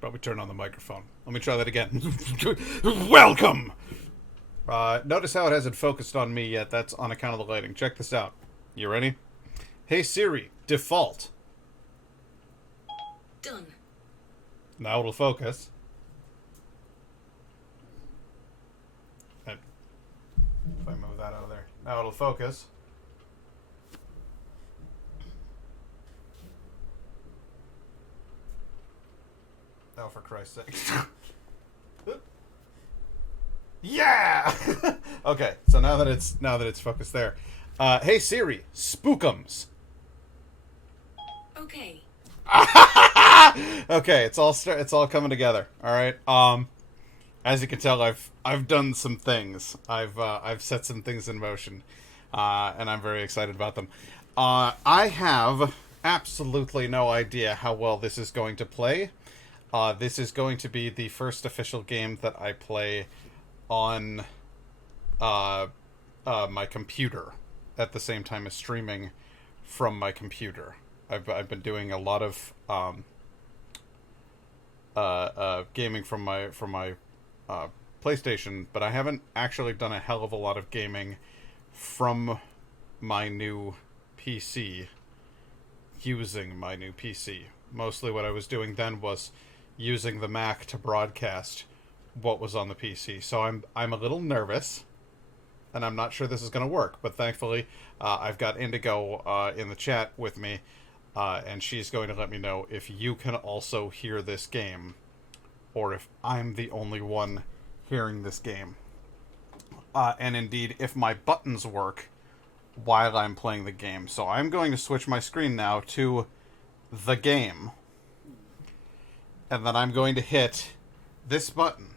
should probably turn on the microphone. Let me try that again. Welcome! Notice how it hasn't focused on me yet. That's on account of the lighting. Check this out. You ready? Hey Siri, default. Done. Now it'll focus. And if I move that out of there. Now it'll focus. Oh, for Christ's sake. Yeah! Okay, so now that it's focused there. Hey Siri, spookums. Okay. Okay, it's all coming together. All right. As you can tell, I've done some things. I've set some things in motion, and I'm very excited about them. I have absolutely no idea how well this is going to play. This is going to be the first official game that I play on my computer at the same time as streaming from my computer. I've been doing a lot of gaming from my PlayStation, but I haven't actually done a hell of a lot of gaming from my new PC using my new PC. Mostly what I was doing then was using the Mac to broadcast what was on the PC. So I'm a little nervous, and I'm not sure this is going to work, but thankfully I've got Indigo in the chat with me, and she's going to let me know if you can also hear this game, or if I'm the only one hearing this game. And indeed, if my buttons work while I'm playing the game. So I'm going to switch my screen now to the game. And then I'm going to hit this button.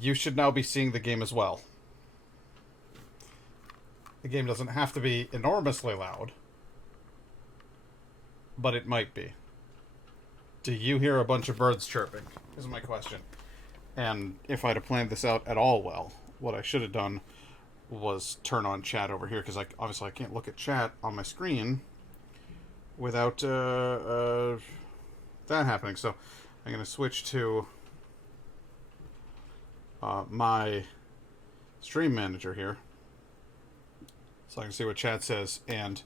You should now be seeing the game as well. The game doesn't have to be enormously loud, but it might be. Do you hear a bunch of birds chirping? Is my question. And if I'd have planned this out at all well, what I should have done was turn on chat over here, because obviously I can't look at chat on my screen without that happening. So I'm going to switch to my stream manager here, so I can see what chat says. And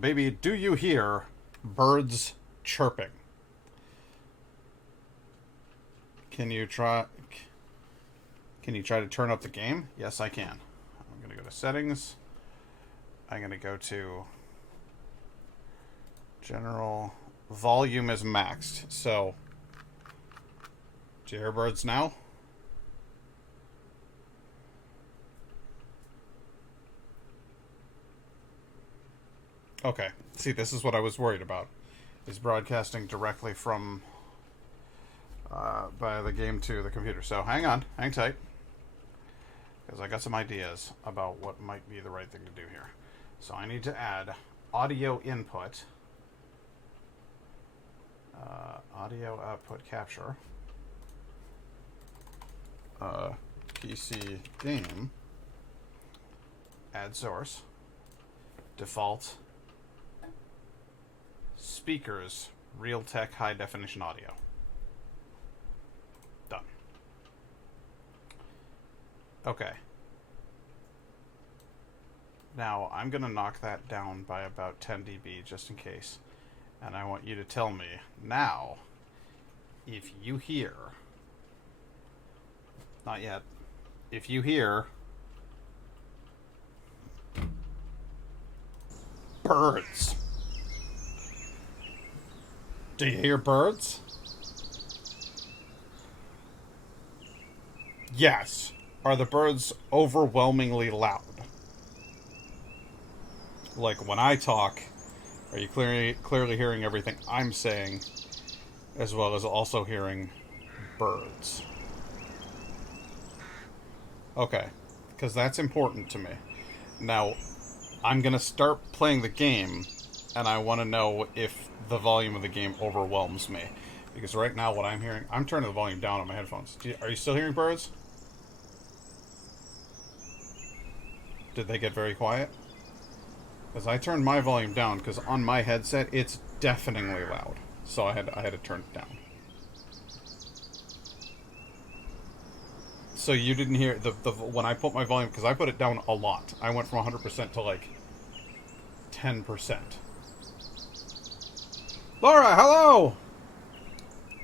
baby, do you hear birds chirping? Can you try to turn up the game? Yes, I can. I'm going to go to settings. I'm going to go to general. Volume is maxed. So, do you hear birds now? Okay. See, this is what I was worried about. Is broadcasting directly from by the game to the computer. So hang tight, because I got some ideas about what might be the right thing to do here. So I need to add audio input, audio output capture, PC game, add source, default, speakers, Realtek high definition audio. Done. Okay. Now, I'm going to knock that down by about 10 dB just in case. And I want you to tell me now if you hear... Not yet. If you hear... birds. Do you hear birds? Yes. Are the birds overwhelmingly loud? Like when I talk, are you clearly hearing everything I'm saying, as well as also hearing birds? Okay, because that's important to me. Now, I'm going to start playing the game, and I want to know if the volume of the game overwhelms me. Because right now what I'm hearing... I'm turning the volume down on my headphones. Are you still hearing birds? Did they get very quiet? Because I turned my volume down, because on my headset, it's deafeningly loud. so I had to turn it down. So you didn't hear the when I put my volume, because I put it down a lot. I went from 100% to like 10%. Laura, hello.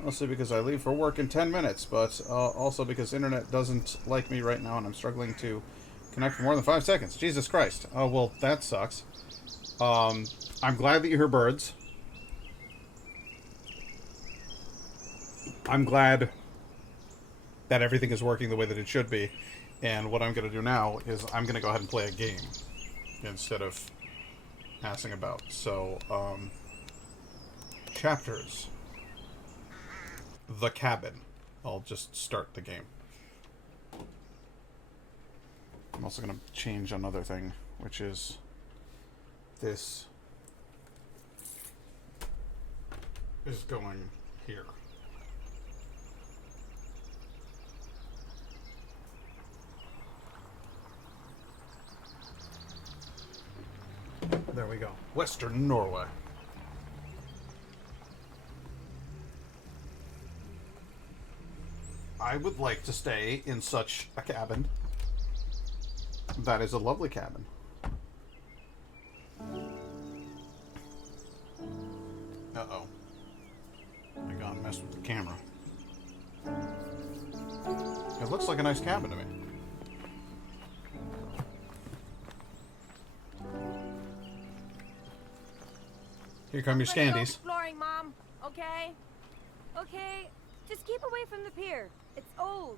Mostly because I leave for work in 10 minutes, but also because internet doesn't like me right now, and I'm struggling to connect for more than 5 seconds. Jesus Christ. Oh well, that sucks. I'm glad that you hear birds. I'm glad that everything is working the way that it should be. And what I'm going to do now is I'm going to go ahead and play a game instead of passing about. So, chapters. The Cabin. I'll just start the game. I'm also going to change another thing, which is this is going here. There we go. Western Norway. I would like to stay in such a cabin. That is a lovely cabin. Uh-oh. I got messed with the camera. It looks like a nice cabin to me. Here come your scandies. Exploring, Mom. Okay? Okay. Just keep away from the pier. It's old.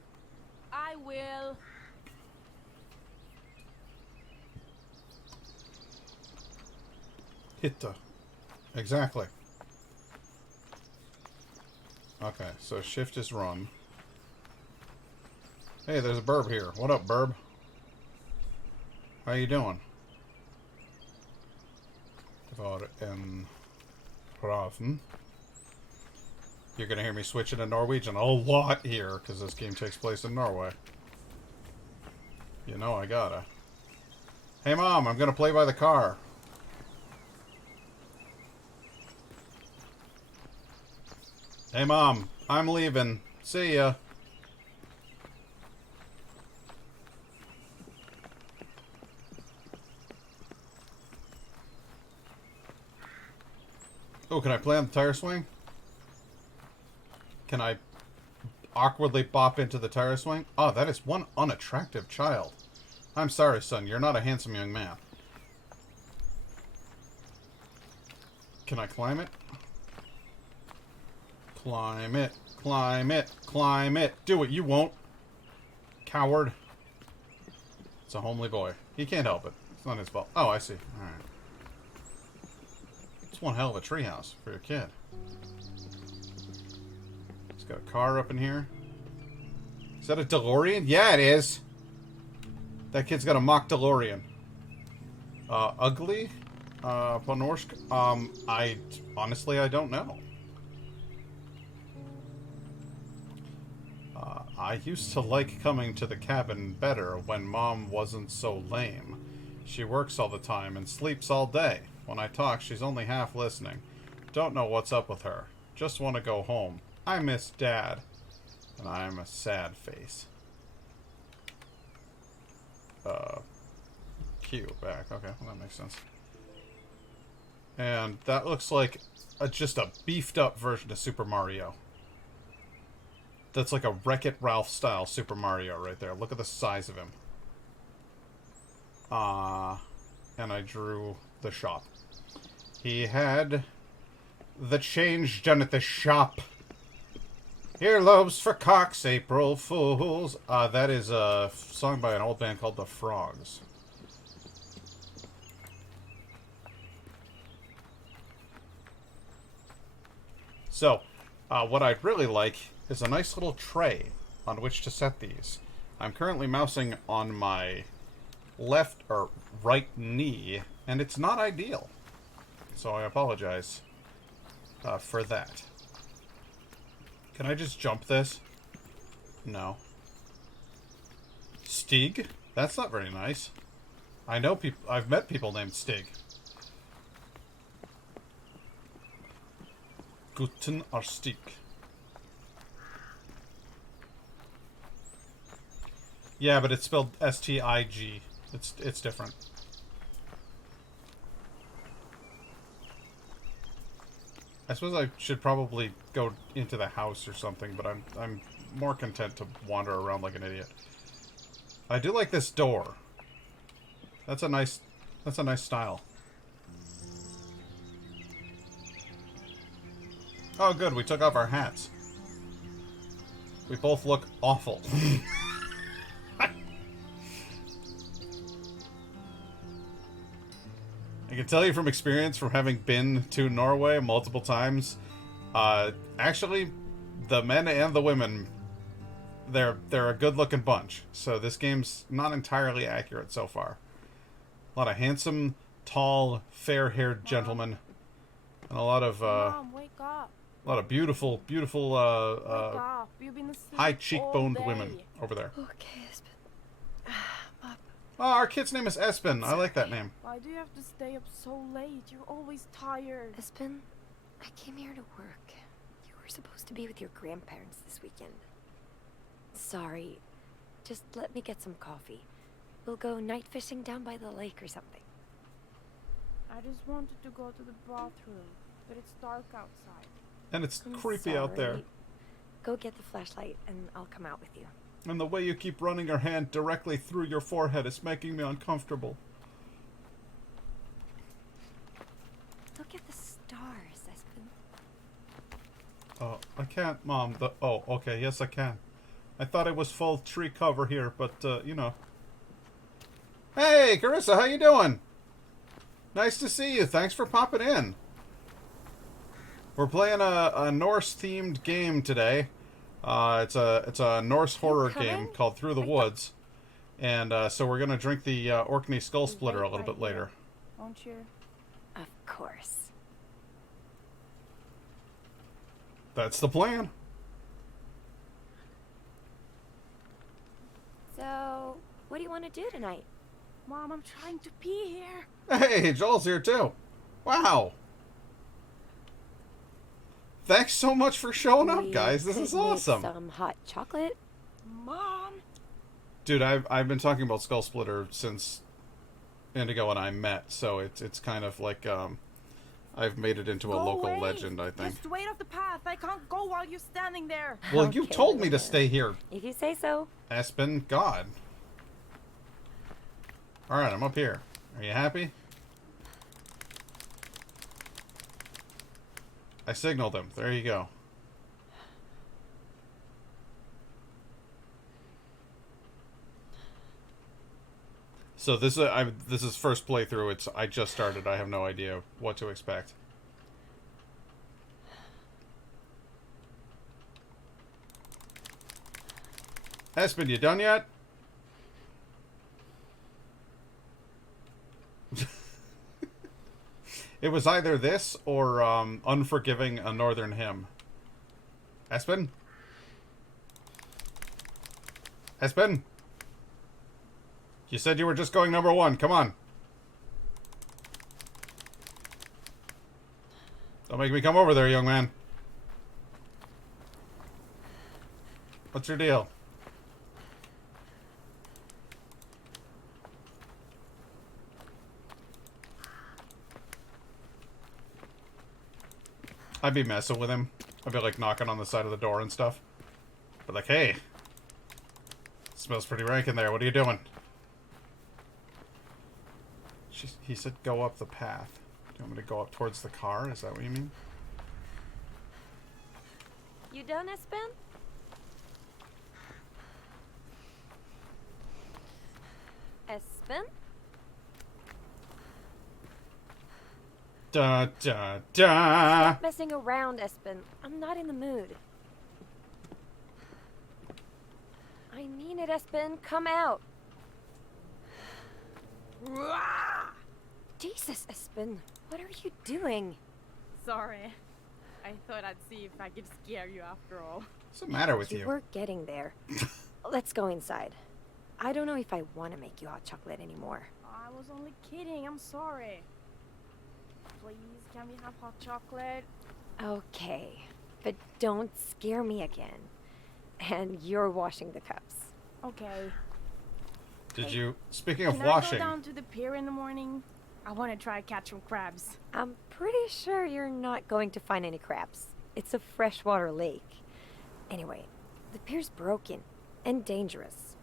I will. Hitta. Exactly. Okay, so shift is run. Hey, there's a burb here. What up, burb? How you doing? Var en praten. You're gonna hear me switch into Norwegian a lot here, because this game takes place in Norway. You know I gotta. Hey Mom, I'm gonna play by the car. Hey Mom, I'm leaving. See ya. Oh, can I play on the tire swing? Can I awkwardly bop into the tire swing? Oh, that is one unattractive child. I'm sorry, son. You're not a handsome young man. Can I climb it? Climb it. Climb it. Climb it. Do it. You won't. Coward. It's a homely boy. He can't help it. It's not his fault. Oh, I see. Alright. It's one hell of a treehouse for your kid. It's got a car up in here. Is that a DeLorean? Yeah, it is. That kid's got a mock DeLorean. Ugly? Ponorsk? Honestly, I don't know. I used to like coming to the cabin better when Mom wasn't so lame. She works all the time and sleeps all day. When I talk, she's only half listening. Don't know what's up with her. Just want to go home. I miss Dad. And I'm a sad face. Q back. Okay, well, that makes sense. And that looks like just a beefed up version of Super Mario. That's like a Wreck-It Ralph style Super Mario right there. Look at the size of him. And I drew the shop. He had the change done at the shop. Earlobes for cocks, April Fools. That is a song by an old band called The Frogs. So, what I'd really like is a nice little tray on which to set these. I'm currently mousing on my left or right knee, and it's not ideal. So I apologize for that. Can I just jump this? No. Stig? That's not very nice. I know people. I've met people named Stig. Guten Arstik. Yeah, but it's spelled S-T-I-G. It's different. I suppose I should probably go into the house or something, but I'm more content to wander around like an idiot. I do like this door. That's a nice style. Oh good, we took off our hats. We both look awful. I can tell you from experience, from having been to Norway multiple times, actually, the men and the women, they're a good-looking bunch. So this game's not entirely accurate so far. A lot of handsome, tall, fair-haired gentlemen, and a lot of Mom, wake up. a lot of beautiful, Wake up. You've been asleep high cheekboned all women day. over there. Okay, Espen. Mom. Oh, our kid's name is Espen. I like that name. Why do you have to stay up so late? You're always tired. Espen, I came here to work. You were supposed to be with your grandparents this weekend. Sorry. Just let me get some coffee. We'll go night fishing down by the lake or something. I just wanted to go to the bathroom, but it's dark outside. And it's I'm creepy out there. sorry. Go get the flashlight and I'll come out with you. And the way you keep running your hand directly through your forehead is making me uncomfortable. Look at the stars, Espen. Oh, I can't, Mom. Oh, okay, yes I can. I thought it was full tree cover here, but, you know. Hey, Carissa, how you doing? Nice to see you. Thanks for popping in. We're playing a Norse-themed game today. It's a Norse horror game called Through the Woods. And, so we're gonna drink the Orkney Skull Splitter a little bit later. Won't you? Of course. That's the plan. So, what do you want to do tonight? Mom, I'm trying to pee here. Hey, Joel's here too. Wow. Thanks so much for showing up, We guys. This could is make awesome. Some hot chocolate. Mom! Dude, I've been talking about Skull Splitter since Indigo and I met, so it's kind of like I've made it into a Go local away. legend, I think. Just wait off the path. I can't go while you're standing there. Well, you Okay, told me to whatever. stay here, If you say so. Espen. God. All right, I'm up here. Are you happy? I signaled him. There you go. So this is first playthrough. I just started. I have no idea what to expect. Espen, you done yet? It was either this or Unforgiving, a Northern Hymn. Espen? Espen? You said you were just going number one. Come on. Don't make me come over there, young man. What's your deal? I'd be messing with him. I'd be like knocking on the side of the door and stuff. But like, hey, smells pretty rank in there. What are you doing? He said go up the path. Do you want me to go up towards the car? Is that what you mean? You done, Espen? Espen? Da da da. Stop messing around, Espen. I'm not in the mood. I mean it, Espen. Come out. Jesus, Espen. What are you doing? Sorry. I thought I'd see if I could scare you after all. What's the matter with You you? were getting there. Let's go inside. I don't know if I want to make you hot chocolate anymore. I was only kidding. I'm sorry. Please, can we have hot chocolate? Okay, but don't scare me again. And you're washing the cups. Okay. Did Hey, you? Speaking of Can washing, I go down to the pier in the morning? I want to try catch some crabs. I'm pretty sure you're not going to find any crabs. It's a freshwater lake. Anyway, the pier's broken and dangerous.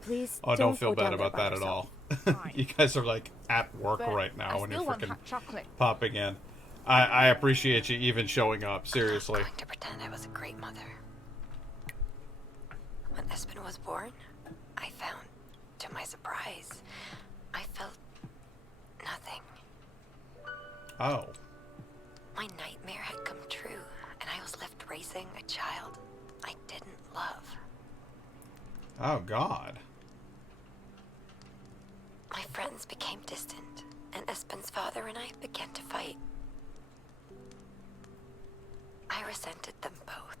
Please oh, don't feel go bad down there about by that at yourself. all. Fine. You guys are like at work But right now, I and you're still want freaking hot chocolate. popping in. I appreciate you even showing up. Seriously. I'm going to pretend I was a great mother. When Espen was born, I found, to my surprise, I felt nothing. Oh. My nightmare had come true, and I was left raising a child I didn't love. Oh God. My friends became distant, and Espen's father and I began to fight. I resented them both,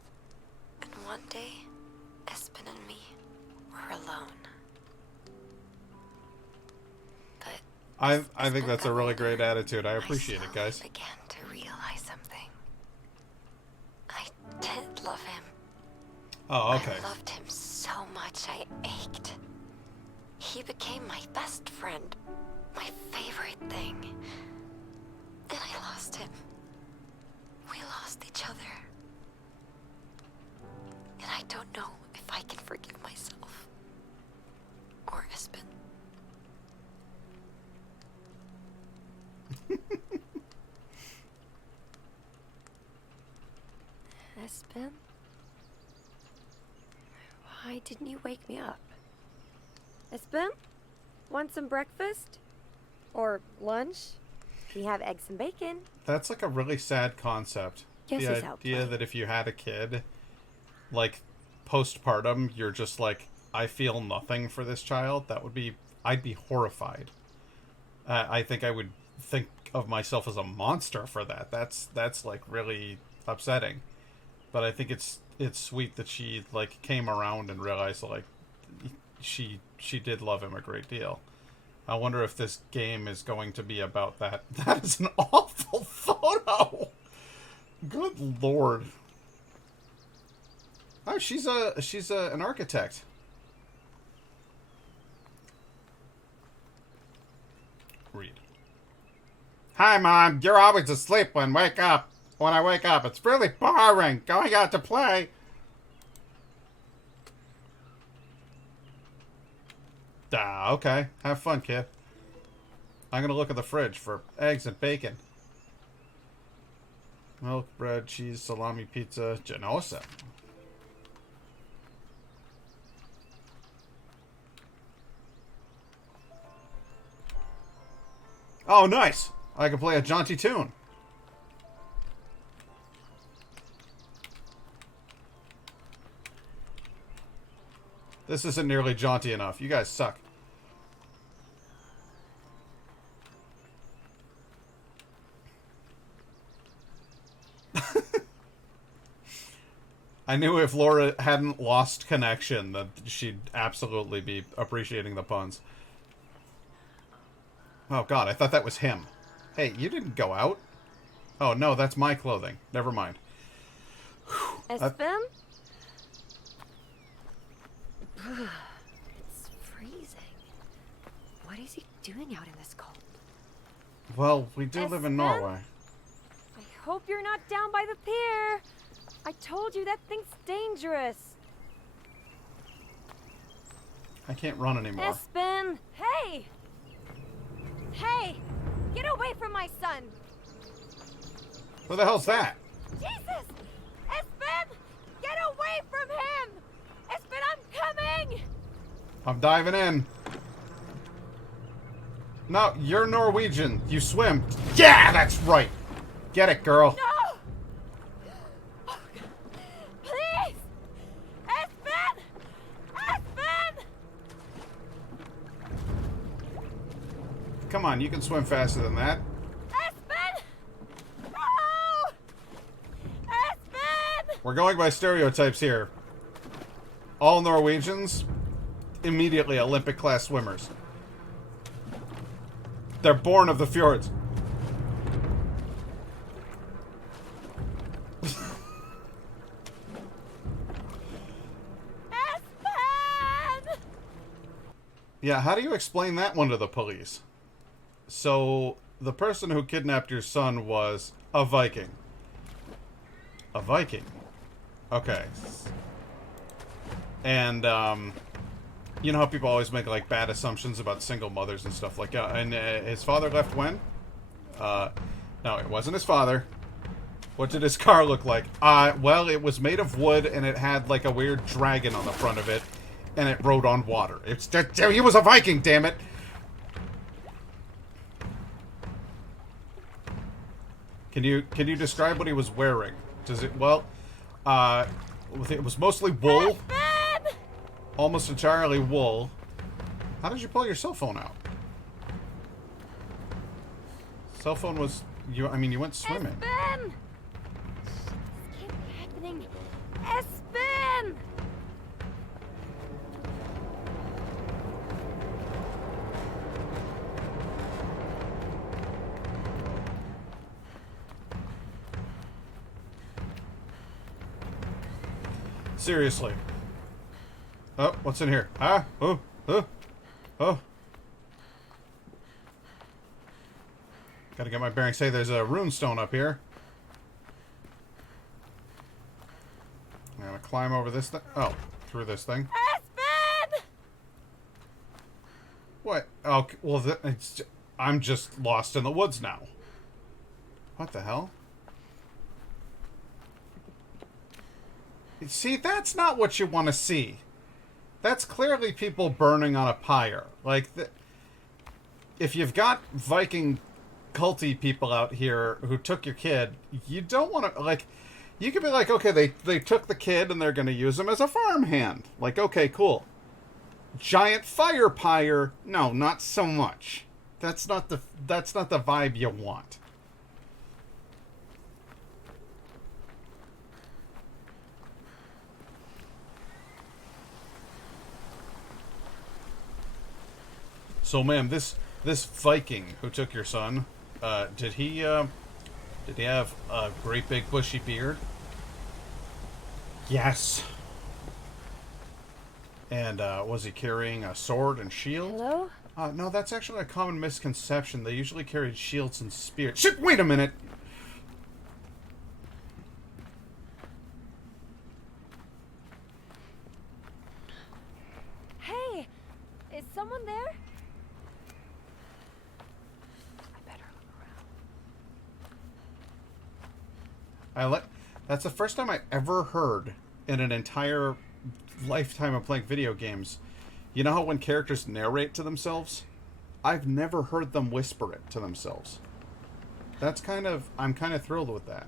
and one day, Espen and me were alone. But I think that's a really great attitude. I appreciate it, guys. I began to realize something. I did love him. Oh, okay. I loved him so much I ached. He became my best friend, my favorite thing. And I lost him. We lost each other. And I don't know if I can forgive myself. Or Espen. Espen? Why didn't you wake me up? Espen? Want some breakfast? Or lunch? We have eggs and bacon. That's like a really sad concept. Guess The he's out idea playing. that if you had a kid, like postpartum, you're just like, I feel nothing for this child. I'd be horrified. I think I would think of myself as a monster for that. That's like really upsetting. But I think it's sweet that she like came around and realized like she did love him a great deal. I wonder if this game is going to be about that. That is an awful photo. Good lord. Oh, she's an architect. Read. Hi, Mom. You're always asleep when I wake up. It's really boring going out to play. Ah, okay. Have fun, kid. I'm gonna look at the fridge for eggs and bacon. Milk, bread, cheese, salami, pizza, Genosa. Oh, nice! I can play a jaunty tune. This isn't nearly jaunty enough. You guys suck. I knew if Laura hadn't lost connection, that she'd absolutely be appreciating the puns. Oh god, I thought that was him. Hey, you didn't go out. Oh no, that's my clothing. Never mind. Espen? It's freezing. What is he doing out in this cold? Well, we do live in Espen? Norway. I hope you're not down by the pier. I told you that thing's dangerous. I can't run anymore. Espen! Hey! Hey! Get away from my son! Who the hell's that? Jesus! Espen! Get away from him! Espen, I'm coming! I'm diving in. No, you're Norwegian. You swim. Yeah, that's right. Get it, girl. No! Oh, please! Espen! Espen! Come on, you can swim faster than that. Espen! No! Espen! We're going by stereotypes here. All Norwegians, immediately Olympic-class swimmers. They're born of the fjords. Yeah, how do you explain that one to the police? So, the person who kidnapped your son was a Viking. A Viking. Okay. And, you know how people always make, like, bad assumptions about single mothers and stuff like that. And his father left when? No, it wasn't his father. What did his car look like? Well, it was made of wood, and it had, like, a weird dragon on the front of it, and it rode on water. He was a Viking, damn it! Can you describe what he was wearing? Does it, well, it was mostly wool. Almost entirely wool. How did you pull your cell phone out? Cell phone was, you went swimming. Espen! This can't be happening. Espen! Seriously. Oh, what's in here? Ah, oh, oh, oh. Gotta get my bearings. Hey, there's a rune stone up here. I'm gonna climb over this thing. Oh, through this thing. Espen! What? Oh, well, I'm just lost in the woods now. What the hell? See, that's not what you want to see. That's clearly people burning on a pyre. Like, if you've got Viking culty people out here who took your kid, you don't want to, like, you could be like, okay, they took the kid and they're going to use him as a farmhand. Like, okay, cool. Giant fire pyre, no, not so much. That's not the vibe you want. So, ma'am, this Viking who took your son, did he have a great big bushy beard? Yes. And was he carrying a sword and shield? Hello? No, that's actually a common misconception. They usually carried shields and spears. Shit! Wait a minute. Hey! Is someone there? That's the first time I ever heard in an entire lifetime of playing video games. You know how when characters narrate to themselves? I've never heard them whisper it to themselves. I'm kind of thrilled with that.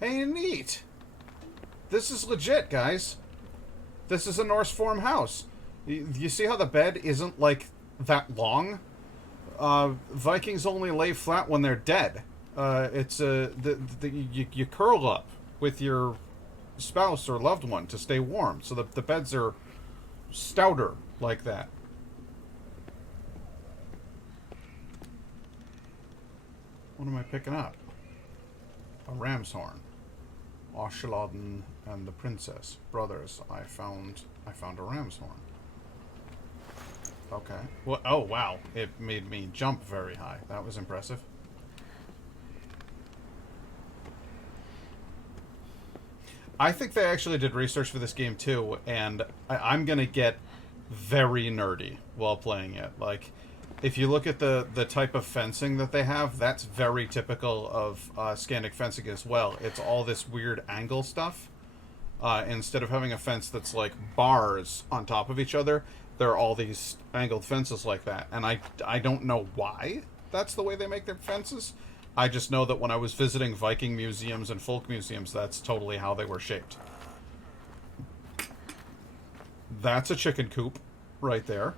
Hey, neat. This is legit, guys. This is a Norse form house. You see how the bed isn't, like, that long? Vikings only lay flat when they're dead. You curl up with your spouse or loved one to stay warm. So the beds are stouter like that. What am I picking up? A ram's horn. Oshladen and the princess, brothers. I found a ram's horn. Okay. Well, oh wow! It made me jump very high. That was impressive. I think they actually did research for this game too, and I'm gonna get very nerdy while playing it. Like, if you look at the type of fencing that they have, that's very typical of Scandic fencing as well. It's all this weird angle stuff. Instead of having a fence that's like bars on top of each other, there are all these angled fences like that. And I don't know why that's the way they make their fences. I just know that when I was visiting Viking museums and folk museums, that's totally how they were shaped. That's a chicken coop right there.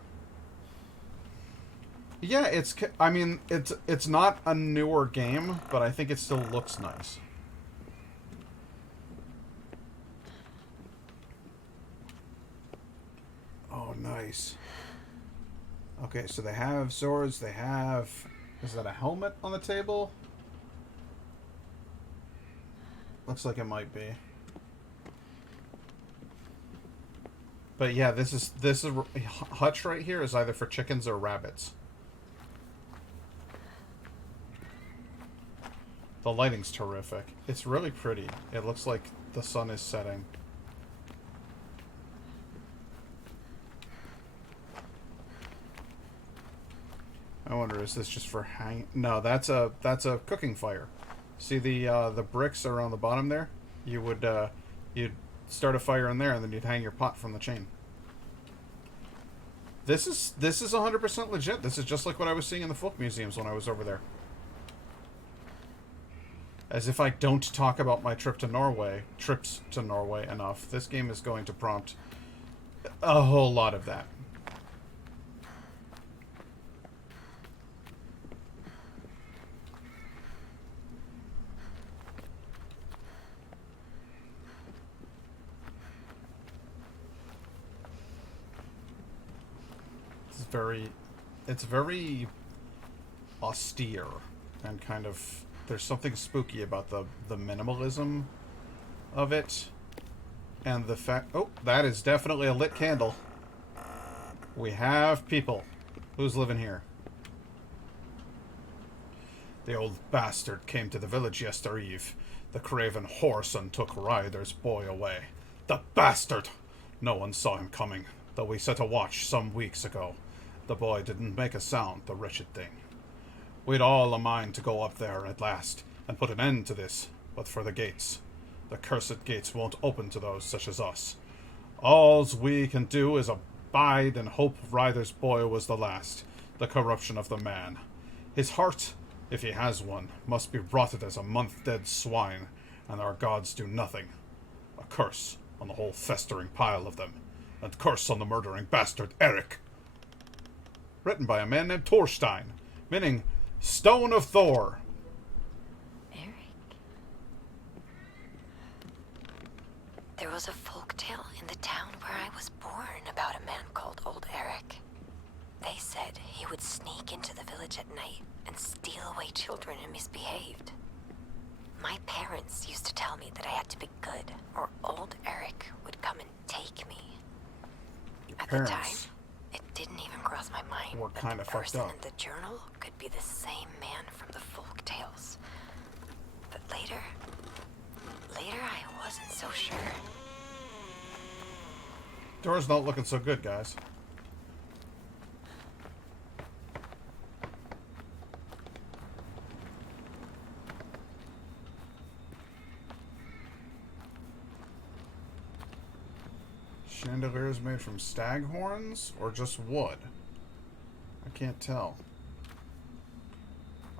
Yeah, it's not a newer game, but I think it still looks nice. Oh, nice. Okay, so they have swords, they have... Is that a helmet on the table? Looks like it might be. But yeah, this is hutch right here is either for chickens or rabbits. The lighting's terrific. It's really pretty. It looks like the sun is setting. I wonder, is this just for hang? No, that's a cooking fire. See the bricks are on the bottom there? You would you'd start a fire in there and then you'd hang your pot from the chain. This is 100% legit. This is just like what I was seeing in the folk museums when I was over there. As if I don't talk about my trips to Norway enough, this game is going to prompt a whole lot of that. It's very austere and kind of, there's something spooky about the minimalism of it and the fact, oh, that is definitely a lit candle. We have people. Who's living here? The old bastard came to the village yestereve. The craven whoreson took Ryder's boy away. The bastard! No one saw him coming, though we set a watch some weeks ago. The boy didn't make a sound, the wretched thing. We'd all a mind to go up there at last and put an end to this, but for the gates. The cursed gates won't open to those such as us. All's we can do is abide and hope Ryder's boy was the last, the corruption of the man. His heart, if he has one, must be rotted as a month-dead swine, and our gods do nothing. A curse on the whole festering pile of them, and curse on the murdering bastard Eric. Written by a man named Thorstein, meaning Stone of Thor. Eric? There was a folk tale in the town where I was born about a man called Old Eric. They said he would sneak into the village at night and steal away children who misbehaved. My parents used to tell me that I had to be good, or Old Eric would come and take me. At the time, it didn't even cross my mind were that kind the of fucked person up. in the journal could be the same man from the folk tales. But later I wasn't so sure. Door's not looking so good, guys. Chandeliers made from stag horns or just wood? I can't tell.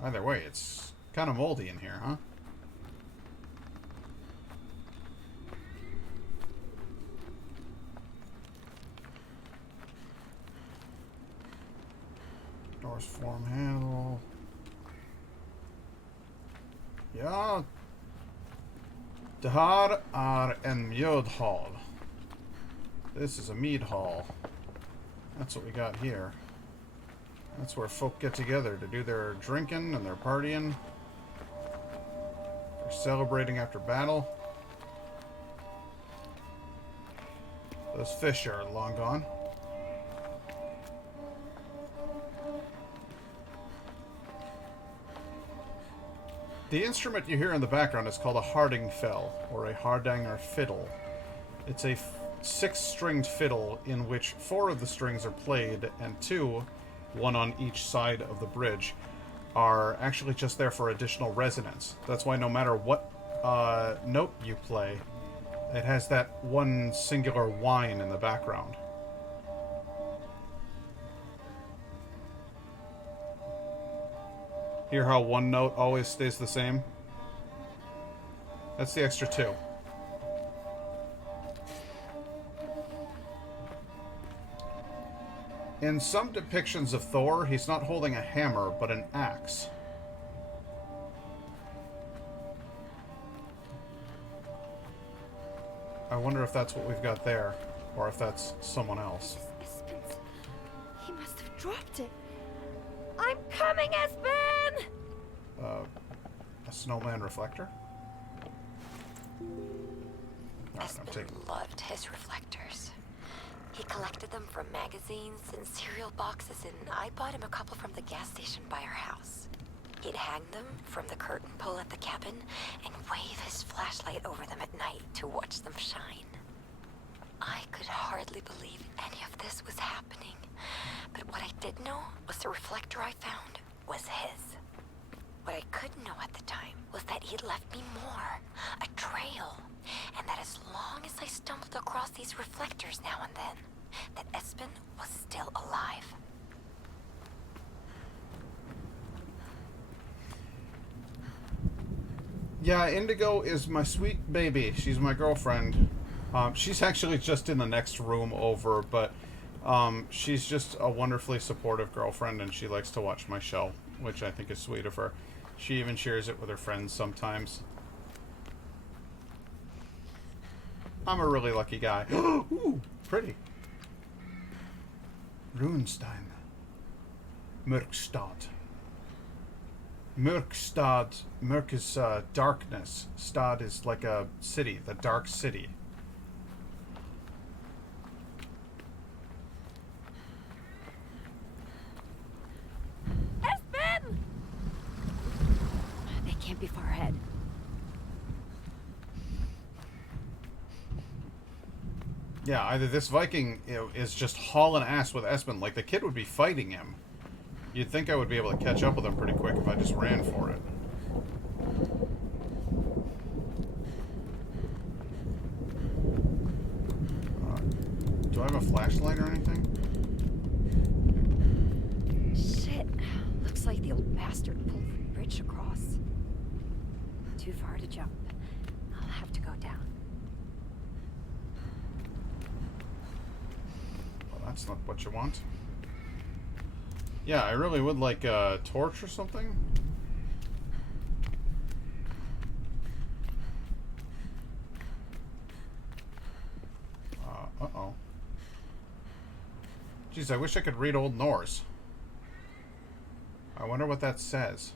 Either way, it's kind of moldy in here, huh? Doors form handle. Ja. Det här är en mjödhall. This is a mead hall. That's what we got here. That's where folk get together to do their drinking and their partying. They're celebrating after battle. Those fish are long gone. The instrument you hear in the background is called a hardingfell, or a hardanger fiddle. It's a six-stringed fiddle in which 4 of the strings are played and 2, one on each side of the bridge, are actually just there for additional resonance. That's why no matter what note you play, it has that one singular whine in the background. Hear how one note always stays the same? That's the extra 2. In some depictions of Thor, he's not holding a hammer, but an axe. I wonder if that's what we've got there, or if that's someone else. He must have dropped it. I'm coming, Espen! A snowman reflector? Alright, I'm Espen taking... loved his reflectors. He collected them from magazines and cereal boxes, and I bought him a couple from the gas station by our house. He'd hang them from the curtain pole at the cabin and wave his flashlight over them at night to watch them shine. I could hardly believe any of this was happening, but what I did know was the reflector I found was his. What I couldn't know at the time was that he'd left me more, a trail, and that as long as I stumbled across these reflectors now and then, that Espen was still alive. Yeah, Indigo is my sweet baby. She's my girlfriend. She's actually just in the next room over, but she's just a wonderfully supportive girlfriend, and she likes to watch my show, which I think is sweet of her. She even shares it with her friends sometimes. I'm a really lucky guy. Ooh, pretty. Runestein. Mörkstad. Mörkstad. Mörk is darkness. Stad is like a city, the dark city. Espen! They can't be far ahead. Yeah, either this Viking is just hauling ass with Espen, like the kid would be fighting him. You'd think I would be able to catch up with him pretty quick if I just ran for it. Do I have a flashlight or anything? Shit. Looks like the old bastard pulled the bridge across. Too far to jump. I'll have to go down. Well, that's not what you want. Yeah, I really would like a torch or something. Uh-oh. Jeez, I wish I could read Old Norse. I wonder what that says.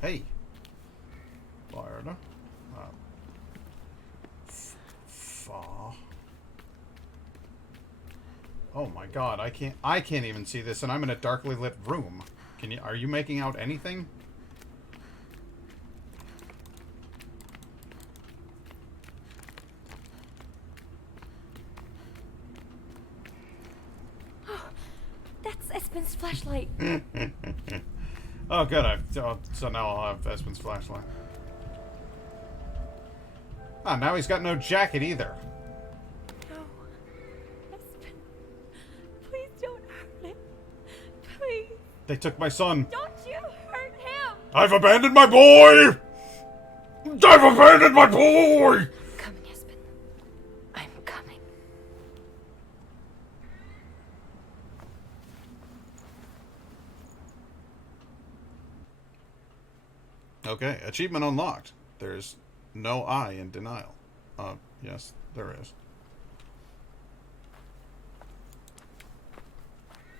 Hey. Florida. Fa. Oh my god, I can't even see this, and I'm in a darkly lit room. Are you making out anything? That's Espen's flashlight. Oh, good. So now I'll have Espen's flashlight. Ah, now he's got no jacket either. No. Espen. Please don't hurt him. Please. They took my son. Don't you hurt him. I've abandoned my boy! I've abandoned my boy! Coming, Espen. I'm coming. Okay, achievement unlocked. There's no I in denial. Yes, there is.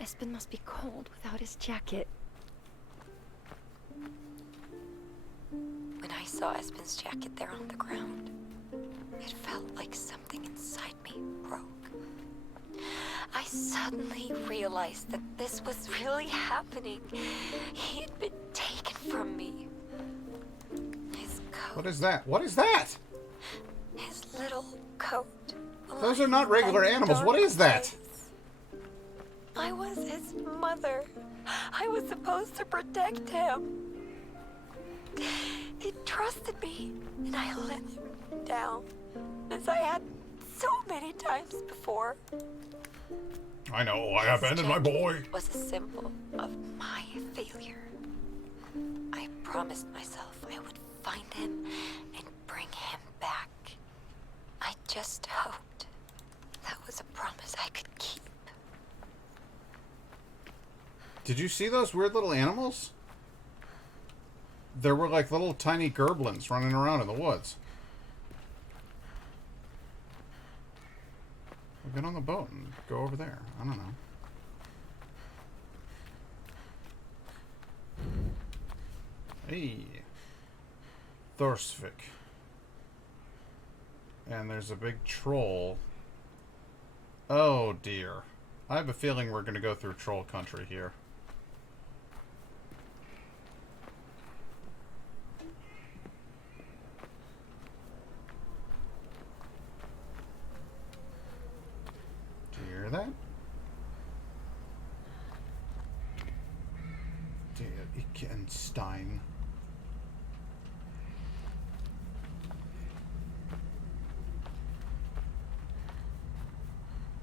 Espen must be cold without his jacket. When I saw Espen's jacket there on the ground, it felt like something inside me broke. I suddenly realized that this was really happening. He had been taken from me. His coat. What is that? What is that? His little coat. Those are not regular animals. What is that? I was his mother. I was supposed to protect him. He trusted me, and I let him down, as I had so many times before. I know, I abandoned my boy. It was a symbol of my failure. I promised myself I would find him and bring him back. I just hoped that was a promise I could keep. Did you see those weird little animals? There were like little tiny gerblins running around in the woods. Get on the boat and go over there. I don't know. Hey. Thorsvik. And there's a big troll. Oh dear. I have a feeling we're going to go through troll country here. Do you hear that? Der Ickenstein.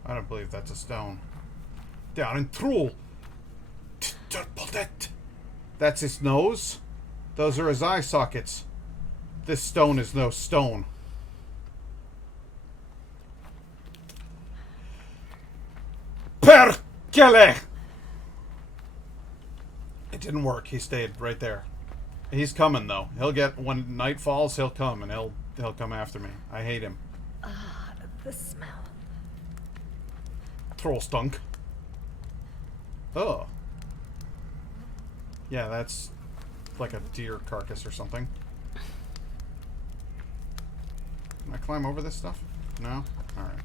I don't believe that's a stone. Down in Troll. That's his nose? Those are his eye sockets. This stone is no stone. Perkele! It didn't work. He stayed right there. He's coming though. He'll get, when night falls, he'll come and he'll come after me. I hate him. Ah, the smell. Troll stunk. Oh. Yeah, that's like a deer carcass or something. Can I climb over this stuff? No? Alright.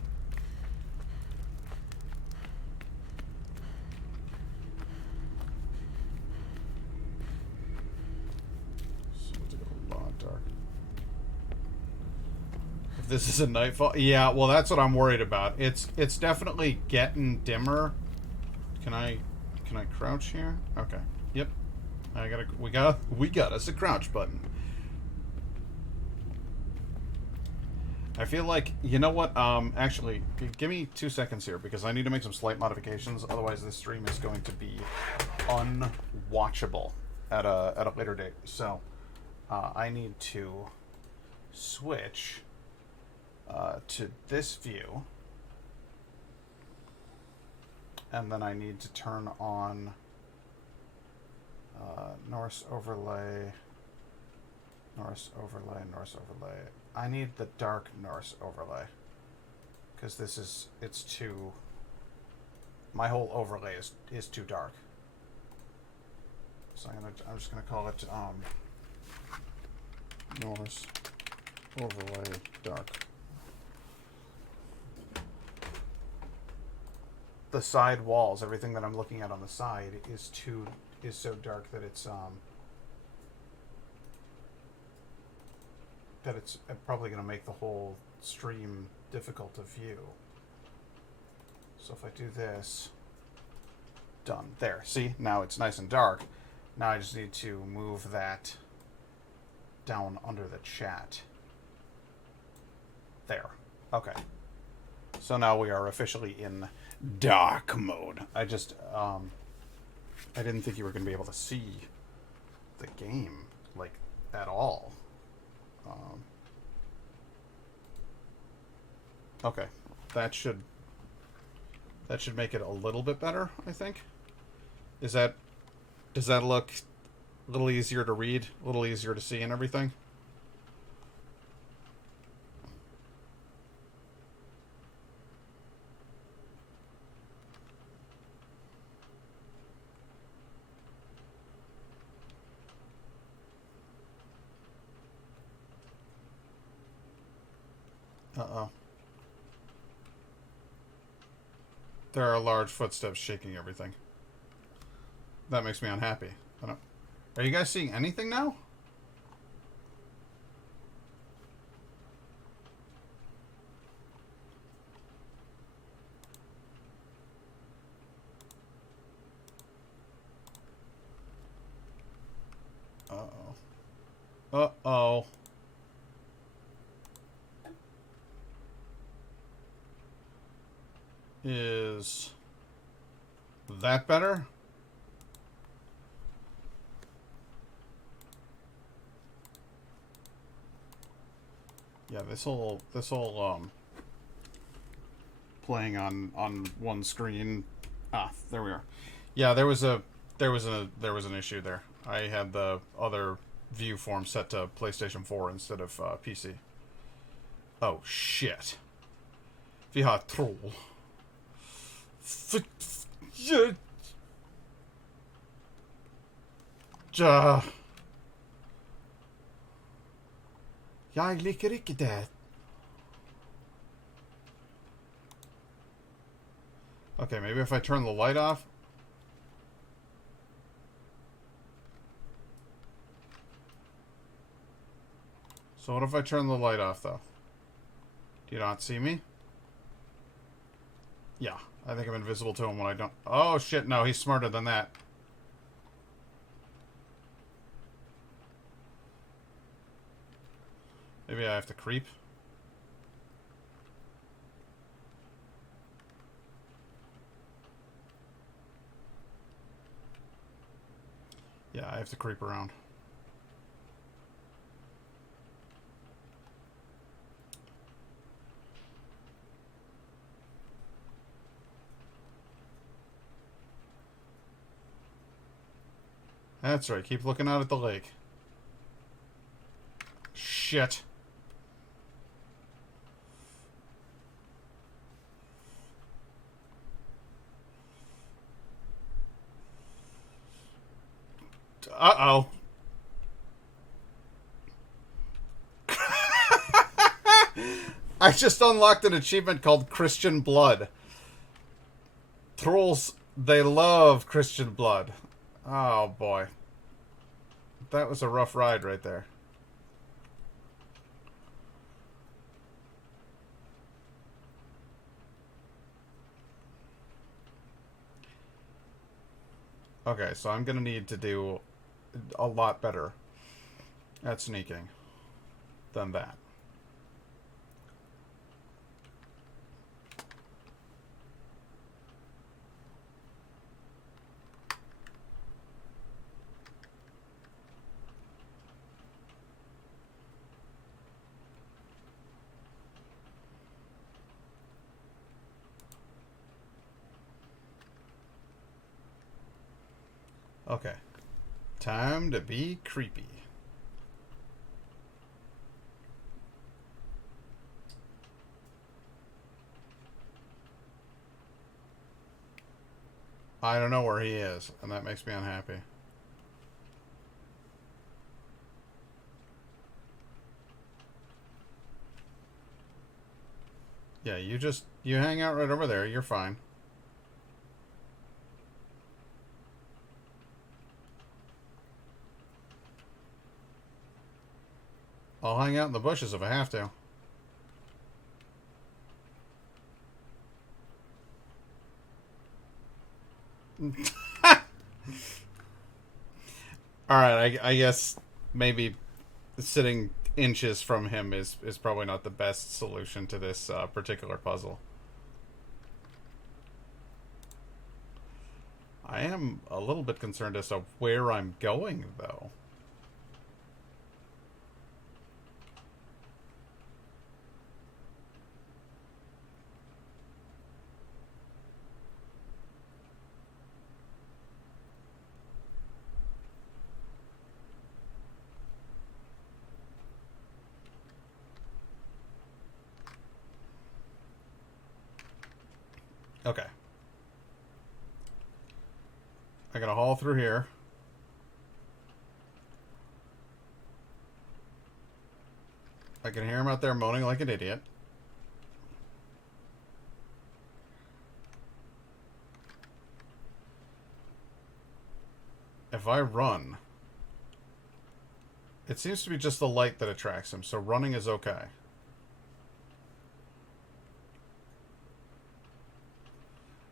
So it's a lot dark. If this is a nightfall, yeah, well that's what I'm worried about. It's definitely getting dimmer. Can I crouch here? Okay. Yep. We got us a crouch button. I feel like, you know what? Actually, give me 2 seconds here because I need to make some slight modifications. Otherwise, this stream is going to be unwatchable at a later date. So, I need to switch to this view, and then I need to turn on Norse overlay. I need the dark Norse overlay because it's too. My whole overlay is too dark. So I'm just gonna call it Norse overlay dark. The side walls, everything that I'm looking at on the side is so dark that it's probably going to make the whole stream difficult to view. So if I do this, done. There, see? Now it's nice and dark. Now I just need to move that down under the chat. There. Okay. So now we are officially in dark mode. I just, I didn't think you were going to be able to see the game, like, at all. Okay. That should make it a little bit better, I think. Does that look a little easier to read, a little easier to see and everything? Uh-oh. There are large footsteps shaking everything. That makes me unhappy. Are you guys seeing anything now? Uh-oh. Uh-oh. Is that better? Yeah, this whole playing on one screen. Ah, there we are. Yeah, there was an issue there. I had the other view form set to PlayStation 4 instead of PC. Oh shit. Vi har troll. Jeg liker ikke det. Okay, maybe if I turn the light off. So what if I turn the light off, though? Do you not see me? Yeah, I think I'm invisible to him when I don't... Oh, shit, no, he's smarter than that. Maybe I have to creep. Yeah, I have to creep around. That's right, keep looking out at the lake. Shit. Uh-oh. I just unlocked an achievement called Christian Blood. Trolls, they love Christian Blood. Oh, boy. That was a rough ride right there. Okay, so I'm gonna need to do a lot better at sneaking than that. Okay. Time to be creepy. I don't know where he is, and that makes me unhappy. Yeah, you hang out right over there. You're fine. I'll hang out in the bushes if I have to. Alright, I guess maybe sitting inches from him is probably not the best solution to this particular puzzle. I am a little bit concerned as to where I'm going, though. Okay. I gotta haul through here. I can hear him out there moaning like an idiot. If I run... It seems to be just the light that attracts him, so running is okay.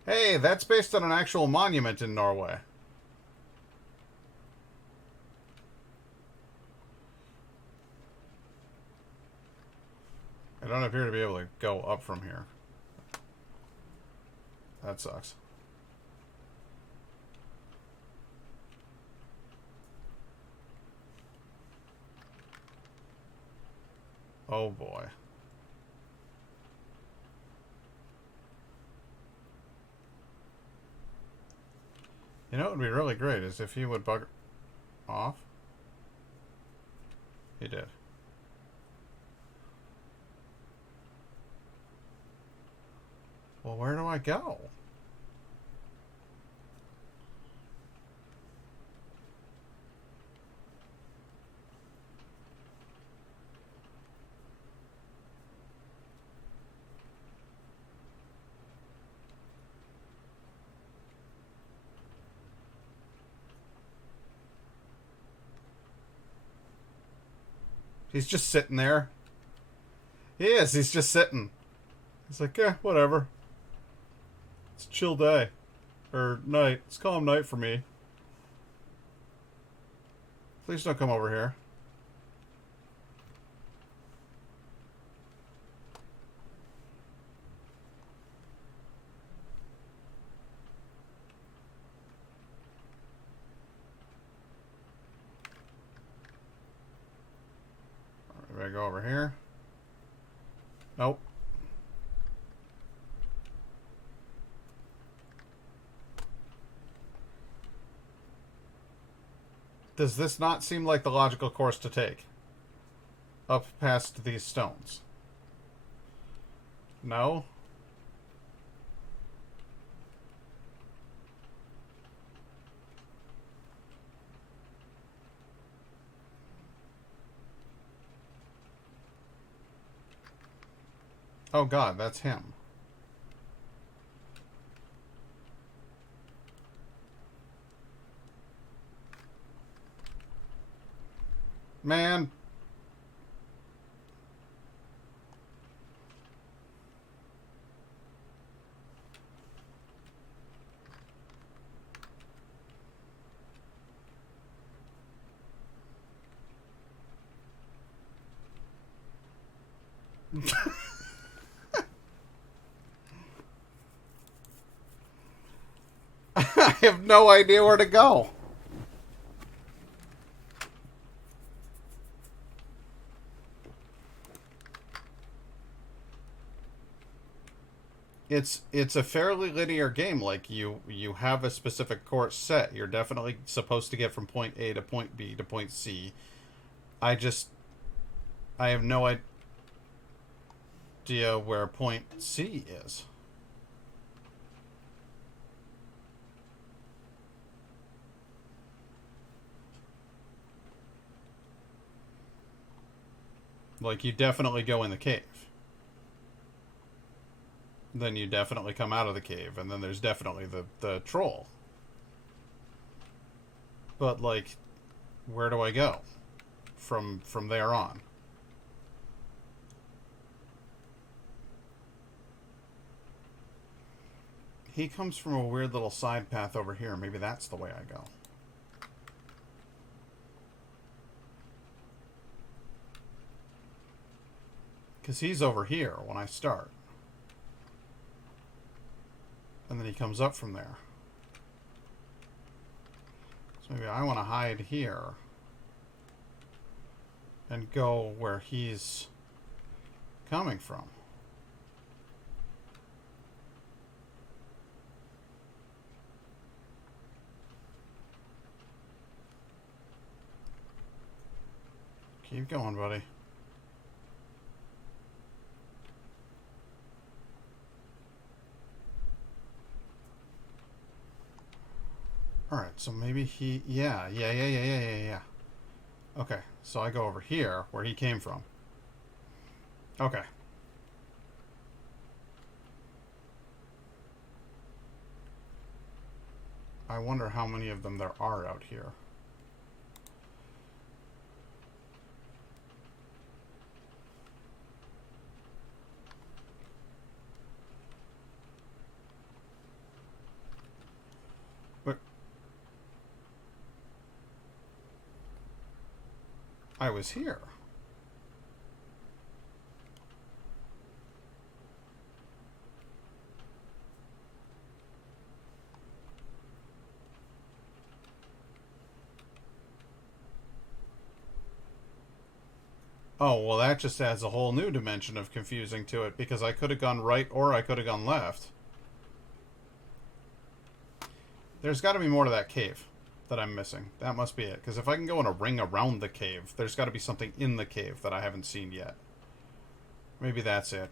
Hey, that's based on an actual monument in Norway. I don't appear to be able to go up from here. That sucks. Oh boy. You know what would be really great is if he would bug off. He did. Well, where do I go? He's just sitting there. He is. He's just sitting. He's like, whatever. It's a chill day. Or night. It's calm night for me. Please don't come over here. Maybe I go over here. Nope. Does this not seem like the logical course to take? Up past these stones. No? Oh god, that's him. Man. I have no idea where to go. It's a fairly linear game. Like you have a specific course set. You're definitely supposed to get from point A to point B to point C. I have no idea where point C is. Like, you definitely go in the cave. Then you definitely come out of the cave, and then there's definitely the troll. But, like, where do I go from there on? He comes from a weird little side path over here. Maybe that's the way I go. Because he's over here when I start. And then he comes up from there. So maybe I want to hide here. And go where he's coming from. Keep going, buddy. Alright, so maybe he... Yeah. Okay, so I go over here, where he came from. Okay. I wonder how many of them there are out here. I was here. Oh, well, that just adds a whole new dimension of confusing to it, because I could have gone right or I could have gone left. There's got to be more to that cave that I'm missing. That must be it. Because if I can go in a ring around the cave, there's got to be something in the cave that I haven't seen yet. Maybe that's it.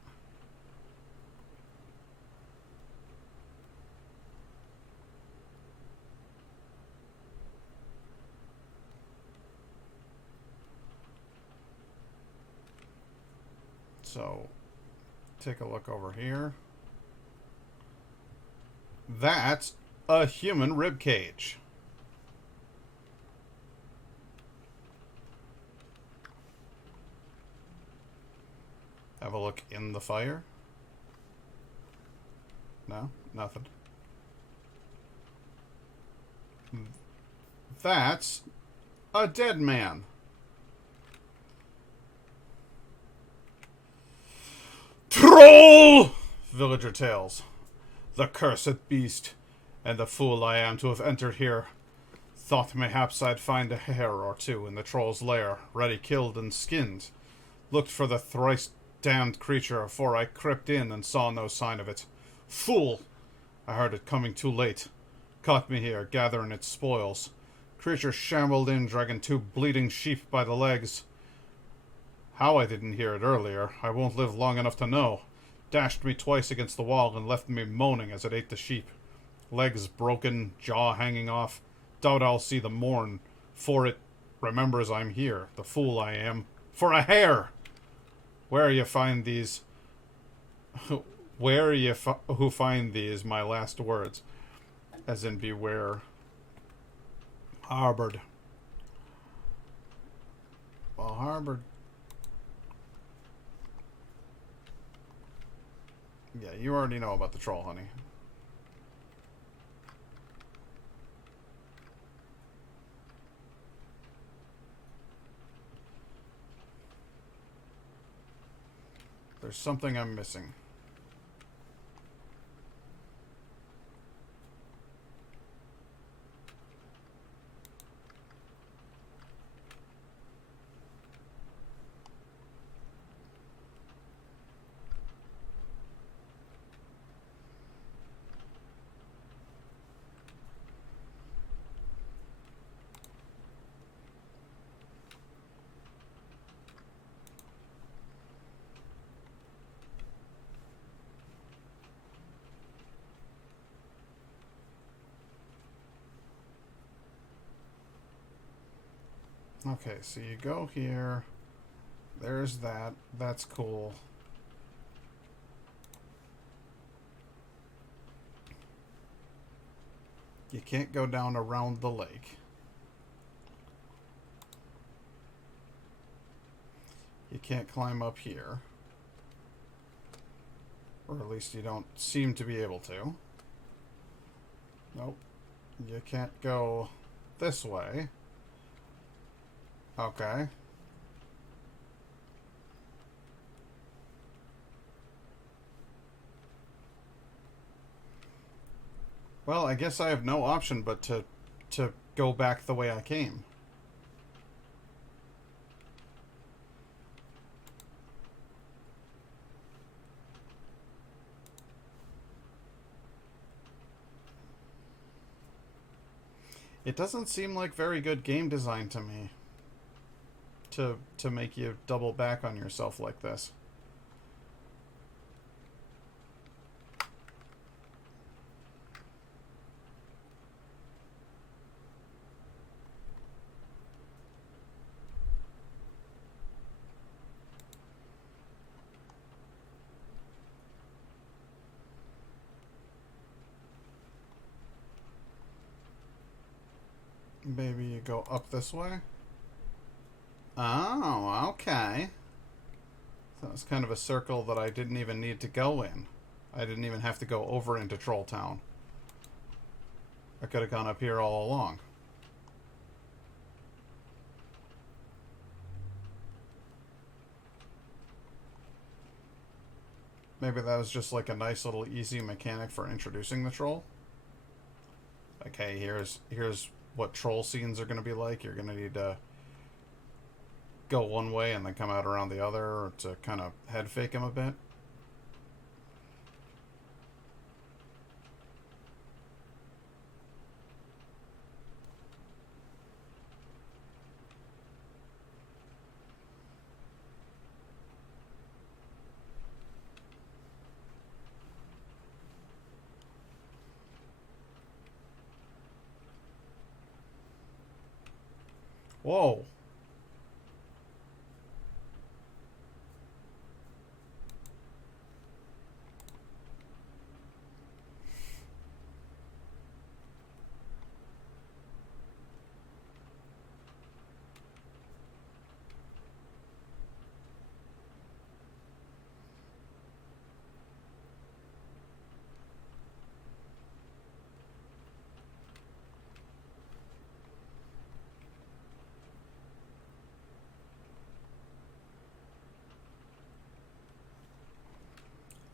So, take a look over here. That's a human rib cage. Have a look in the fire? No? Nothing. That's a dead man. Troll! Villager tales. The cursed beast, and the fool I am to have entered here. Thought mayhaps I'd find a hare or two in the troll's lair, ready killed and skinned. Looked for the thrice damned creature afore I crept in and saw no sign of it. Fool! I heard it coming too late. Caught me here, gathering its spoils. Creature shambled in, dragging 2 bleeding sheep by the legs. How I didn't hear it earlier, I won't live long enough to know. Dashed me twice against the wall and left me moaning as it ate the sheep. Legs broken, jaw hanging off. Doubt I'll see the morn, for it remembers I'm here, the fool I am. For a hare! Where you find these... Where you who find these, my last words. As in beware. Harbored. Well, harbored. Yeah, you already know about the troll, honey. There's something I'm missing. Okay, so you go here. There's that. That's cool. You can't go down around the lake. You can't climb up here. Or at least you don't seem to be able to. Nope. You can't go this way. Okay. Well, I guess I have no option but to go back the way I came. It doesn't seem like very good game design to me. To make you double back on yourself like this. Maybe you go up this way? Oh, okay. So it's kind of a circle that I didn't even need to go in. I didn't even have to go over into Troll Town. I could have gone up here all along. Maybe that was just like a nice little easy mechanic for introducing the troll. Like, hey, here's what troll scenes are going to be like. You're going to need to go one way and then come out around the other to kind of head fake him a bit. Whoa.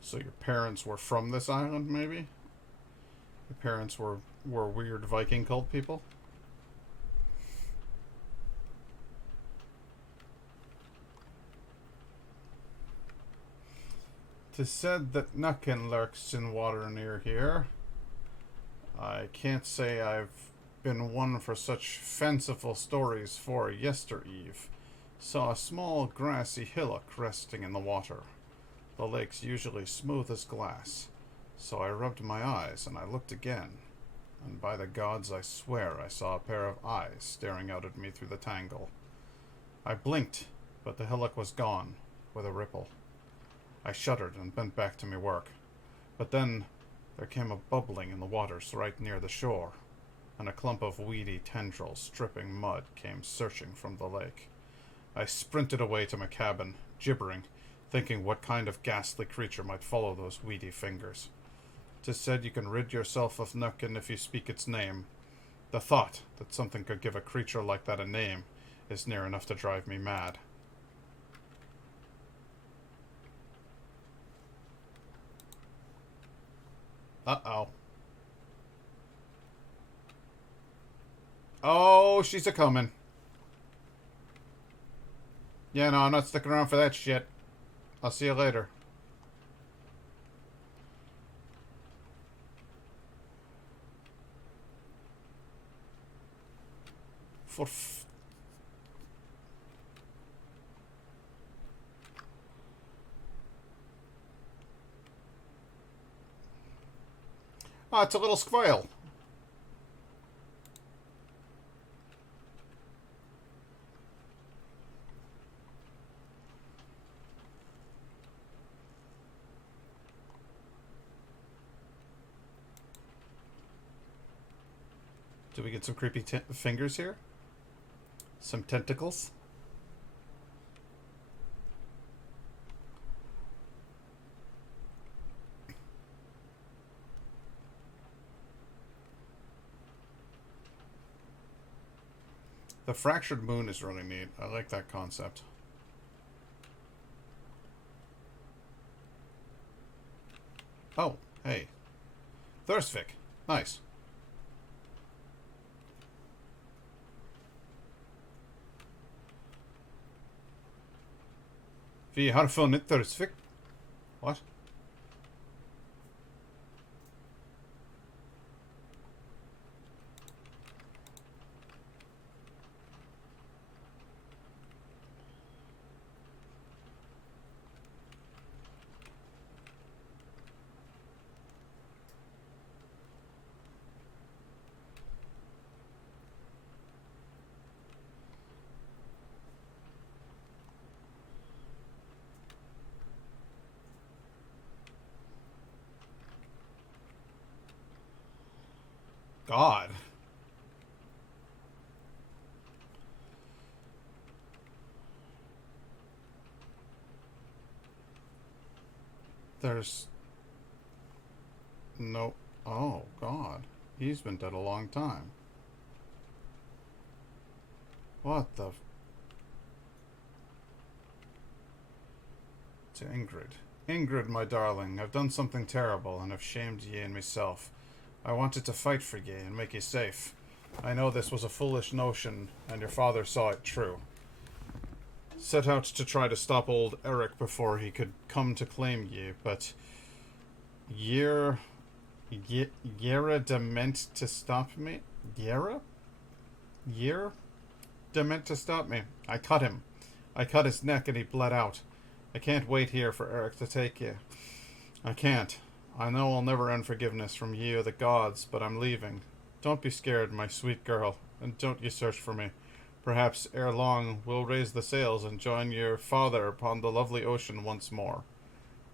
So your parents were from this island, maybe? Your parents were weird Viking cult people? "'Tis said that Nukken lurks in water near here. I can't say I've been one for such fanciful stories, for yestereve saw a small grassy hillock resting in the water. The lake's usually smooth as glass, so I rubbed my eyes and I looked again, and by the gods I swear I saw a pair of eyes staring out at me through the tangle. I blinked, but the hillock was gone, with a ripple. I shuddered and bent back to my work, but then there came a bubbling in the waters right near the shore, and a clump of weedy tendrils dripping mud came searching from the lake. I sprinted away to my cabin, gibbering, thinking what kind of ghastly creature might follow those weedy fingers. 'Tis said you can rid yourself of Nukken if you speak its name. The thought that something could give a creature like that a name is near enough to drive me mad." Uh-oh. Oh, she's a-coming. Yeah, no, I'm not sticking around for that shit. I'll see you later. Oh, it's a little squirrel. Do we get some creepy fingers here? Some tentacles? The fractured moon is really neat. I like that concept. Oh, hey. Thursvik. Nice. Vi har funnit Thursvik. What? God. There's no... Oh, God. He's been dead a long time. What the... To Ingrid. Ingrid, my darling, I've done something terrible and have shamed ye and myself. I wanted to fight for ye and make ye safe. I know this was a foolish notion, and your father saw it true. Set out to try to stop old Eric before he could come to claim ye, but... Yera meant to stop me? Yera meant to stop me. I cut him. I cut his neck and he bled out. I can't wait here for Eric to take ye. I can't. I know I'll never earn forgiveness from ye or the gods, but I'm leaving. Don't be scared, my sweet girl, and don't ye search for me. Perhaps ere long we'll raise the sails and join your father upon the lovely ocean once more.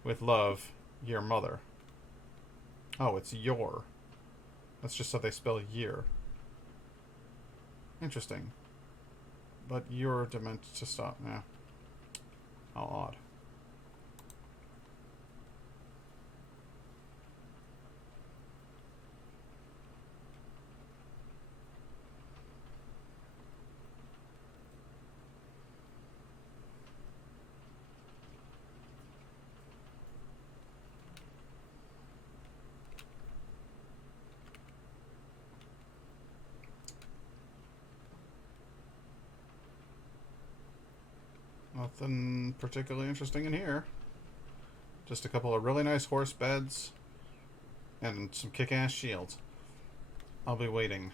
With love, your mother. Oh, it's your. That's just how they spell year. Interesting. But you're meant to stop now. How odd. Nothing particularly interesting in here. Just a couple of really nice horse beds and some kick-ass shields. I'll be waiting.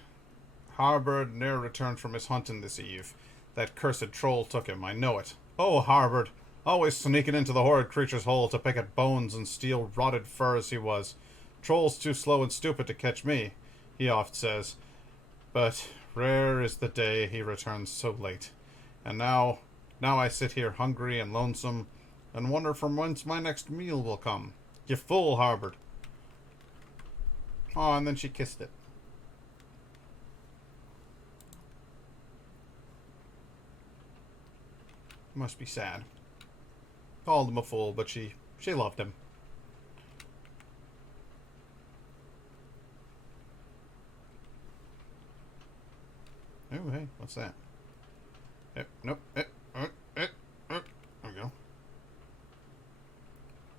Harbard ne'er returned from his hunting this eve. That cursed troll took him, I know it. Oh, Harbard! Always sneaking into the horrid creature's hole to pick at bones and steal rotted fur as he was. Troll's too slow and stupid to catch me, he oft says. But rare is the day he returns so late. And now I sit here hungry and lonesome, and wonder from whence my next meal will come. You fool, Harbard. Oh, and then she kissed it. Must be sad. Called him a fool, but she loved him. Oh, hey, what's that? Nope. There we go.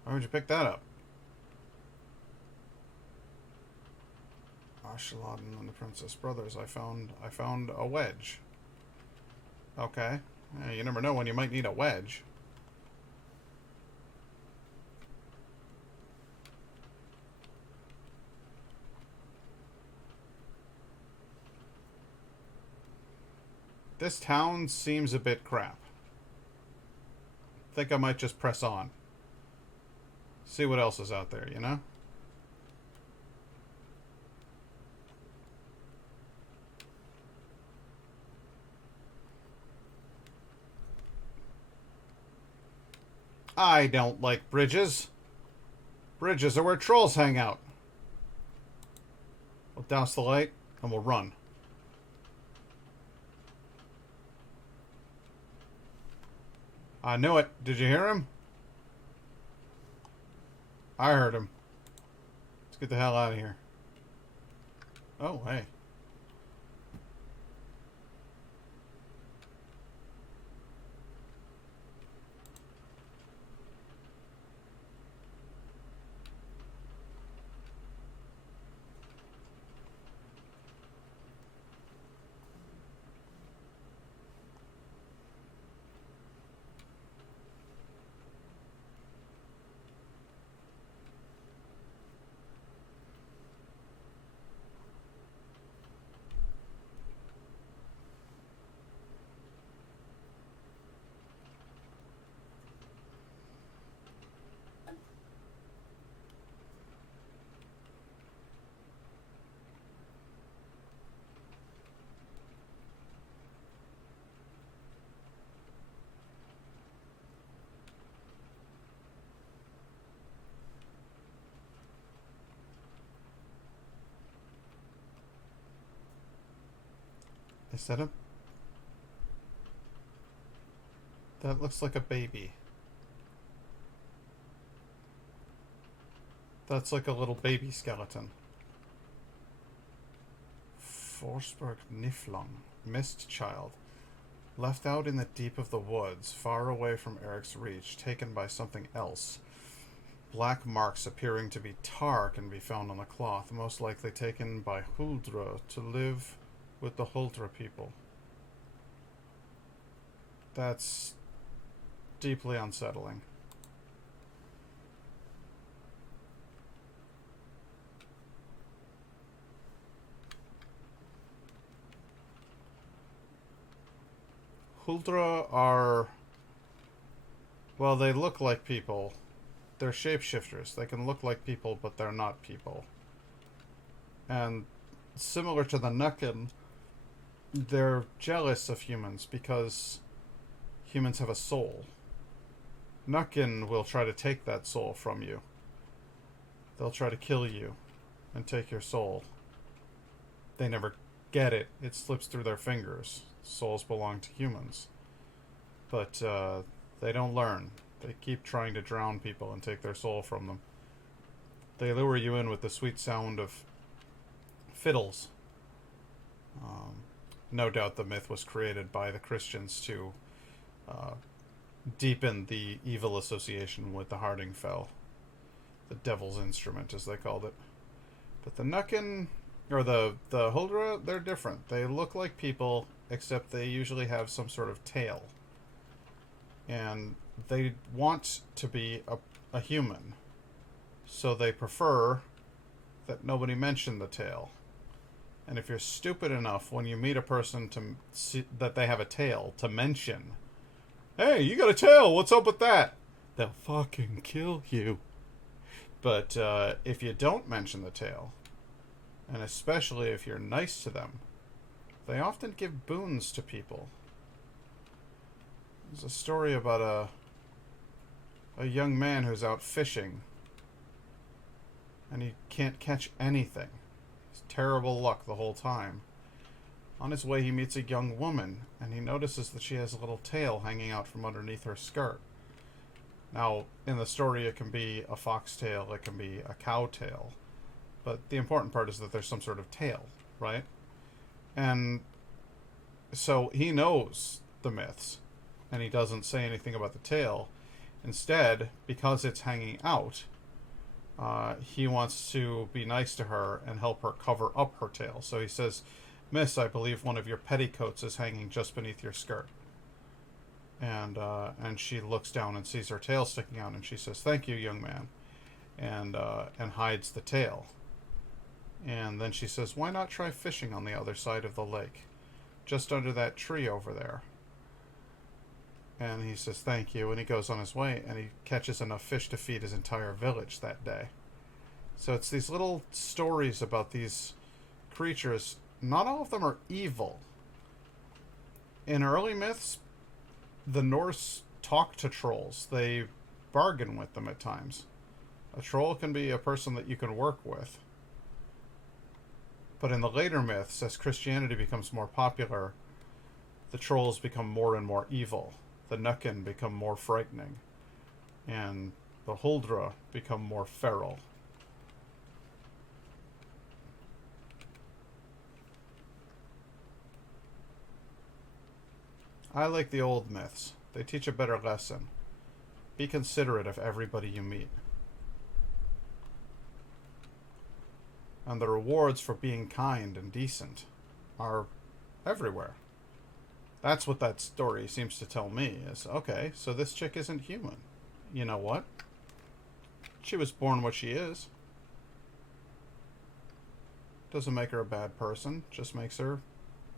Why would you pick that up? Asheladin and the Princess Brothers. I found a wedge. Okay. Yeah, you never know when you might need a wedge. This town seems a bit crap. Think I might just press on. See what else is out there, you know? I don't like bridges. Bridges are where trolls hang out. We'll douse the light and we'll run. I knew it. Did you hear him? I heard him. Let's get the hell out of here. Oh, hey. Is that a... That looks like a baby. That's like a little baby skeleton. Forsberg Niflung, Mist Child. Left out in the deep of the woods, far away from Eric's reach, taken by something else. Black marks appearing to be tar can be found on the cloth, most likely taken by Huldra to live with the Huldra people. That's deeply unsettling. Huldra are... Well, they look like people. They're shapeshifters. They can look like people, but they're not people. And similar to the Nukken, they're jealous of humans because humans have a soul. Nukken will try to take that soul from you. They'll try to kill you and take your soul. They never get it. It slips through their fingers. Souls belong to humans. But they don't learn. They keep trying to drown people and take their soul from them. They lure you in with the sweet sound of fiddles. No doubt the myth was created by the Christians to deepen the evil association with the Hardingfell. The devil's instrument, as they called it. But the Nukken, or the Huldra, they're different. They look like people, except they usually have some sort of tail. and they want to be a human, so they prefer that nobody mention the tail. And if you're stupid enough when you meet a person to see that they have a tail to mention, "Hey, you got a tail, what's up with that?" they'll fucking kill you. But if you don't mention the tail, and especially if you're nice to them, they often give boons to people. There's a story about a young man who's out fishing, and he can't catch anything. It's terrible luck the whole time. On his way, he meets a young woman, and he notices that she has a little tail hanging out from underneath her skirt. Now, in the story, it can be a foxtail, it can be a cow tail, but the important part is that there's some sort of tail, right? And so he knows the myths, and he doesn't say anything about the tail. Instead, because it's hanging out, he wants to be nice to her and help her cover up her tail. So he says, "Miss, I believe one of your petticoats is hanging just beneath your skirt." And she looks down and sees her tail sticking out, and she says, "Thank you, young man," and hides the tail. And then she says, "Why not try fishing on the other side of the lake, just under that tree over there?" And he says, "Thank you," and he goes on his way, and he catches enough fish to feed his entire village that day. So it's these little stories about these creatures. Not all of them are evil. In early myths, the Norse talk to trolls. They bargain with them at times. A troll can be a person that you can work with. But in the later myths, as Christianity becomes more popular, the trolls become more and more evil. The Nukken become more frightening. And the Huldra become more feral. I like the old myths. They teach a better lesson. Be considerate of everybody you meet. And the rewards for being kind and decent are everywhere. That's what that story seems to tell me, is, okay, so this chick isn't human. You know what? She was born what she is. Doesn't make her a bad person, just makes her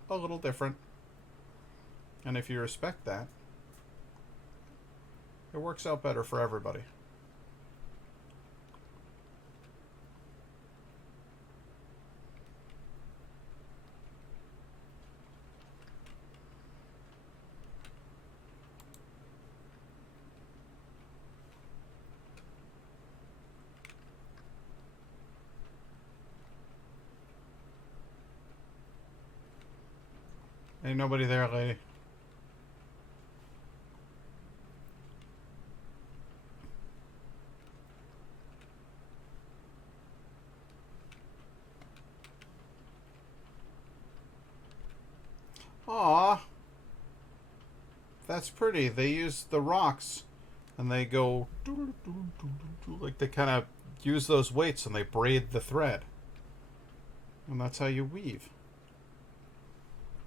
a little different. And if you respect that, it works out better for everybody. Ain't nobody there, lady. Aw. That's pretty. They use the rocks and they go like they kind of use those weights and they braid the thread. And that's how you weave.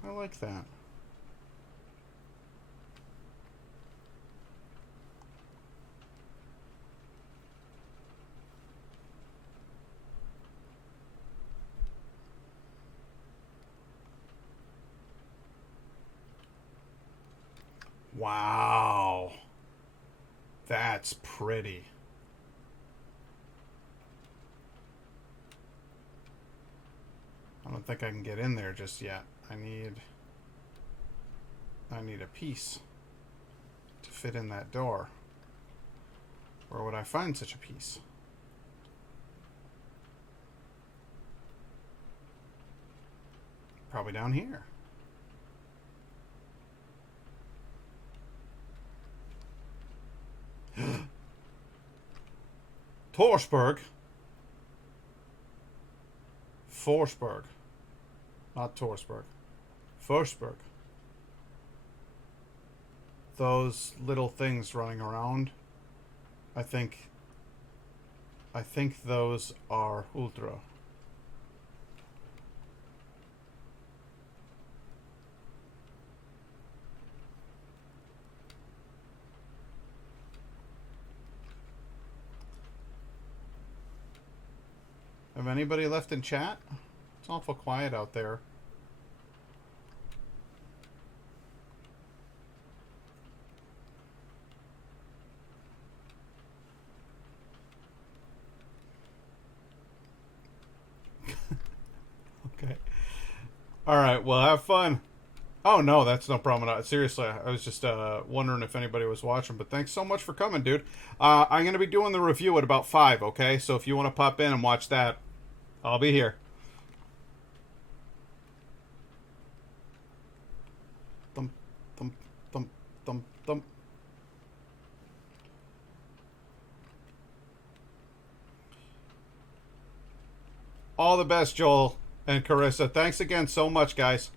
I like that. Wow. That's pretty. I don't think I can get in there just yet. I need a piece to fit in that door. Where would I find such a piece? Probably down here. Torsberg. Forsberg. Not Torsberg. Forsberg. Those little things running around, I think those are Ultra. Have anybody left in chat? It's awful quiet out there. Okay. Alright, well, have fun. Oh, no, that's no problem at all. Seriously, I was just wondering if anybody was watching, but thanks so much for coming, dude. I'm going to be doing the review at about 5, okay? So if you want to pop in and watch that, I'll be here. Thump, thump, thump, thump, thump. All the best, Joel and Carissa. Thanks again so much, guys.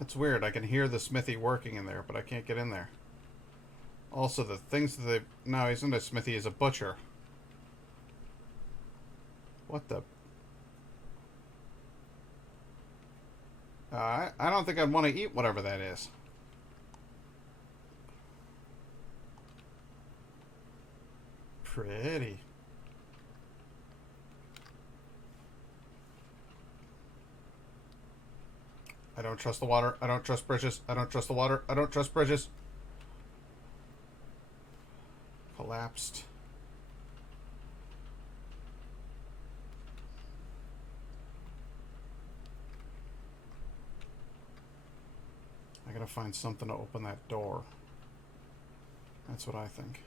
It's weird. I can hear the smithy working in there, but I can't get in there. Also, the things that they... No, he's not a smithy. He's a butcher. What the... I don't think I'd want to eat whatever that is. Pretty. I don't trust the water. I don't trust bridges. I don't trust the water. I don't trust bridges. Collapsed. I gotta find something to open that door. That's what I think.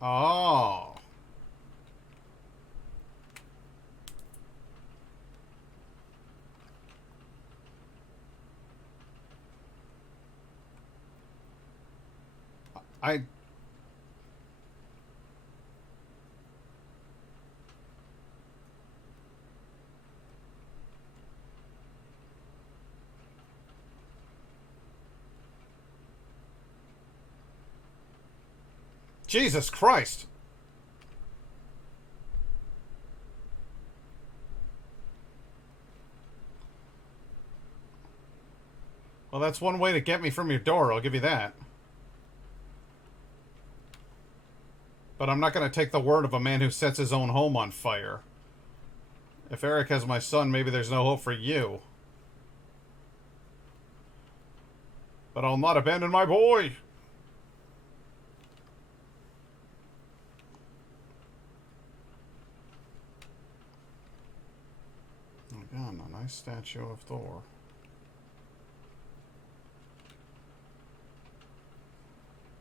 Oh. I... Jesus Christ! Well, that's one way to get me from your door, I'll give you that. But I'm not going to take the word of a man who sets his own home on fire. If Eric has my son, maybe there's no hope for you. But I'll not abandon my boy! Again, a nice statue of Thor.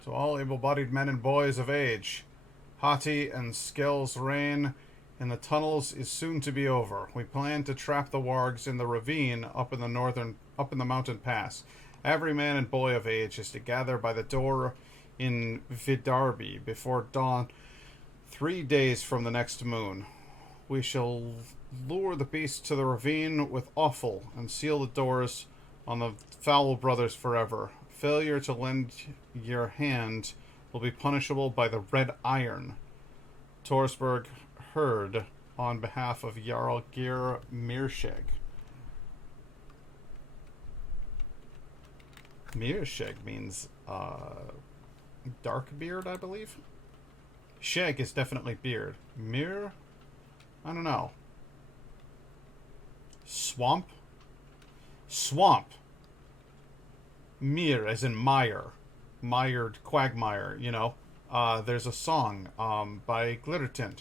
To all able-bodied men and boys of age, Hati and Skell's reign in the tunnels is soon to be over. We plan to trap the wargs in the ravine up in the mountain pass. Every man and boy of age is to gather by the door in Vidarbi before dawn, 3 days from the next moon. We shall lure the beasts to the ravine with offal and seal the doors on the Foul brothers forever. Failure to lend your hand will be punishable by the Red Iron. Torsberg heard on behalf of Jarl Geir Mirsheg. Mirsheg means dark beard, I believe. Sheg is definitely beard. Mir? I don't know. Swamp? Swamp. Mir as in mire. Mired quagmire, you know. There's a song by Glittertint.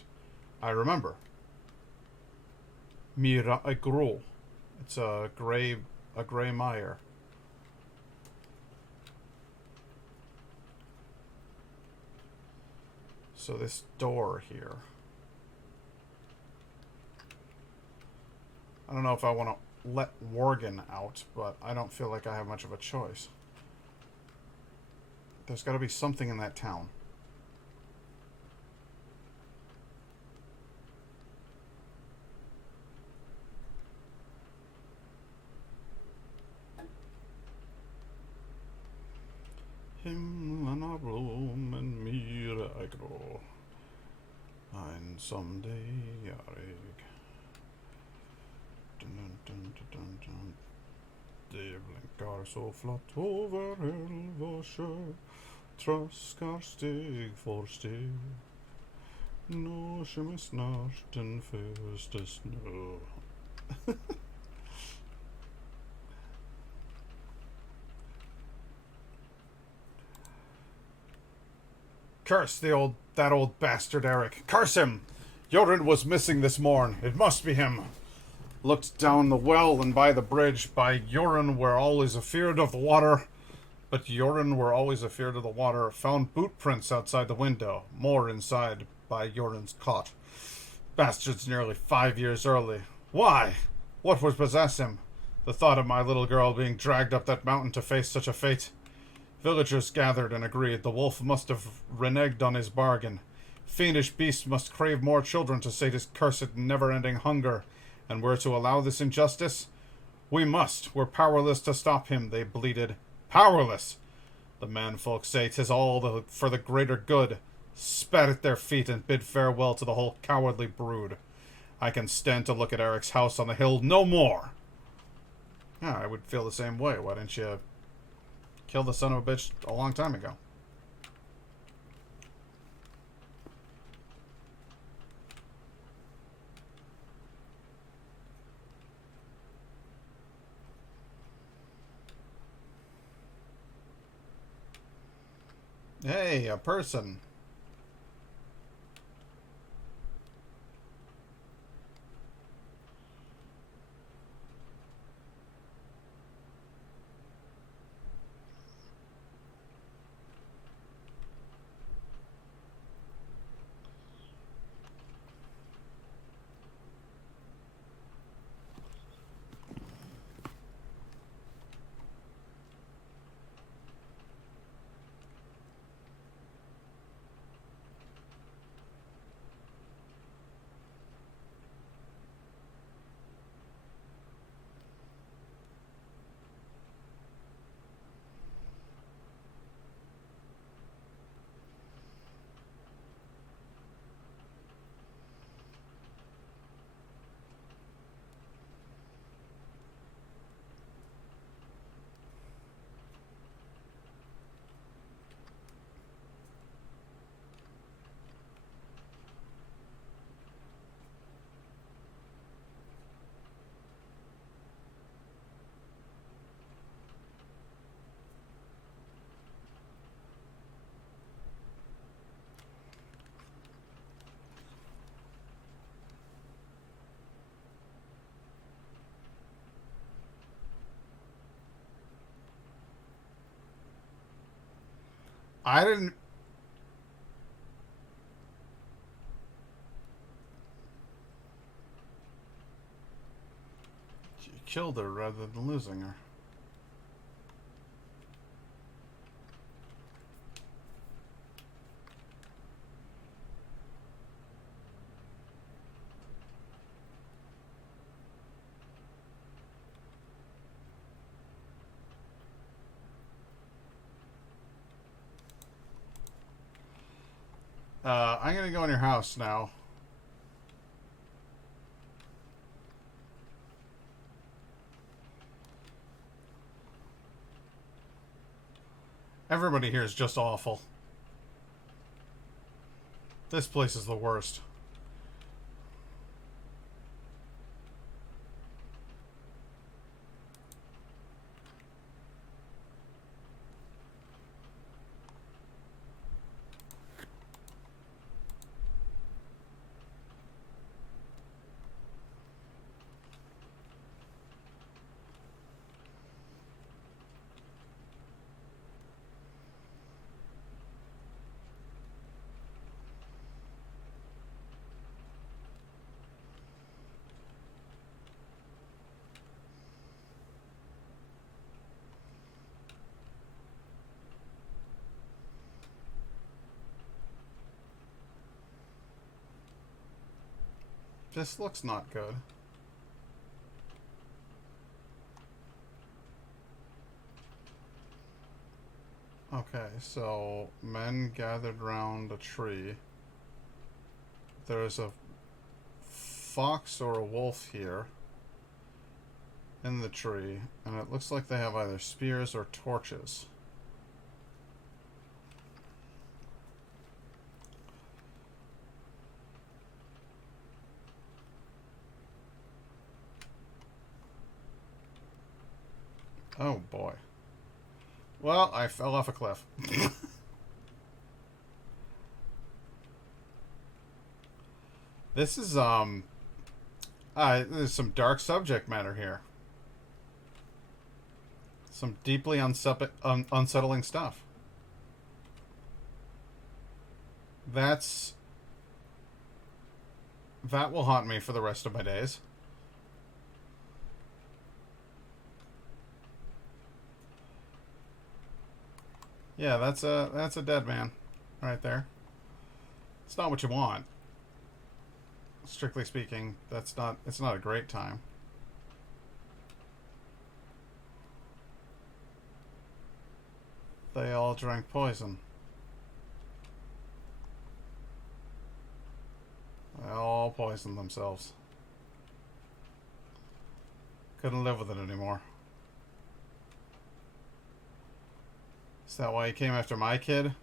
I remember. Mira a grå. It's a gray mire. So this door here. I don't know if I want to let Worgen out, but I don't feel like I have much of a choice. There's got to be something in that town. Himlarna blommen myra är grå. En someday är jag. Dun, dun, dun, dun, dun. Det blinkar så flott över älv och sjö. Tröskar steg för steg. Nå kommer snart den första snö. Curse that old bastard Eric. Curse him! Joran was missing this morn. It must be him. Looked down the well and by the bridge. By Joran were always afeard of the water. But Joran were always afeard of the water. Found boot prints outside the window. More inside by Joran's cot. Bastard's nearly 5 years early. Why? What would possess him? The thought of my little girl being dragged up that mountain to face such a fate. Villagers gathered and agreed the wolf must have reneged on his bargain. Fiendish beast must crave more children to sate his cursed never-ending hunger. And we're to allow this injustice? We must. We're powerless to stop him, they bleated. Powerless! The manfolk say 'tis all for the greater good. Spat at their feet and bid farewell to the whole cowardly brood. I can stand to look at Eric's house on the hill no more! Yeah, I would feel the same way. Why didn't you kill the son of a bitch a long time ago? Hey, a person. I didn't... You killed her rather than losing her. I'm gonna go in your house now. Everybody here is just awful. This place is the worst. This looks not good. Oh, Okay, so men gathered round a tree. There's a fox or a wolf here in the tree, and it looks like they have either spears or torches. Oh boy. Well, I fell off a cliff. This is there's some dark subject matter here. Some deeply unsettling stuff. That will haunt me for the rest of my days. Yeah, that's a dead man right there. It's not what you want. Strictly speaking, it's not a great time. They all drank poison. They all poisoned themselves. Couldn't live with it anymore. Is that why you came after my kid?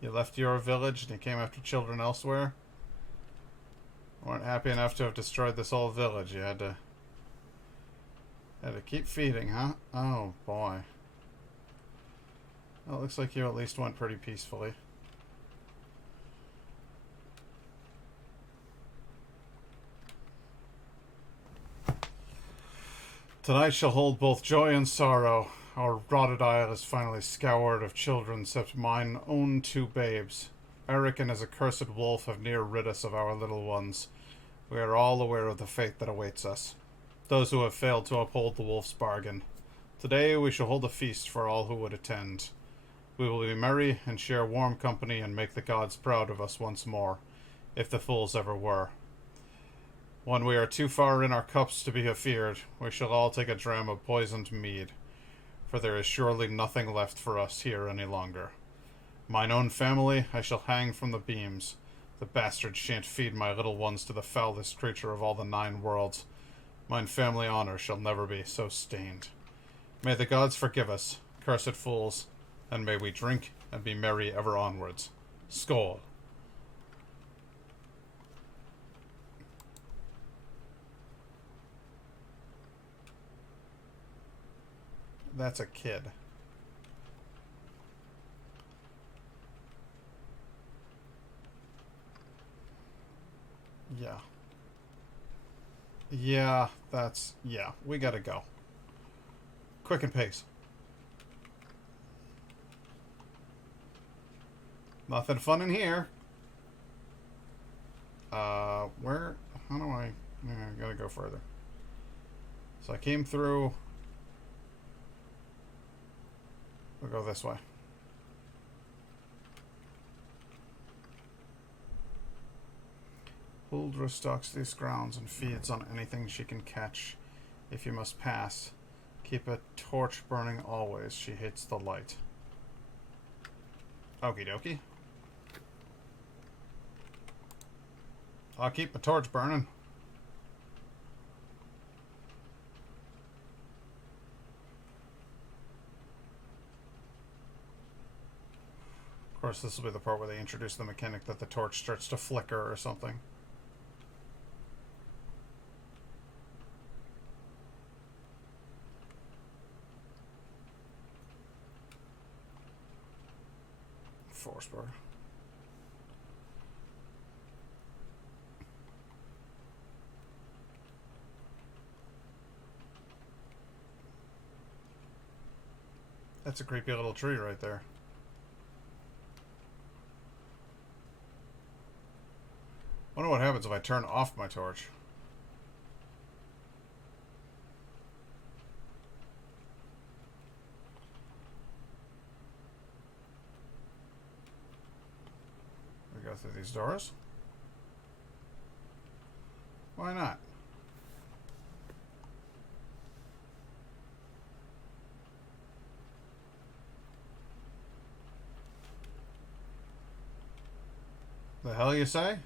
You left your village and you came after children elsewhere? Weren't happy enough to have destroyed this whole village. You had to keep feeding, huh? Oh boy. Well, it looks like you at least went pretty peacefully. Tonight shall hold both joy and sorrow. Our rotted isle is finally scoured of children, except mine own two babes. Eric and his accursed wolf have near rid us of our little ones. We are all aware of the fate that awaits us. Those who have failed to uphold the wolf's bargain. Today we shall hold a feast for all who would attend. We will be merry and share warm company and make the gods proud of us once more, if the fools ever were. When we are too far in our cups to be afeared, we shall all take a dram of poisoned mead, for there is surely nothing left for us here any longer. Mine own family I shall hang from the beams. The bastards shan't feed my little ones to the foulest creature of all the 9 worlds. Mine family honor shall never be so stained. May the gods forgive us, cursed fools, and may we drink and be merry ever onwards. Skål. That's a kid. Yeah. Yeah, yeah, we gotta go. Quick and pace. Nothing fun in here. How do I gotta go further. So I came through. We'll go this way. Huldra stalks these grounds and feeds on anything she can catch. If you must pass, keep a torch burning always. She hates the light. Okie dokie. I'll keep my torch burning. Of course, this will be the part where they introduce the mechanic that the torch starts to flicker or something. Force bar. That's a creepy little tree right there. Wonder what happens if I turn off my torch. We go through these doors. Why not? The hell you say?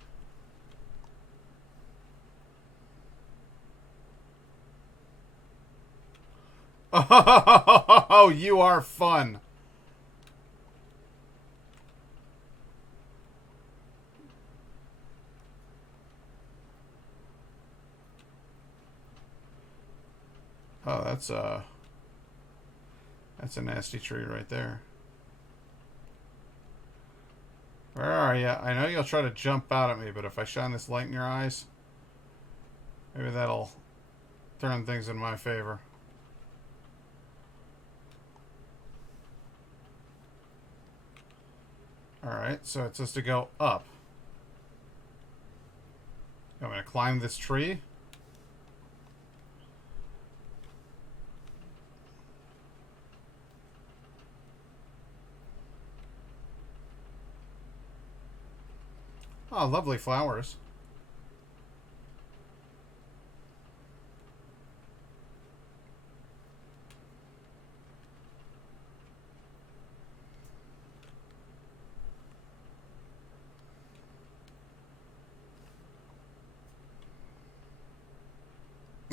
Oh, you are fun. Oh, that's a nasty tree right there. Where are you? I know you'll try to jump out at me, but if I shine this light in your eyes, maybe that'll turn things in my favor. Alright, so it says to go up. I'm going to climb this tree. Oh, lovely flowers.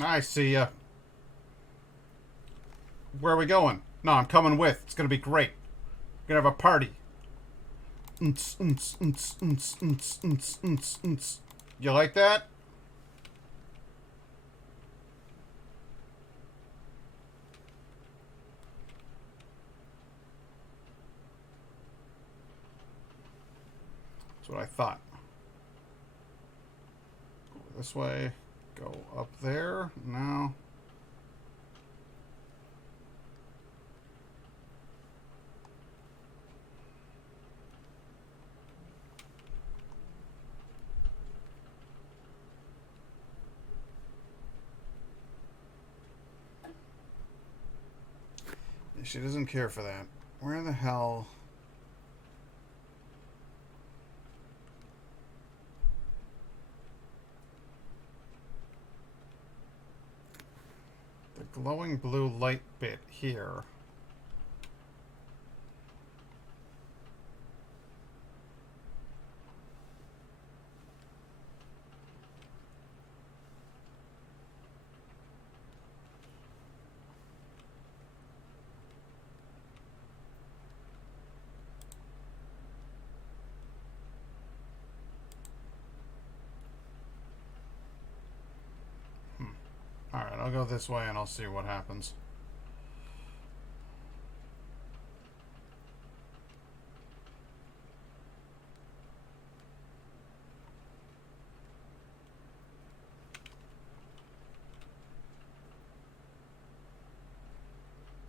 I see ya. Where are we going? No, I'm coming with. It's gonna be great. We're gonna have a party. You like that? That's what I thought. Go this way. Go up there. No. She doesn't care for that. Where the hell? The glowing blue light bit here. Alright, I'll go this way and I'll see what happens.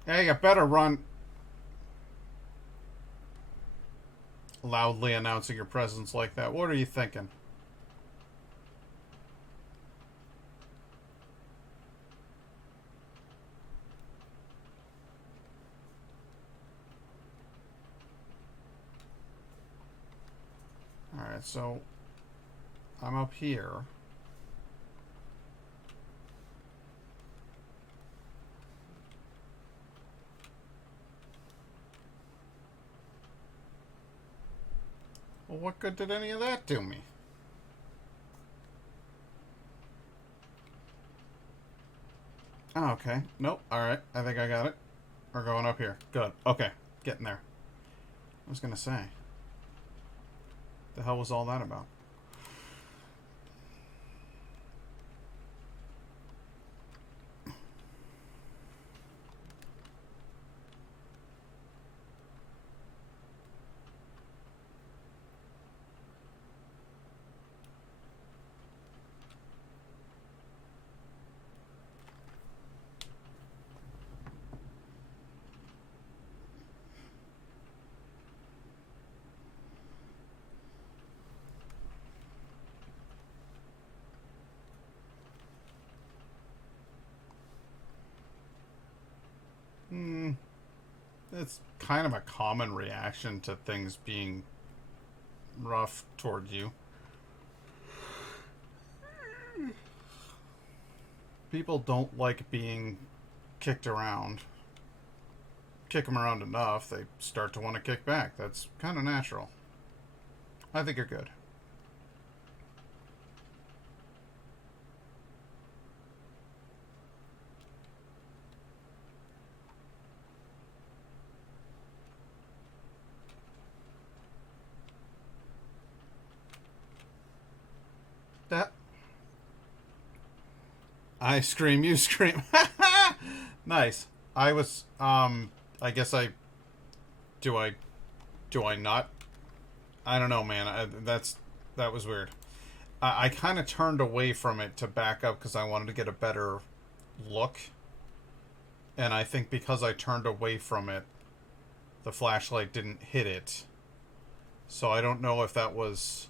Hey, you better run. Loudly announcing your presence like that. What are you thinking? Alright, so I'm up here. Well, what good did any of that do me? Oh, okay. Nope. Alright, I think I got it. We're going up here. Good. Okay, getting there. I was gonna say. The hell was all that about? It's kind of a common reaction to things being rough toward you. People don't like being kicked around. Kick them around enough, they start to want to kick back. That's kind of natural. I think you're good. I scream, you scream. Nice. I was, I guess do I, do I not? I don't know, man. That was weird. I kind of turned away from it to back up because I wanted to get a better look. And I think because I turned away from it, the flashlight didn't hit it. So I don't know if that was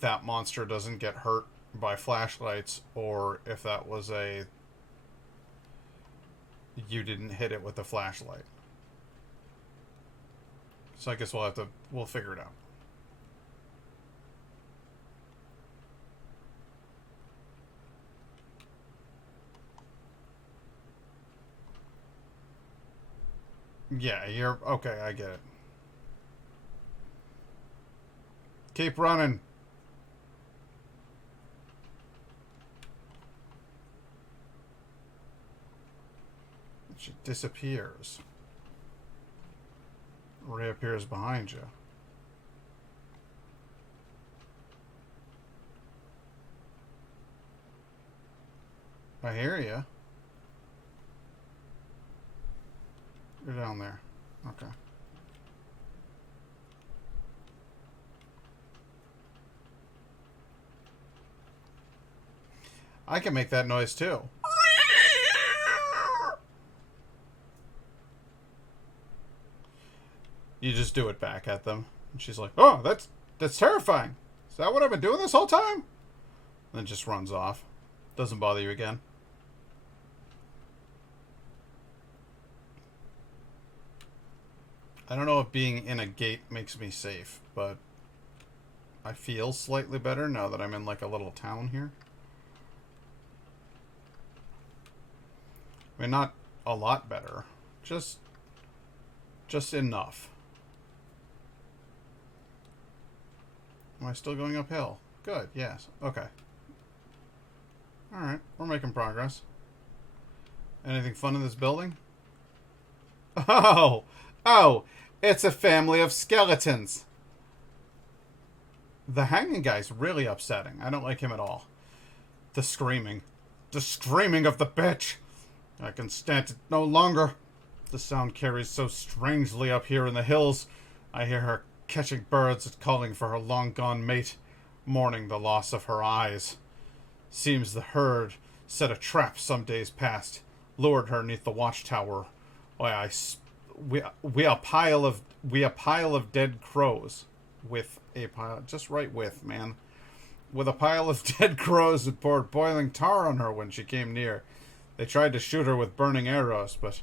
that monster doesn't get hurt by flashlights, or if that was a you didn't hit it with the flashlight. So I guess we'll figure it out. Yeah, you're okay, I get it. Keep running. She disappears. Reappears behind you. I hear you. You're down there. Okay. I can make that noise too. You just do it back at them. And she's like, oh, that's terrifying. Is that what I've been doing this whole time? And then just runs off. Doesn't bother you again. I don't know if being in a gate makes me safe, but I feel slightly better now that I'm in like a little town here. I mean, not a lot better. Just enough. Am I still going uphill? Good, yes. Okay. Alright, we're making progress. Anything fun in this building? Oh! Oh! It's a family of skeletons! The hanging guy's really upsetting. I don't like him at all. The screaming. The screaming of the bitch! I can stand it no longer. The sound carries so strangely up here in the hills. I hear her catching birds and calling for her long-gone mate, mourning the loss of her eyes. Seems the herd set a trap some days past, lured her neath the watchtower. Why, we a pile of dead crows, with a pile, just right with, man, with a pile of dead crows and poured boiling tar on her when she came near. They tried to shoot her with burning arrows, but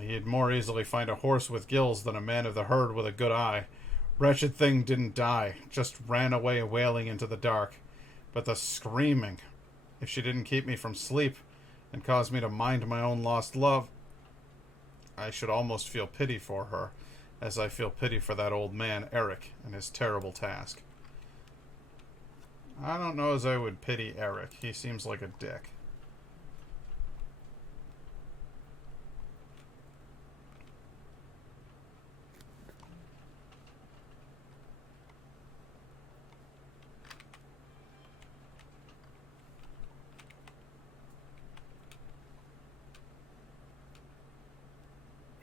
he'd more easily find a horse with gills than a man of the herd with a good eye. Wretched thing didn't die, just ran away wailing into the dark. But the screaming, if she didn't keep me from sleep and cause me to mind my own lost love, I should almost feel pity for her, as I feel pity for that old man, Eric, and his terrible task. I don't know as I would pity Eric. He seems like a dick.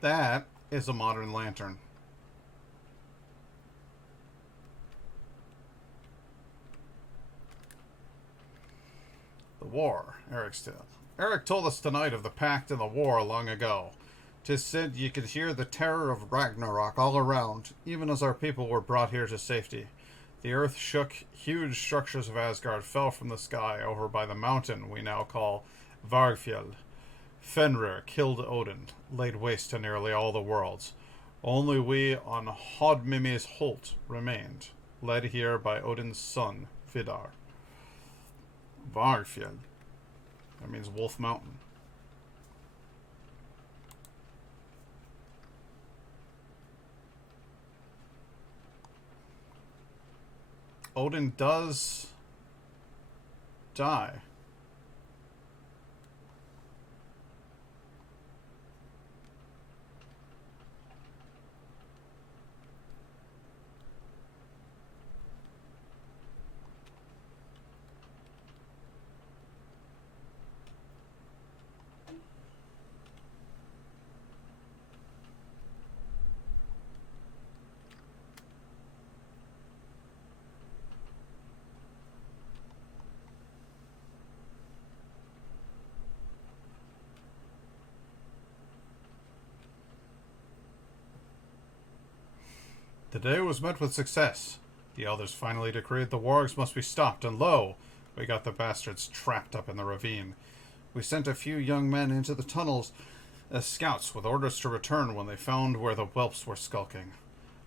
That is a modern lantern. The war, Eric still. Eric told us tonight of the pact and the war long ago. 'Tis said ye could hear the terror of Ragnarok all around, even as our people were brought here to safety. The earth shook, huge structures of Asgard fell from the sky over by the mountain we now call Vargfjell. Fenrir killed Odin, laid waste to nearly all the worlds. Only we on Hodmimi's Holt remained, led here by Odin's son, Vidar. Vargfjell. That means Wolf Mountain. Odin does die. The day was met with success. The elders finally decreed the wargs must be stopped, and lo, we got the bastards trapped up in the ravine. We sent a few young men into the tunnels as scouts with orders to return when they found where the whelps were skulking.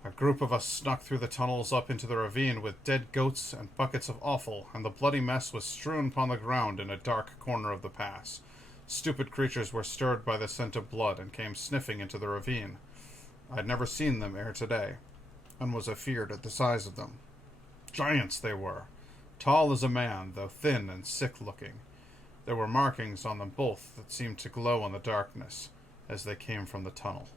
A group of us snuck through the tunnels up into the ravine with dead goats and buckets of offal, and the bloody mess was strewn upon the ground in a dark corner of the pass. Stupid creatures were stirred by the scent of blood and came sniffing into the ravine. I had never seen them ere today, and was afeared at the size of them. Giants they were, tall as a man, though thin and sick-looking. There were markings on them both that seemed to glow in the darkness as they came from the tunnel.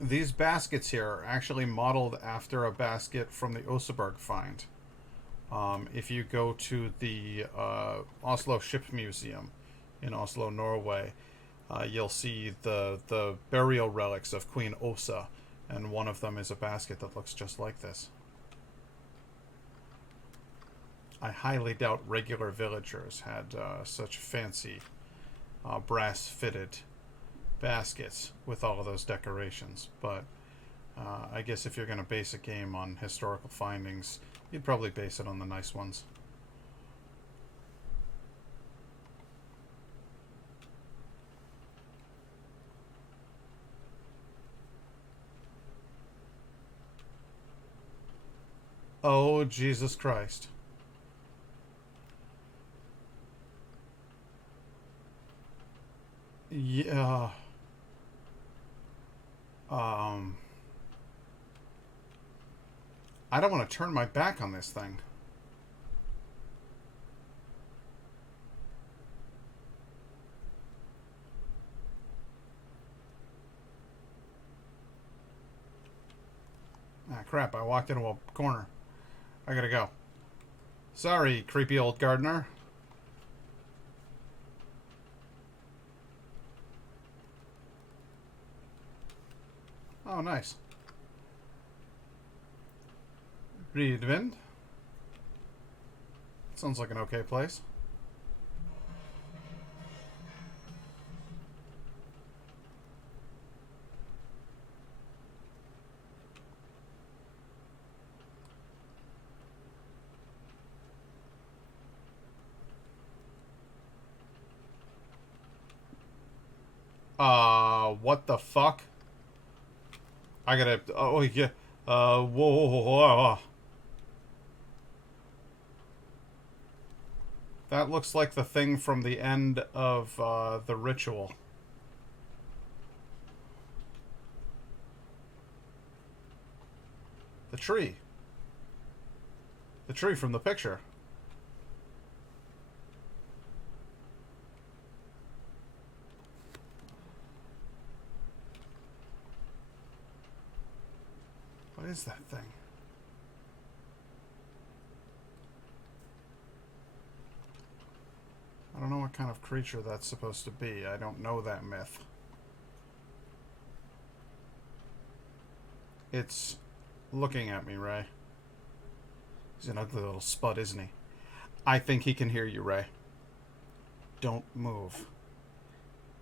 These baskets here are actually modeled after a basket from the Oseberg find. If you go to the Oslo Ship Museum in Oslo, Norway, you'll see the burial relics of Queen Osa, and one of them is a basket that looks just like this. I highly doubt regular villagers had such fancy brass-fitted baskets with all of those decorations, but I guess if you're going to base a game on historical findings, you'd probably base it on the nice ones. Oh, Jesus Christ. Yeah. I don't want to turn my back on this thing. Ah, crap, I walked into a corner. I gotta go. Sorry, creepy old gardener. Oh, nice. Reedwind. Sounds like an okay place. What the fuck? I gotta, oh yeah, whoa. That looks like the thing from the end of, The Ritual. The tree. The tree from the picture. What is that thing? I don't know what kind of creature that's supposed to be. I don't know that myth. It's looking at me, Ray. He's an ugly little spud, isn't he? I think he can hear you, Ray. Don't move.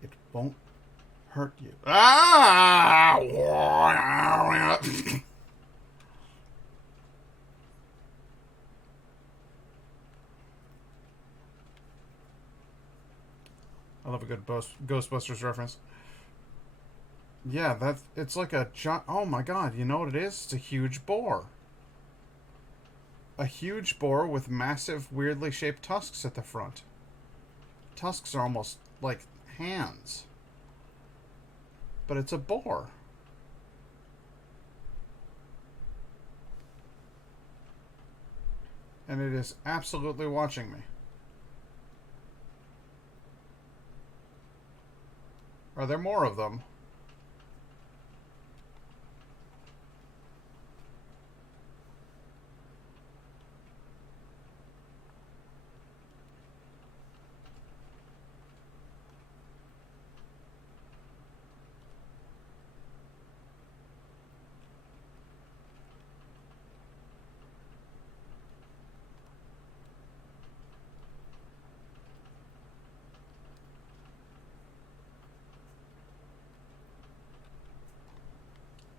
It won't hurt you. Ah! I love a good Ghostbusters reference. Yeah, it's like a giant... Oh my god, you know what it is? It's a huge boar. A huge boar with massive, weirdly shaped tusks at the front. Tusks are almost like hands. But it's a boar. And it is absolutely watching me. Are there more of them?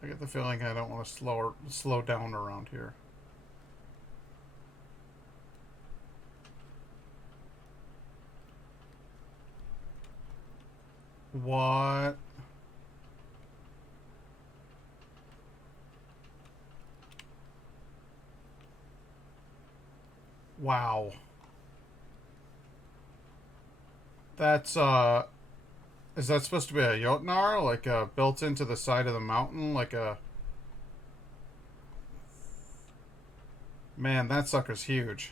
I get the feeling I don't want to slow down around here. What? Wow. That's, is that supposed to be a Jotnar? Like, built into the side of the mountain? Like a... Man, that sucker's huge.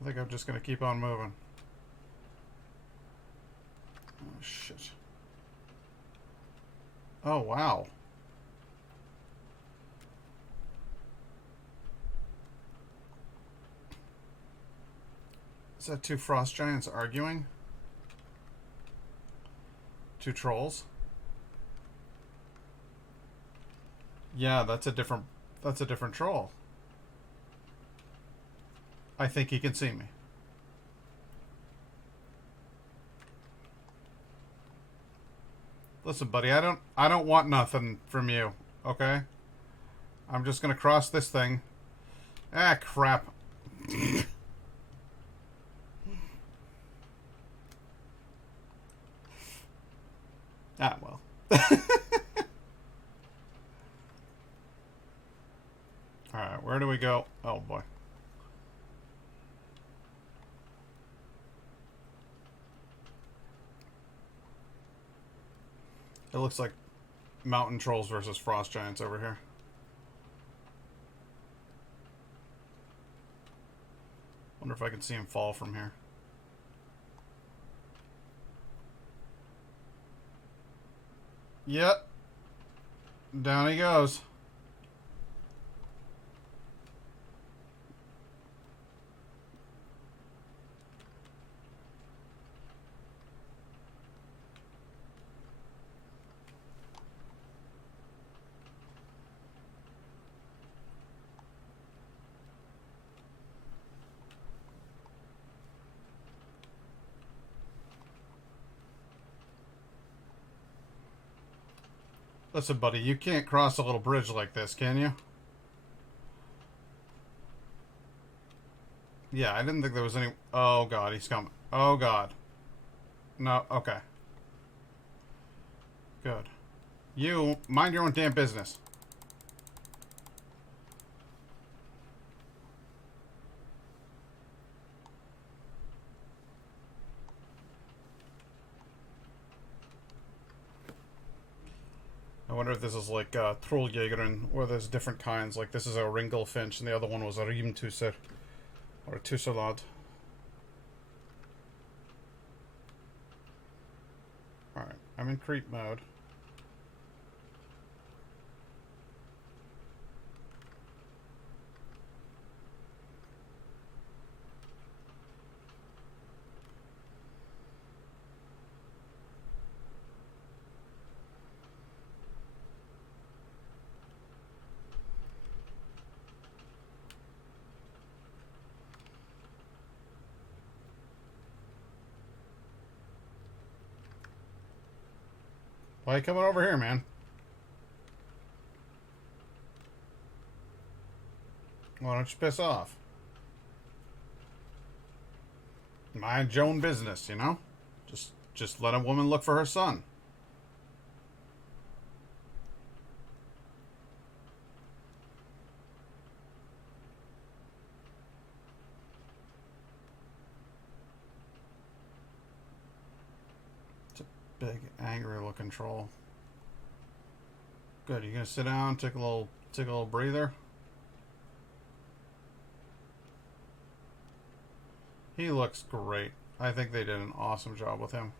I think I'm just gonna keep on moving. Oh, shit. Oh, wow. Is that two frost giants arguing? Two trolls? Yeah, that's a different troll. I think he can see me. Listen, buddy, I don't want nothing from you, okay? I'm just gonna cross this thing. Ah, crap. Ah, well. Alright, where do we go? Oh, boy. It looks like mountain trolls versus frost giants over here. Wonder if I can see him fall from here. Yep. Down he goes. Listen, buddy, you can't cross a little bridge like this, can you? Yeah, I didn't think there was any... Oh, God, he's coming. Oh, God. No, okay. Good. You, mind your own damn business. I wonder if this is like Trolljägeren, where there's different kinds. Like this is a Ringelfinch, and the other one was a Rimtusser, or a Tusselad. Alright, I'm in creep mode. Why are you coming over here, man? Why don't you piss off? Mind your own business, you know? Just let a woman look for her son. Big, angry-looking troll. Good. You gonna sit down, take a little breather? He looks great. I think they did an awesome job with him.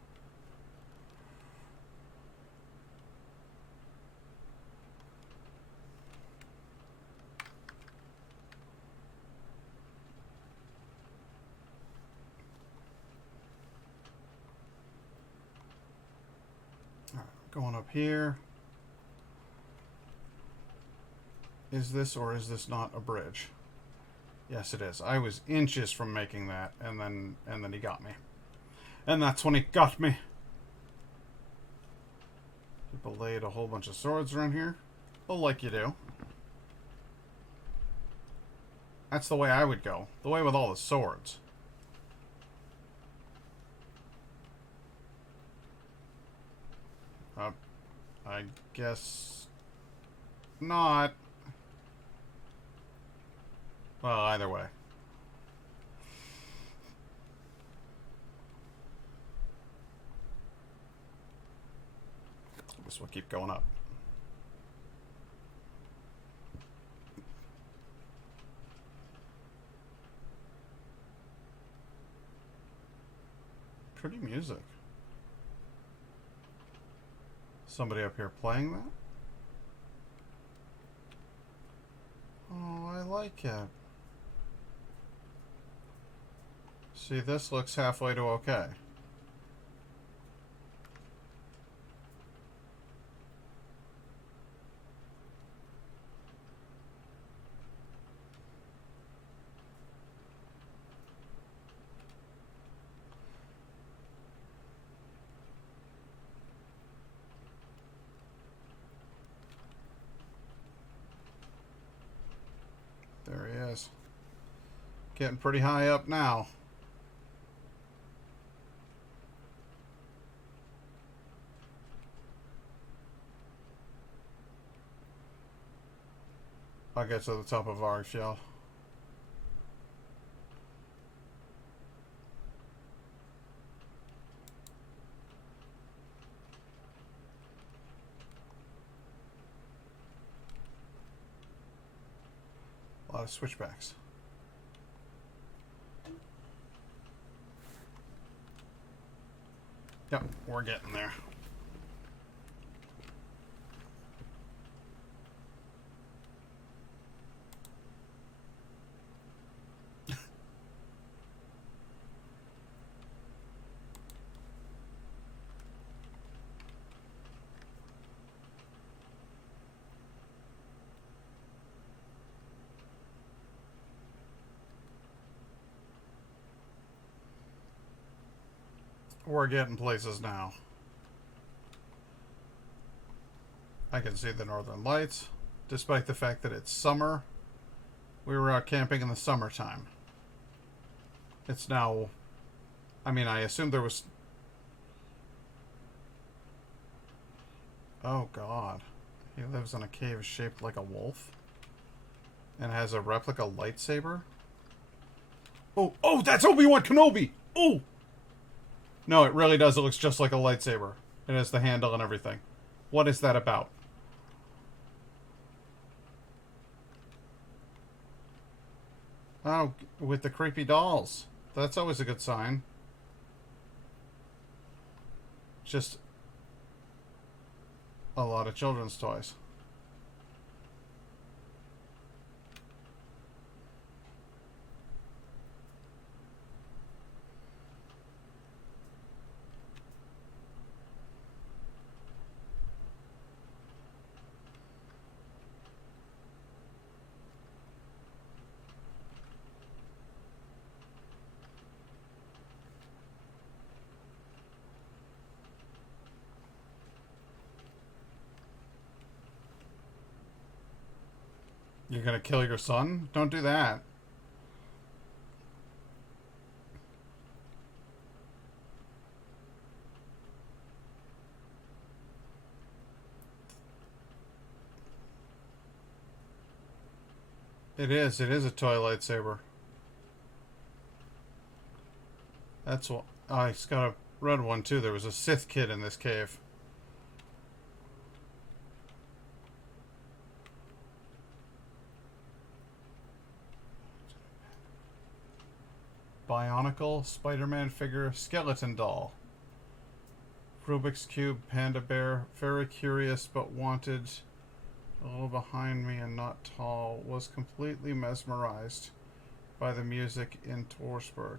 Going up here. Is this or is this not a bridge? Yes, it is. I was inches from making that, and then he got me. And that's when he got me. belayed a whole bunch of swords around here. Well, like you do. That's the way I would go. The way with all the swords. I guess not. Well, either way. This will keep going up. Pretty music. Somebody up here playing that? Oh, I like it. See, this looks halfway to okay. There he is. Getting pretty high up now. I'll get to the top of Vargfjall. A lot of switchbacks. Yep, we're getting there. We're getting places now. I can see the northern lights, despite the fact that it's summer. We were out camping in the summertime. It's now... I mean, I assume there was... Oh, God. He lives in a cave shaped like a wolf. And has a replica lightsaber. Oh, that's Obi-Wan Kenobi! Oh! No, it really does. It looks just like a lightsaber. It has the handle and everything. What is that about? Oh, with the creepy dolls. That's always a good sign. Just a lot of children's toys. You're gonna kill your son? Don't do that. It is a toy lightsaber. That's what... Oh, he's got a red one too. There was a Sith kid in this cave. Bionicle, Spider-Man figure, skeleton doll. Rubik's Cube, Panda Bear, very curious but wanted. A little behind me and not tall. Was completely mesmerized by the music in Torsberg.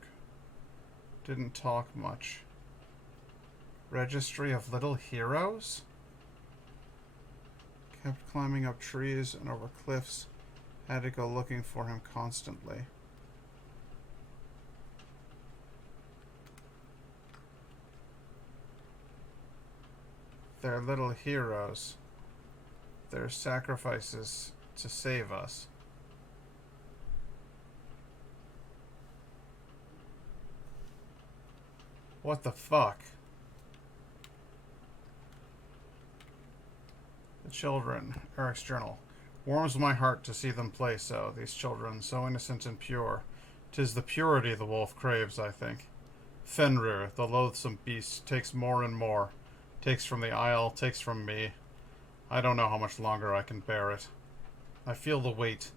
Didn't talk much. Registry of Little Heroes? Kept climbing up trees and over cliffs. Had to go looking for him constantly. They're little heroes. They're sacrifices to save us. What the fuck? The children. Eric's journal. Warms my heart to see them play so, these children, so innocent and pure. 'Tis the purity the wolf craves, I think. Fenrir, the loathsome beast, takes more and more. Takes from the isle, takes from me. I don't know how much longer I can bear it. I feel the weight,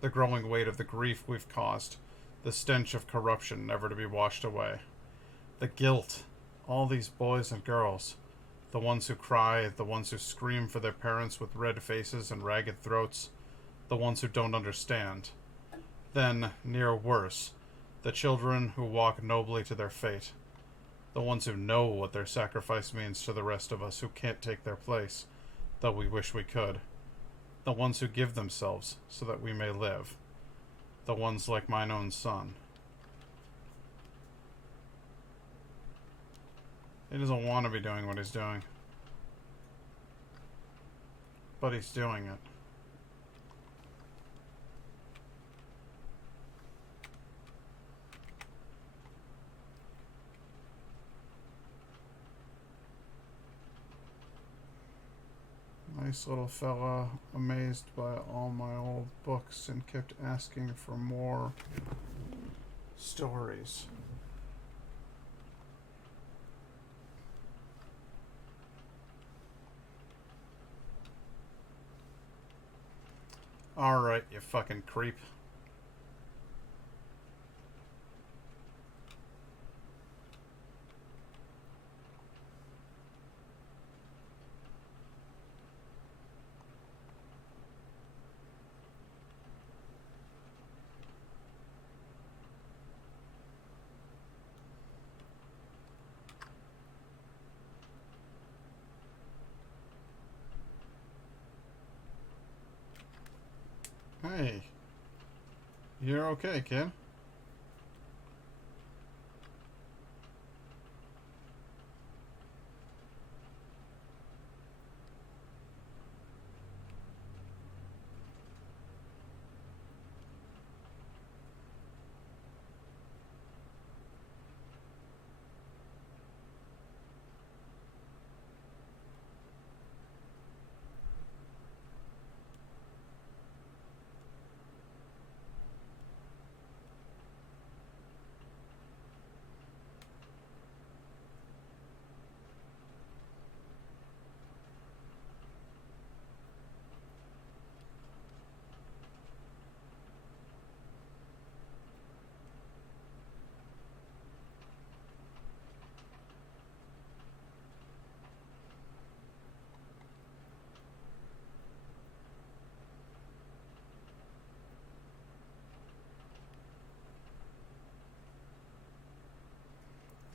the growing weight of the grief we've caused, the stench of corruption never to be washed away. The guilt, all these boys and girls, the ones who cry, the ones who scream for their parents with red faces and ragged throats, the ones who don't understand. Then, near worse, the children who walk nobly to their fate, the ones who know what their sacrifice means to the rest of us who can't take their place, though we wish we could. The ones who give themselves so that we may live. The ones like mine own son. He doesn't want to be doing what he's doing. But he's doing it. Nice little fella, amazed by all my old books and kept asking for more stories. Alright, you fucking creep. Hey. You're okay, kid.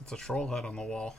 It's a troll head on the wall.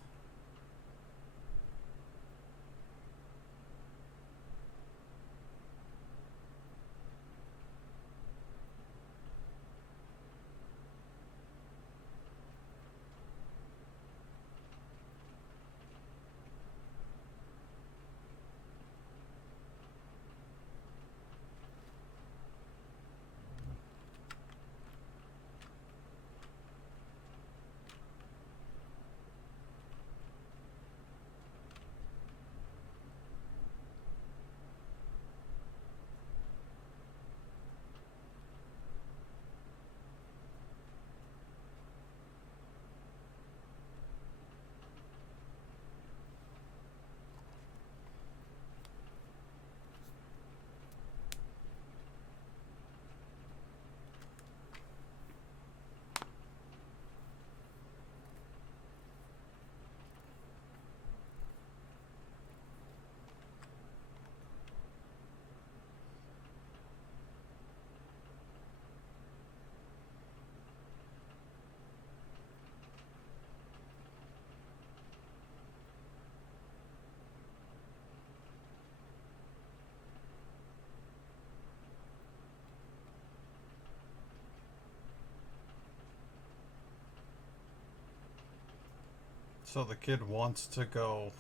So the kid wants to go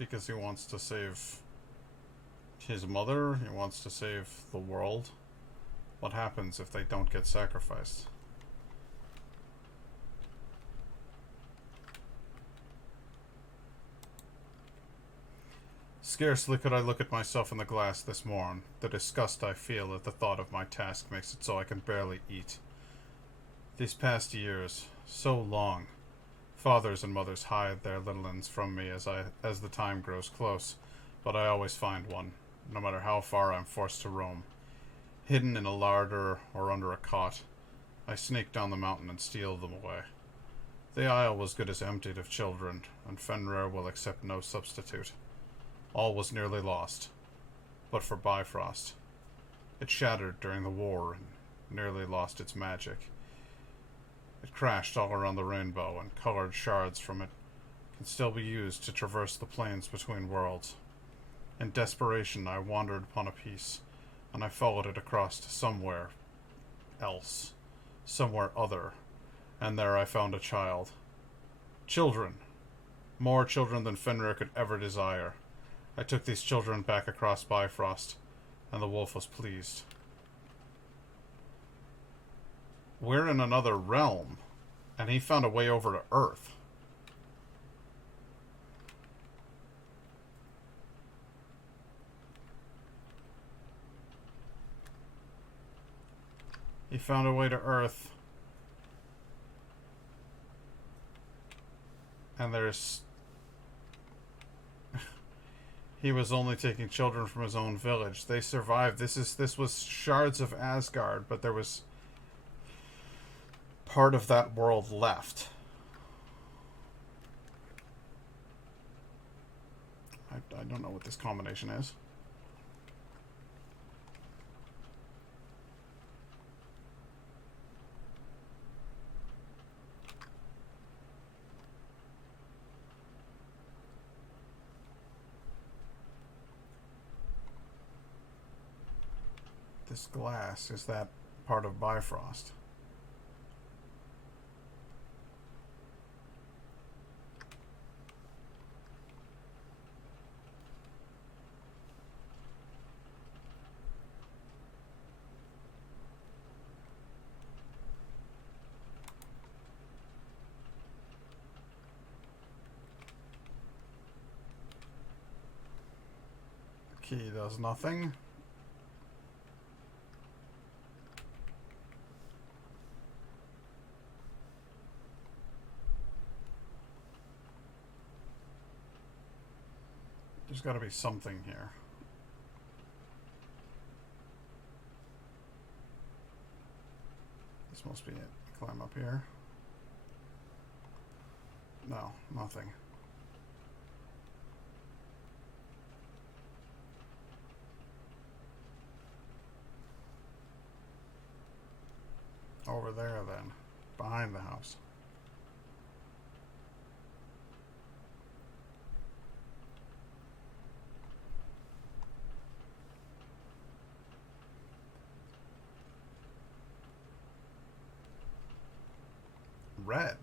because he wants to save his mother, he wants to save the world. What happens if they don't get sacrificed? Scarcely could I look at myself in the glass this morn. The disgust I feel at the thought of my task makes it so I can barely eat. These past years, so long, fathers and mothers hide their little ones from me as the time grows close, but I always find one, no matter how far I'm forced to roam. Hidden in a larder or under a cot, I sneak down the mountain and steal them away. The isle was good as emptied of children, and Fenrir will accept no substitute. All was nearly lost, but for Bifrost. It shattered during the war and nearly lost its magic. It crashed all around the rainbow, and colored shards from it can still be used to traverse the plains between worlds. In desperation, I wandered upon a piece, and I followed it across to somewhere else, somewhere other, and there I found a child. Children. More children than Fenrir could ever desire. I took these children back across Bifrost, and the wolf was pleased. We're in another realm, and he found a way over to Earth. He found a way to Earth. And there's... He was only taking children from his own village. They survived. This was Shards of Asgard, but there was part of that world left. I don't know what this combination is. This glass, is that part of Bifrost? The key does nothing. There's got to be something here. This must be it. Climb up here. No, nothing. Over there, then. Behind the house. Red.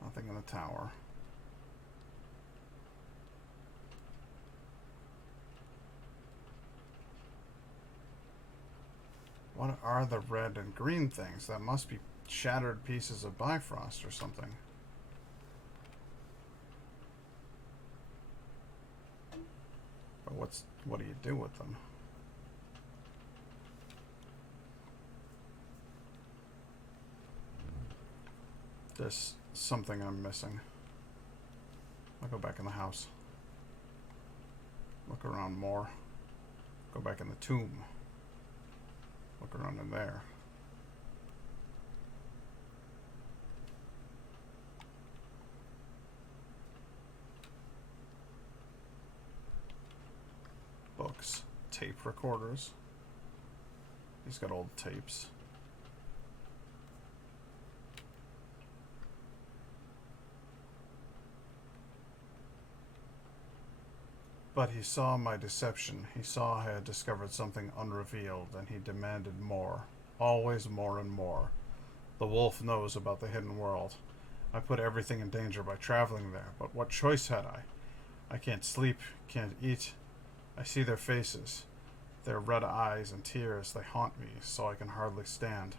Nothing in the tower. What are the red and green things? That must be shattered pieces of Bifrost or something. But what do you do with them? There's something I'm missing. I'll go back in the house. Look around more. Go back in the tomb. Look around in there. Books. Tape recorders. He's got old tapes. But he saw my deception. He saw I had discovered something unrevealed, and he demanded more. Always more and more. The wolf knows about the hidden world. I put everything in danger by traveling there, but what choice had I? I can't sleep, can't eat. I see their faces. Their red eyes and tears, they haunt me, so I can hardly stand.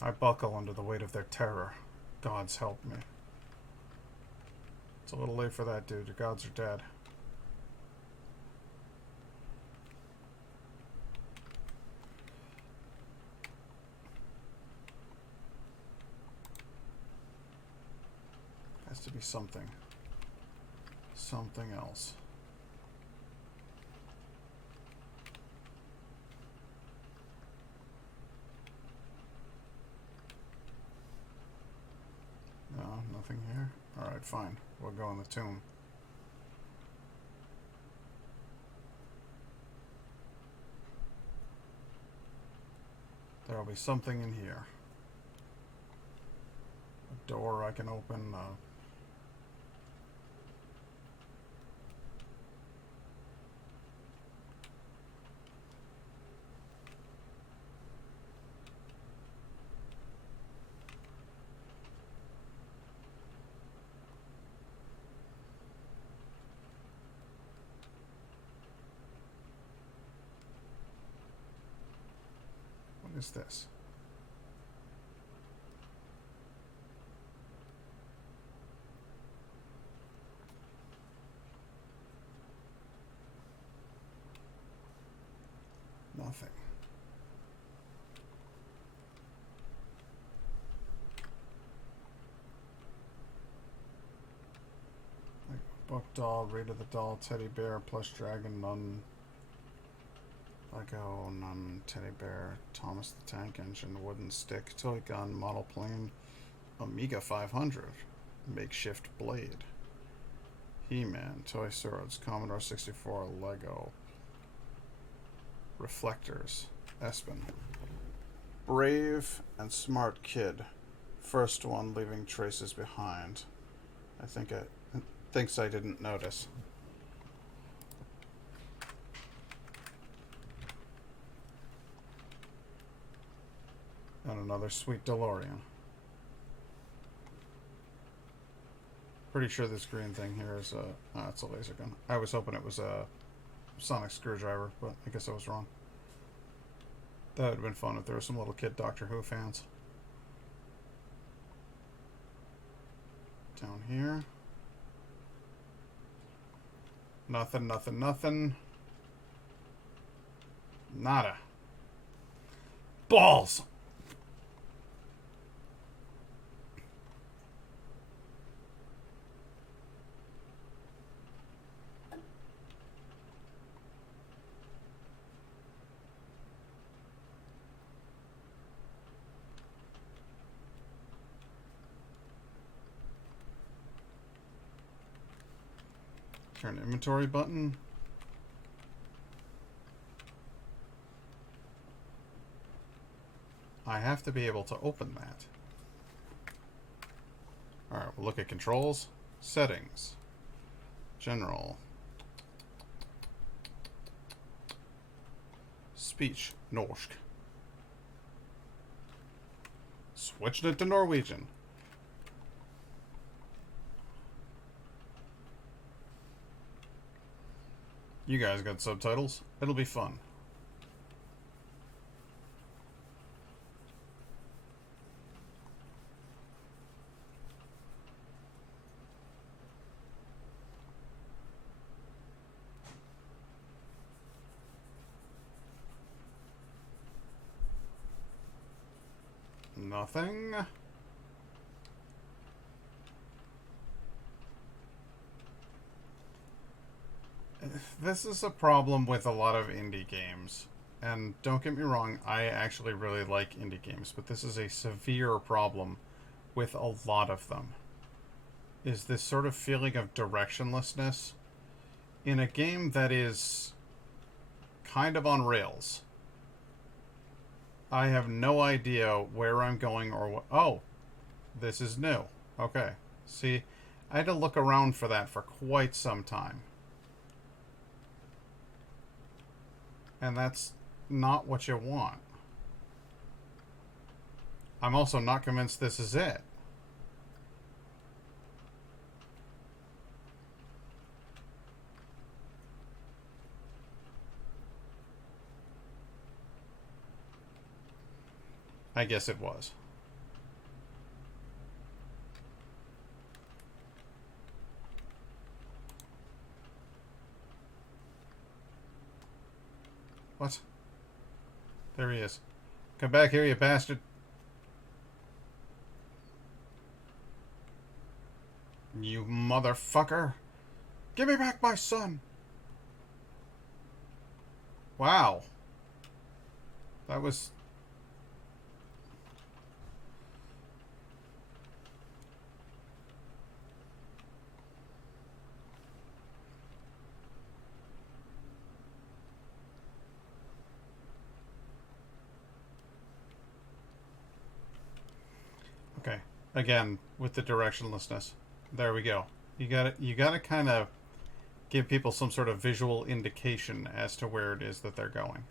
I buckle under the weight of their terror. Gods help me. It's a little late for that, dude. Your gods are dead. Has to be something. Something else. No, nothing here. Alright, fine. We'll go in the tomb. There'll be something in here. A door I can open. What is this? Nothing. Like book doll, Rita the doll, teddy bear, plush dragon, nun, Lego, nun, teddy bear, Thomas the Tank Engine, wooden stick, toy gun, model plane, Amiga 500, makeshift blade, He-Man, toy swords, Commodore 64, Lego, reflectors, Espen. Brave and smart kid. First one leaving traces behind. Thinks I didn't notice. And another sweet DeLorean. Pretty sure this green thing here is it's a laser gun. I was hoping it was a sonic screwdriver, but I guess I was wrong. That would have been fun if there were some little kid Doctor Who fans. Down here. Nothing, nothing, nothing. Nada. Balls! Turn inventory button. I have to be able to open that. Alright, we'll look at controls. Settings. General. Speech. Norsk. Switching it to Norwegian. You guys got subtitles. It'll be fun. Nothing. This is a problem with a lot of indie games. And don't get me wrong, I actually really like indie games, but this is a severe problem with a lot of them. Is this sort of feeling of directionlessness in a game that is kind of on rails. I have no idea where I'm going or what. Oh, this is new. Okay. See, I had to look around for that for quite some time. And that's not what you want. I'm also not convinced this is it. I guess it was. What? There he is. Come back here, you bastard. You motherfucker. Give me back my son. Wow. That was... Okay. Again, with the directionlessness. There we go. You gotta kind of give people some sort of visual indication as to where it is that they're going.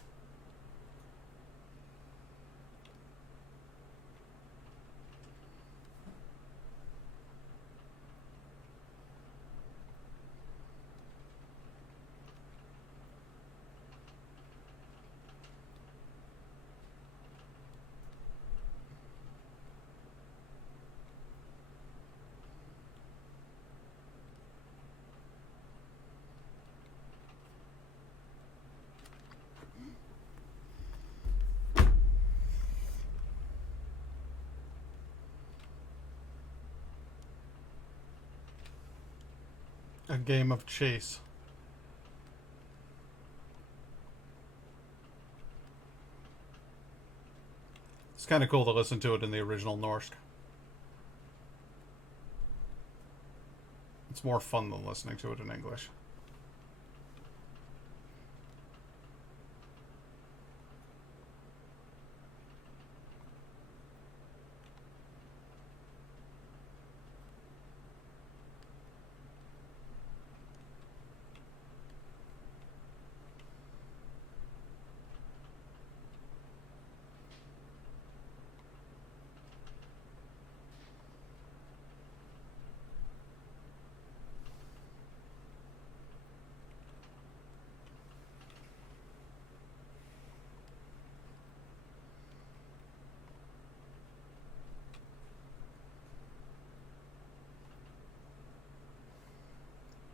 A game of chase. It's kind of cool to listen to it in the original Norse. It's more fun than listening to it in English.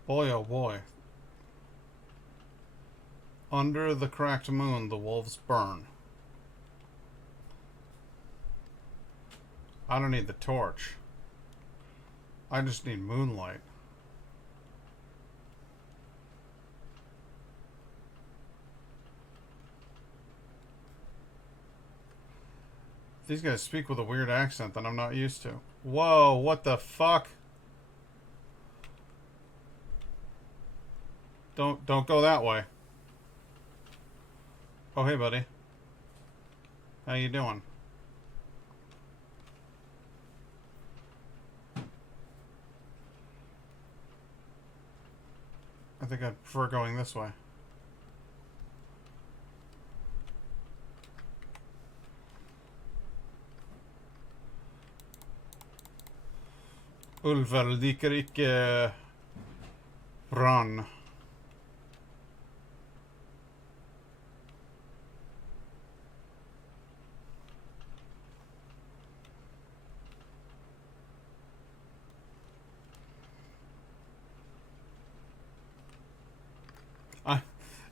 Boy, oh boy. Under the cracked moon, the wolves burn. I don't need the torch. I just need moonlight. These guys speak with a weird accent that I'm not used to. Whoa, what the fuck? Don't go that way. Oh, hey, buddy. How you doing? I think I'd prefer going this way. Ulver liker ikke brann.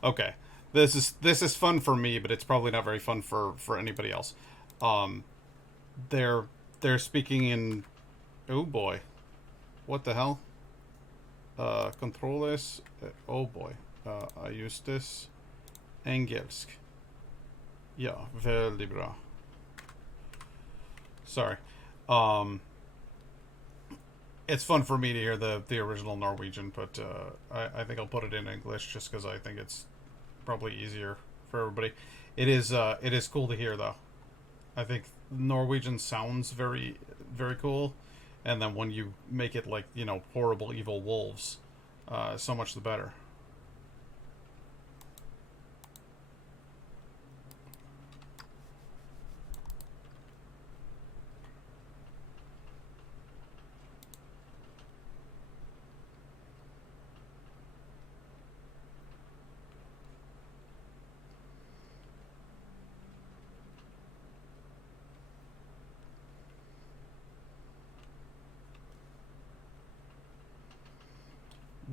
Okay, this is fun for me, but it's probably not very fun for anybody else. They're speaking in, oh boy, what the hell? Controles, oh boy, just this, engelsk. Ja, väldigt bra. Sorry. It's fun for me to hear the original Norwegian, but I think I'll put it in English just because I think it's probably easier for everybody. It is cool to hear though. I think Norwegian sounds very, very cool, and then when you make it like, you know, horrible evil wolves, so much the better.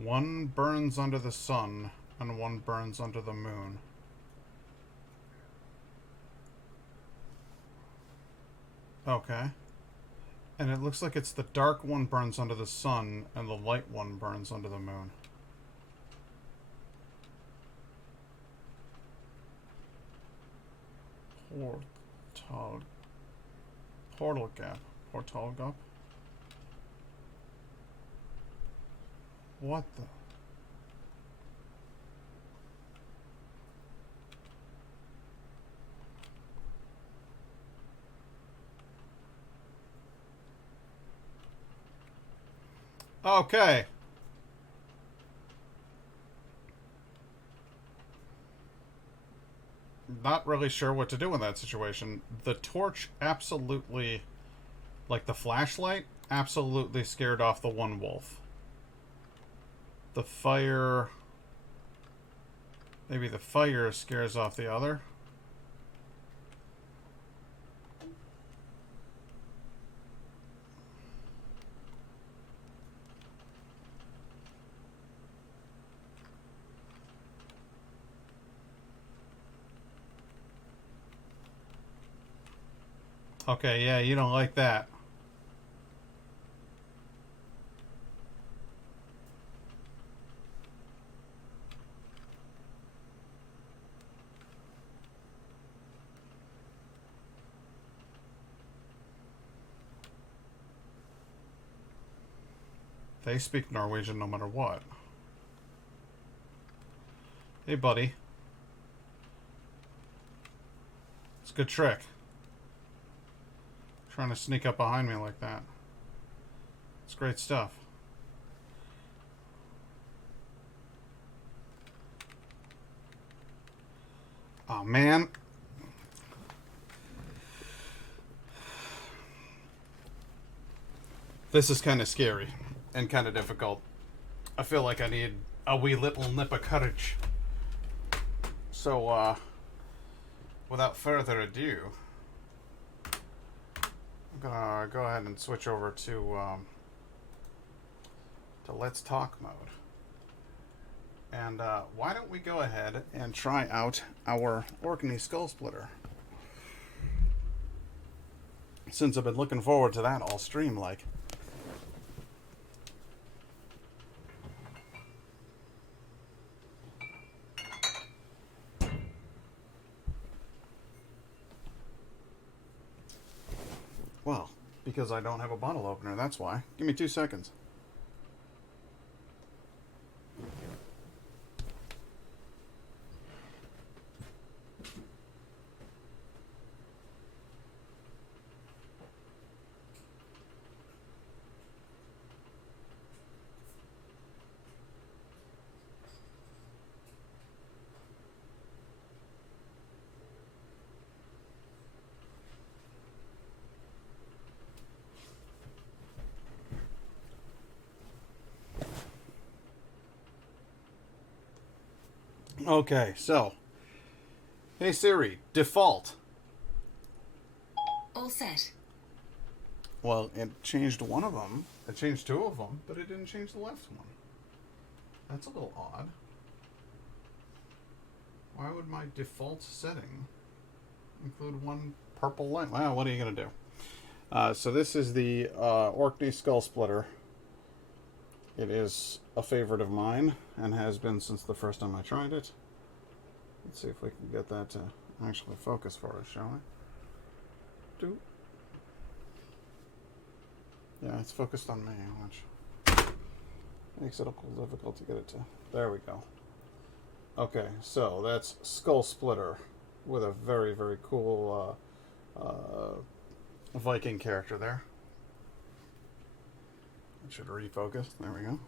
One burns under the sun, and one burns under the moon. Okay. And it looks like it's the dark one burns under the sun, and the light one burns under the moon. Portal gap. Portal gap? What the? Okay. Not really sure what to do in that situation. The torch absolutely, like the flashlight, absolutely scared off the one wolf. The fire... Maybe the fire scares off the other. Okay, yeah, you don't like that. They speak Norwegian no matter what. Hey, buddy. It's a good trick. Trying to sneak up behind me like that. It's great stuff. Oh, man. This is kind of scary and kind of difficult. I feel like I need a wee little nip of courage. So, without further ado, I'm gonna go ahead and switch over to Let's Talk mode. And why don't we go ahead and try out our Orkney Skull Splitter? Since I've been looking forward to that all stream like. Well, because I don't have a bottle opener, that's why. Give me 2 seconds. Okay, so. Hey Siri, default. All set. Well, it changed one of them. It changed two of them, but it didn't change the left one. That's a little odd. Why would my default setting include one purple line? Well, what are you going to do? So this is the Orkney Skull Splitter. It is a favorite of mine and has been since the first time I tried it. Let's see if we can get that to actually focus for us, shall we? Do. Yeah, it's focused on me, which makes it a little difficult to get it to. There we go. Okay, so that's Skull Splitter with a very, very cool Viking character there. It should refocus. There we go.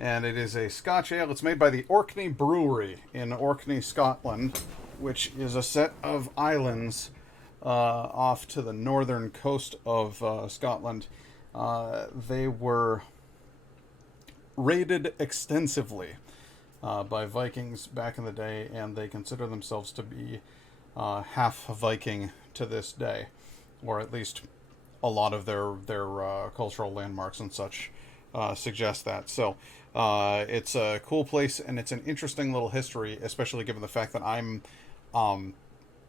And it is a Scotch ale. It's made by the Orkney Brewery in Orkney, Scotland, which is a set of islands off to the northern coast of Scotland. They were raided extensively by Vikings back in the day, and they consider themselves to be half Viking to this day, or at least a lot of their cultural landmarks and such suggest that. So it's a cool place, and it's an interesting little history, especially given the fact that I'm,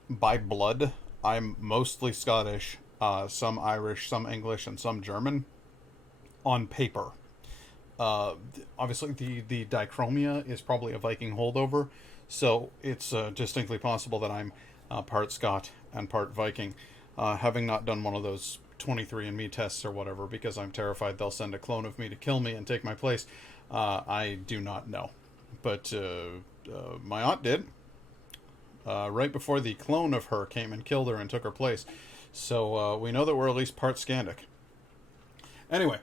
by blood, I'm mostly Scottish, some Irish, some English, and some German on paper. Obviously, the dichromia is probably a Viking holdover, so it's distinctly possible that I'm part Scot and part Viking, having not done one of those 23andMe tests or whatever, because I'm terrified they'll send a clone of me to kill me and take my place. I do not know. But my aunt did, right before the clone of her came and killed her and took her place. So we know that we're at least part Scandic. Anyway,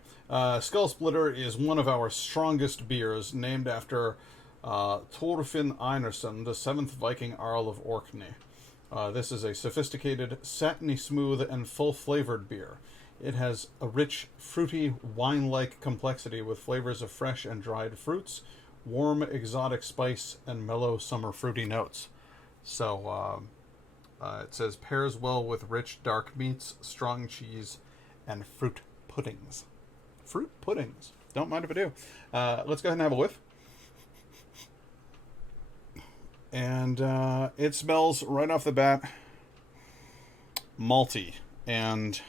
Skull Splitter is one of our strongest beers, named after Thorfinn Einarsson, the 7th Viking Jarl of Orkney. This is a sophisticated, satiny smooth, and full-flavored beer. It has a rich, fruity, wine-like complexity with flavors of fresh and dried fruits, warm, exotic spice, and mellow summer fruity notes. So, it says, pairs well with rich, dark meats, strong cheese, and fruit puddings. Fruit puddings. Don't mind if I do. Let's go ahead and have a whiff. And it smells right off the bat malty, and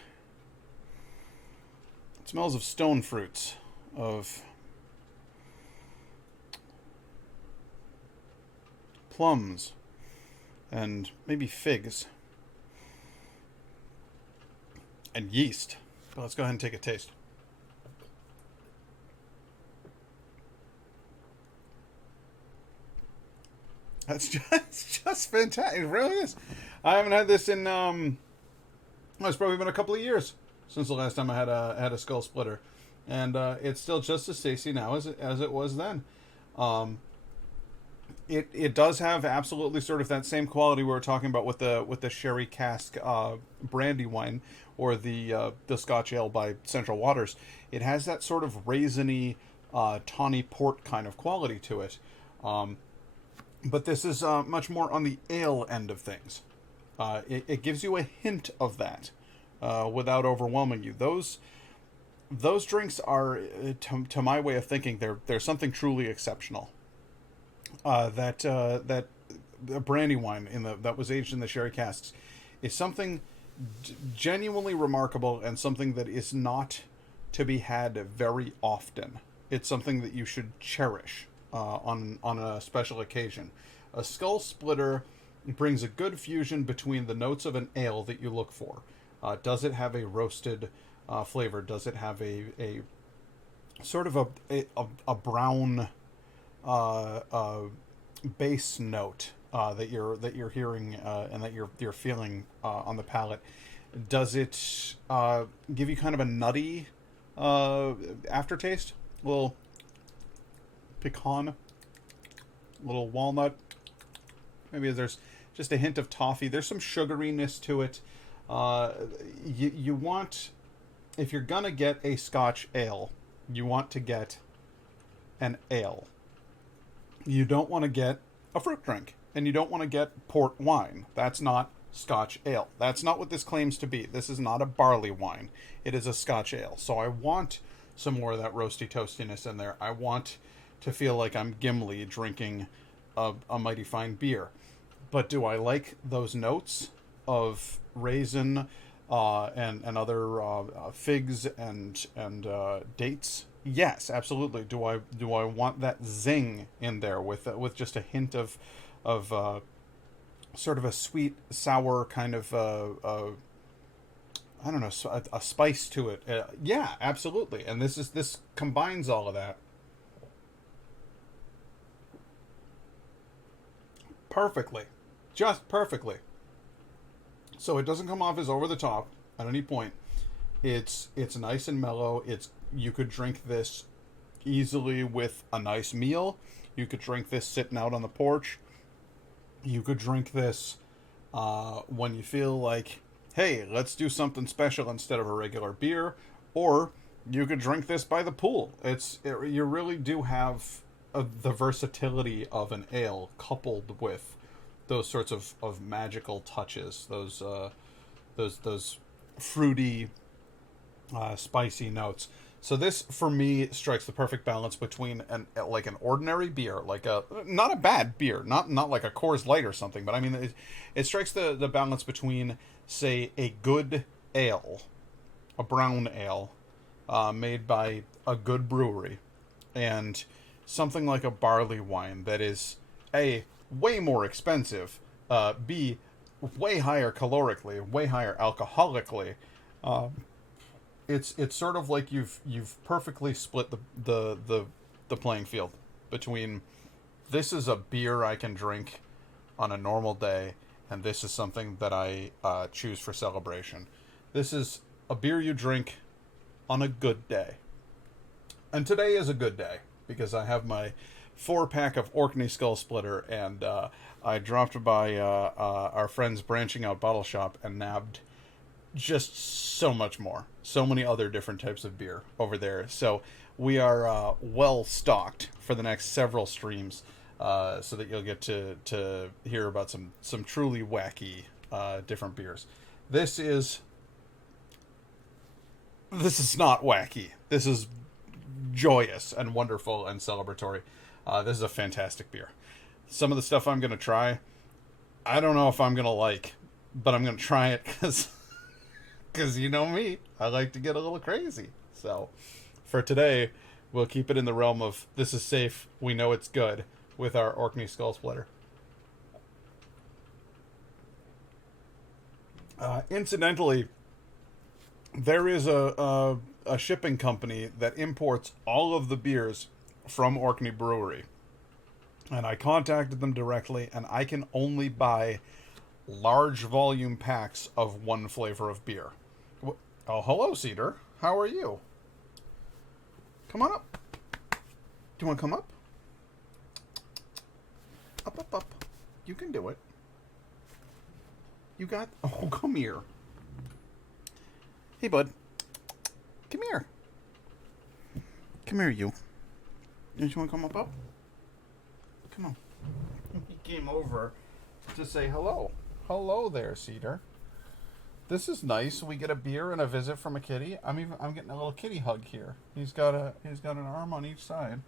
it smells of stone fruits, of plums, and maybe figs, and yeast. But let's go ahead and take a taste. It's just fantastic. It really is. I haven't had this in it's probably been a couple of years since the last time I had a Skull Splitter, and it's still just as tasty now as it was then. It does have absolutely sort of that same quality we were talking about with the sherry cask brandy wine, or the Scotch ale by Central Waters. It has that sort of raisiny, tawny port kind of quality to it. But this is much more on the ale end of things. It gives you a hint of that without overwhelming you. Those drinks are, to my way of thinking, they're something truly exceptional. That brandy wine that was aged in the sherry casks is something genuinely remarkable, and something that is not to be had very often. It's something that you should cherish on a special occasion. A Skull Splitter brings a good fusion between the notes of an ale that you look for. Does it have a roasted flavor? Does it have a sort of a brown base note that you're hearing and that you're feeling on the palate? Does it give you kind of a nutty aftertaste? A little pecan, a little walnut. Maybe there's just a hint of toffee. There's some sugariness to it. You want, if you're gonna get a Scotch ale, you want to get an ale. You don't want to get a fruit drink, and you don't want to get port wine. That's not Scotch ale. That's not what this claims to be. This is not a barley wine. It is a Scotch ale. So I want some more of that roasty toastiness in there. I want to feel like I'm Gimli drinking a mighty fine beer. But do I like those notes of raisin and other figs and dates? Yes, absolutely. Do I want that zing in there with just a hint of sort of a sweet sour kind of I don't know, a spice to it? Yeah, absolutely. And this combines all of that perfectly, just perfectly. So it doesn't come off as over the top at any point. It's nice and mellow. You could drink this easily with a nice meal. You could drink this sitting out on the porch. You could drink this when you feel like, hey, let's do something special instead of a regular beer. Or you could drink this by the pool. You really do have the versatility of an ale coupled with those sorts of magical touches, those fruity, spicy notes. So this, for me, strikes the perfect balance between an ordinary beer, not a bad beer, not like a Coors Light or something, but I mean it strikes the balance between, say, a good ale, a brown ale, made by a good brewery, and something like a barley wine that is A, way more expensive, B, way higher calorically, way higher alcoholically. It's sort of like you've perfectly split the playing field between, this is a beer I can drink on a normal day, and this is something that I choose for celebration. This is a beer you drink on a good day. And today is a good day, because I have my 4-pack of Orkney Skull Splitter, and I dropped by our friend's Branching Out Bottle Shop and nabbed just so much more. So many other different types of beer over there. So we are well stocked for the next several streams, so that you'll get to hear about some truly wacky different beers. This is not wacky. This is joyous and wonderful and celebratory. This is a fantastic beer. Some of the stuff I'm going to try, I don't know if I'm going to like, but I'm going to try it because you know me, I like to get a little crazy. So for today, we'll keep it in the realm of this is safe, we know it's good, with our Orkney Skull Splitter. Incidentally, there is a shipping company that imports all of the beers from Orkney Brewery. And I contacted them directly, and I can only buy large volume packs of one flavor of beer. Oh, hello, Cedar. How are you? Come on up. Do you want to come up? Up, up, up. You can do it. You got... Oh, come here. Hey, bud. Come here. Come here, you. Don't you want to come up? Come on. He came over to say hello. Hello there, Cedar. This is nice. We get a beer and a visit from a kitty. I'm getting a little kitty hug here. He's got an arm on each side,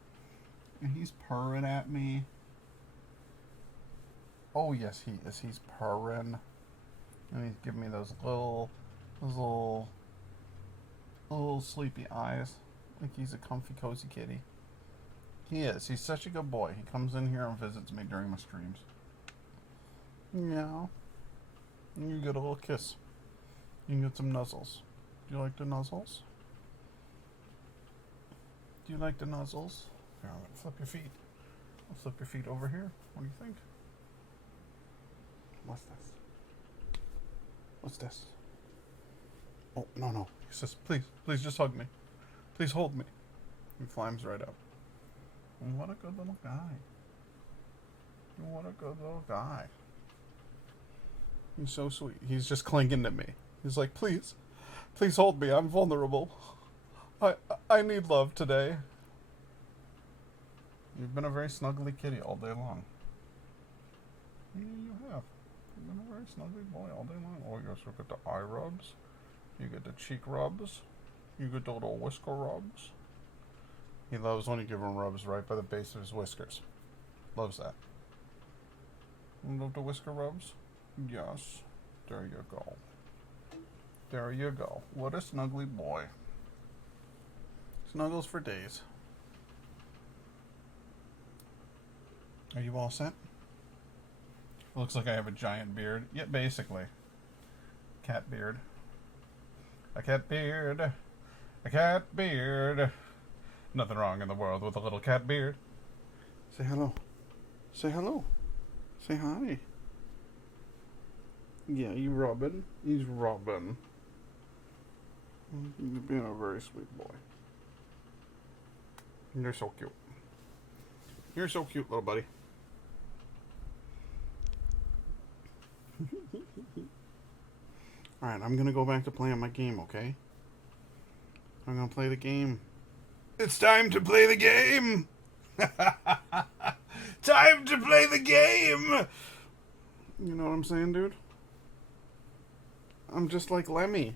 and he's purring at me. Oh yes, he is. He's purring, and he's giving me those little sleepy eyes, like he's a comfy, cozy kitty. He is. He's such a good boy. He comes in here and visits me during my streams. Yeah. And you get a little kiss. You can get some nuzzles. Do you like the nuzzles? Do you like the nuzzles? Here, I'm going to flip your feet. I'll flip your feet over here. What do you think? What's this? What's this? Oh, no. He says, please just hug me. Please hold me. He climbs right up. What a good little guy. What a good little guy. He's so sweet. He's just clinging to me. He's like, please hold me. I'm vulnerable. I need love today. You've been a very snuggly kitty all day long. Yeah, you have. You've been a very snuggly boy all day long. Oh, yes, you get the eye rubs. You get the cheek rubs. You get the little whisker rubs. He loves when you give him rubs right by the base of his whiskers. Loves that. You love the whisker rubs? Yes. There you go. There you go. What a snuggly boy. Snuggles for days. Are you all set? Looks like I have a giant beard. Yeah, basically. Cat beard. A cat beard. A cat beard. Nothing wrong in the world with a little cat beard. Say hello. Say hello. Say hi. Yeah, you Robin. He's Robin. You're being a very sweet boy. You're so cute. You're so cute, little buddy. Alright, I'm gonna go back to playing my game, okay? I'm gonna play the game. It's time to play the game! Time to play the game! You know what I'm saying, dude? I'm just like Lemmy.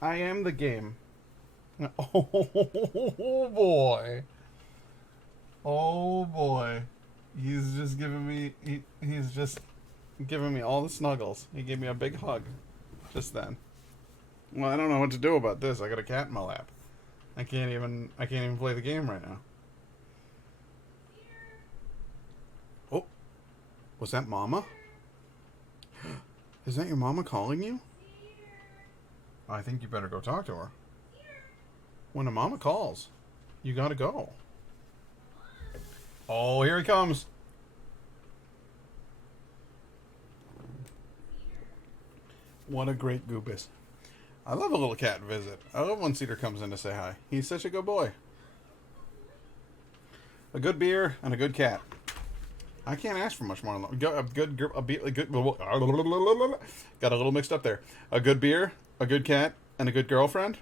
I am the game. Oh boy. Oh boy. He's just giving me he's just giving me all the snuggles. He gave me a big hug just then. Well, I don't know what to do about this. I got a cat in my lap. I can't even play the game right now. Oh. Was that Mama? Is that your mama calling you? I think you better go talk to her. When a mama calls, you gotta go. Oh, here he comes. What a great goobus. I love a little cat visit. I love when Cedar comes in to say hi. He's such a good boy. A good beer and a good cat. I can't ask for much more. A good, got a little mixed up there. A good beer, a good cat, and a good girlfriend.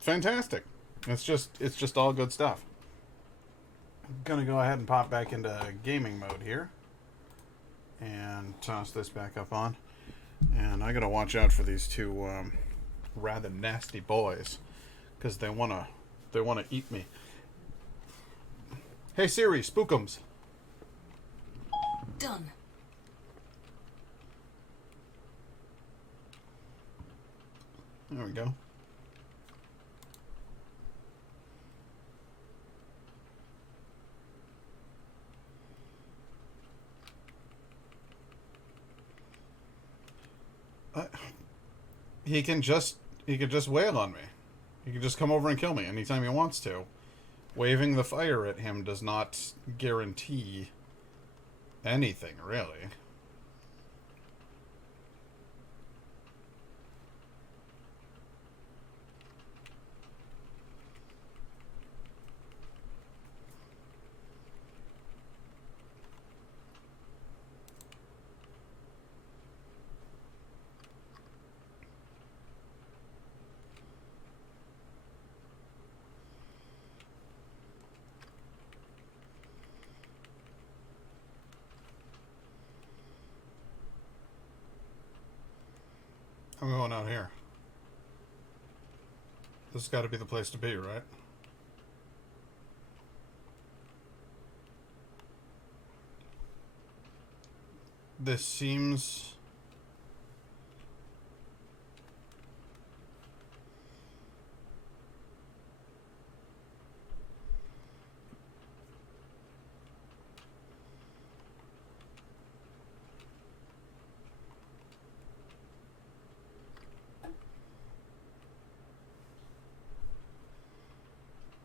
Fantastic. It's just all good stuff. I'm gonna go ahead and pop back into gaming mode here, and toss this back up on. And I gotta watch out for these two rather nasty boys, because they wanna eat me. Hey Siri, spookums. Done. There we go. He can just wail on me. He can just come over and kill me anytime he wants to. Waving the fire at him does not guarantee anything, really. I'm going out here. This has got to be the place to be, right? This seems...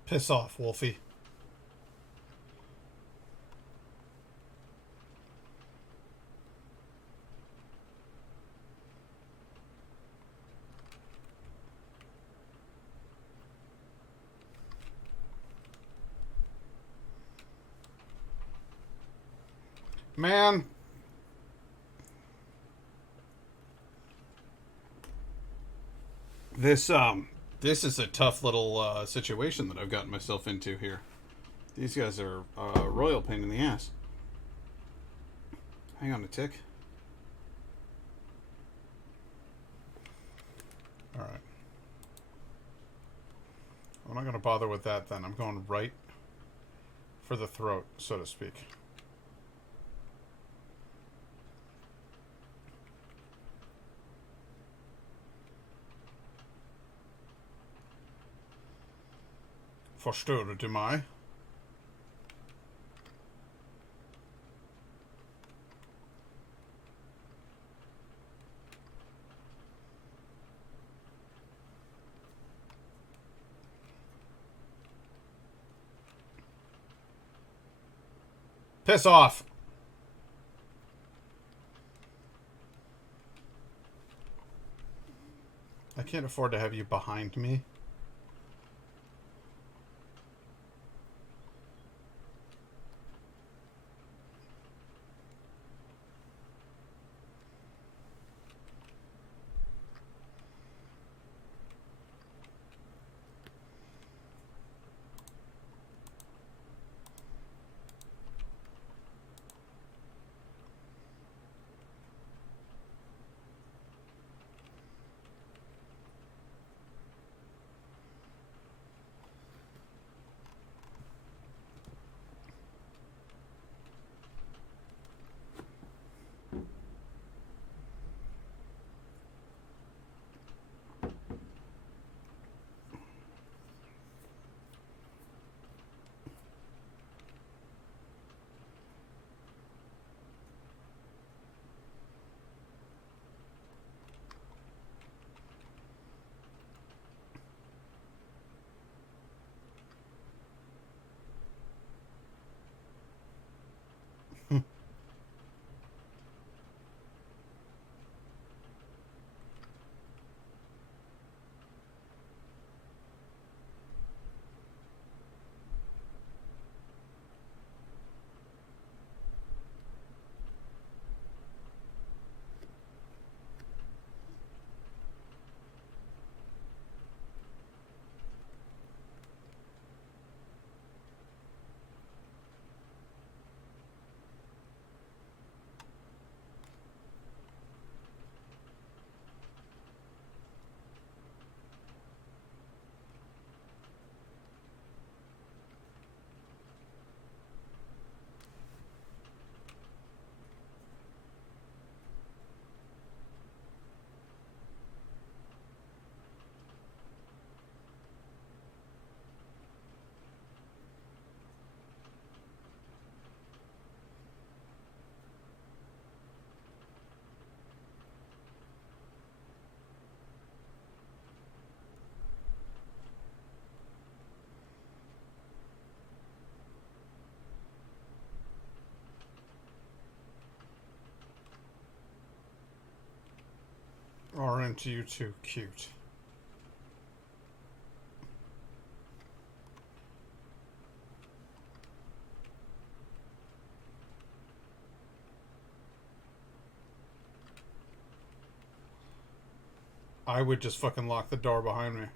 Piss off, Wolfie. Man. This is a tough little situation that I've gotten myself into here. These guys are a royal pain in the ass. Hang on a tick. Alright. I'm not going to bother with that then. I'm going right for the throat, so to speak. Verstöre du mig? Piss off! I can't afford to have you behind me. Aren't you too cute? I would just fucking lock the door behind me.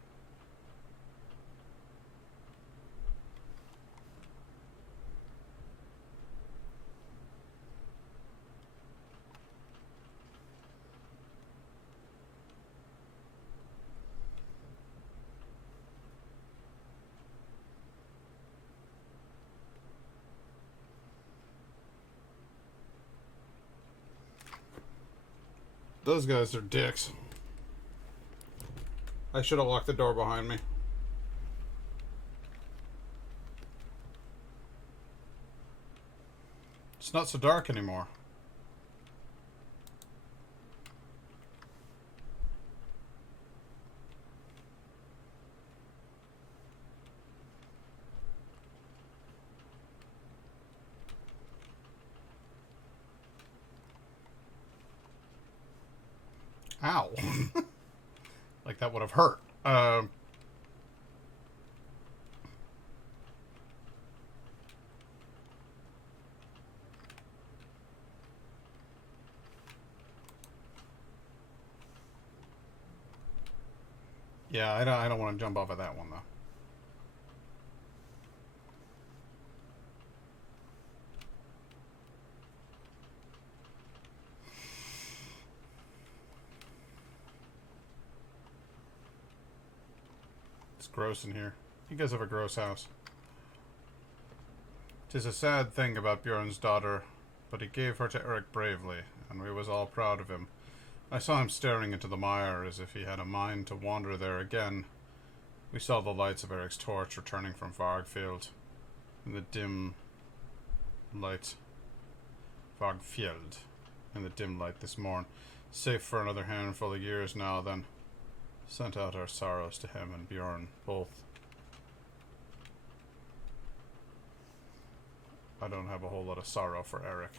Those guys are dicks. I should have locked the door behind me. It's not so dark anymore. Ow. Like that would have hurt. Yeah, I don't want to jump off of that one, though. It's gross in here. You guys have a gross house. 'Tis a sad thing about Bjorn's daughter, but he gave her to Eric bravely, and we was all proud of him. I saw him staring into the mire as if he had a mind to wander there again. We saw the lights of Eric's torch returning from Vargfield. In the dim light. Vargfield. In the dim light this morn. Safe for another handful of years now, then. Sent out our sorrows to him and Bjorn, both. I don't have a whole lot of sorrow for Eric.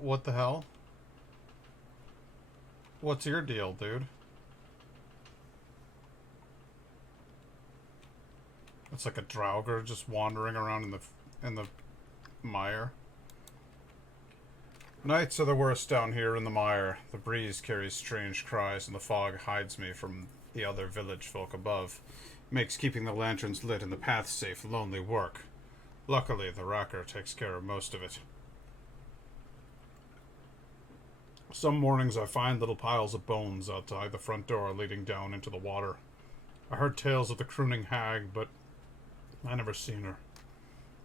What the hell? What's your deal, dude? It's like a Draugr just wandering around in the mire. Nights are the worst down here in the mire. The breeze carries strange cries, and the fog hides me from the other village folk above. Makes keeping the lanterns lit and the path safe lonely work. Luckily, the Racker takes care of most of it. Some mornings I find little piles of bones outside the front door leading down into the water. I heard tales of the crooning hag, but I never seen her.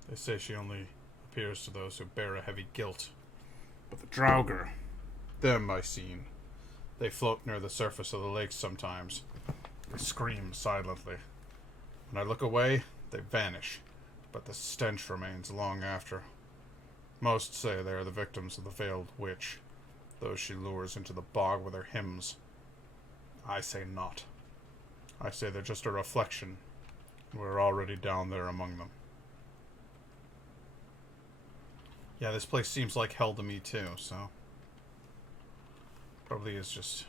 They say she only appears to those who bear a heavy guilt. But the Draugr, them I seen. They float near the surface of the lake sometimes. They scream silently. When I look away, they vanish, but the stench remains long after. Most say they are the victims of the veiled witch, those she lures into the bog with her hymns. I say not. I say they're just a reflection. We're already down there among them. Yeah, this place seems like hell to me too, so... Probably is just...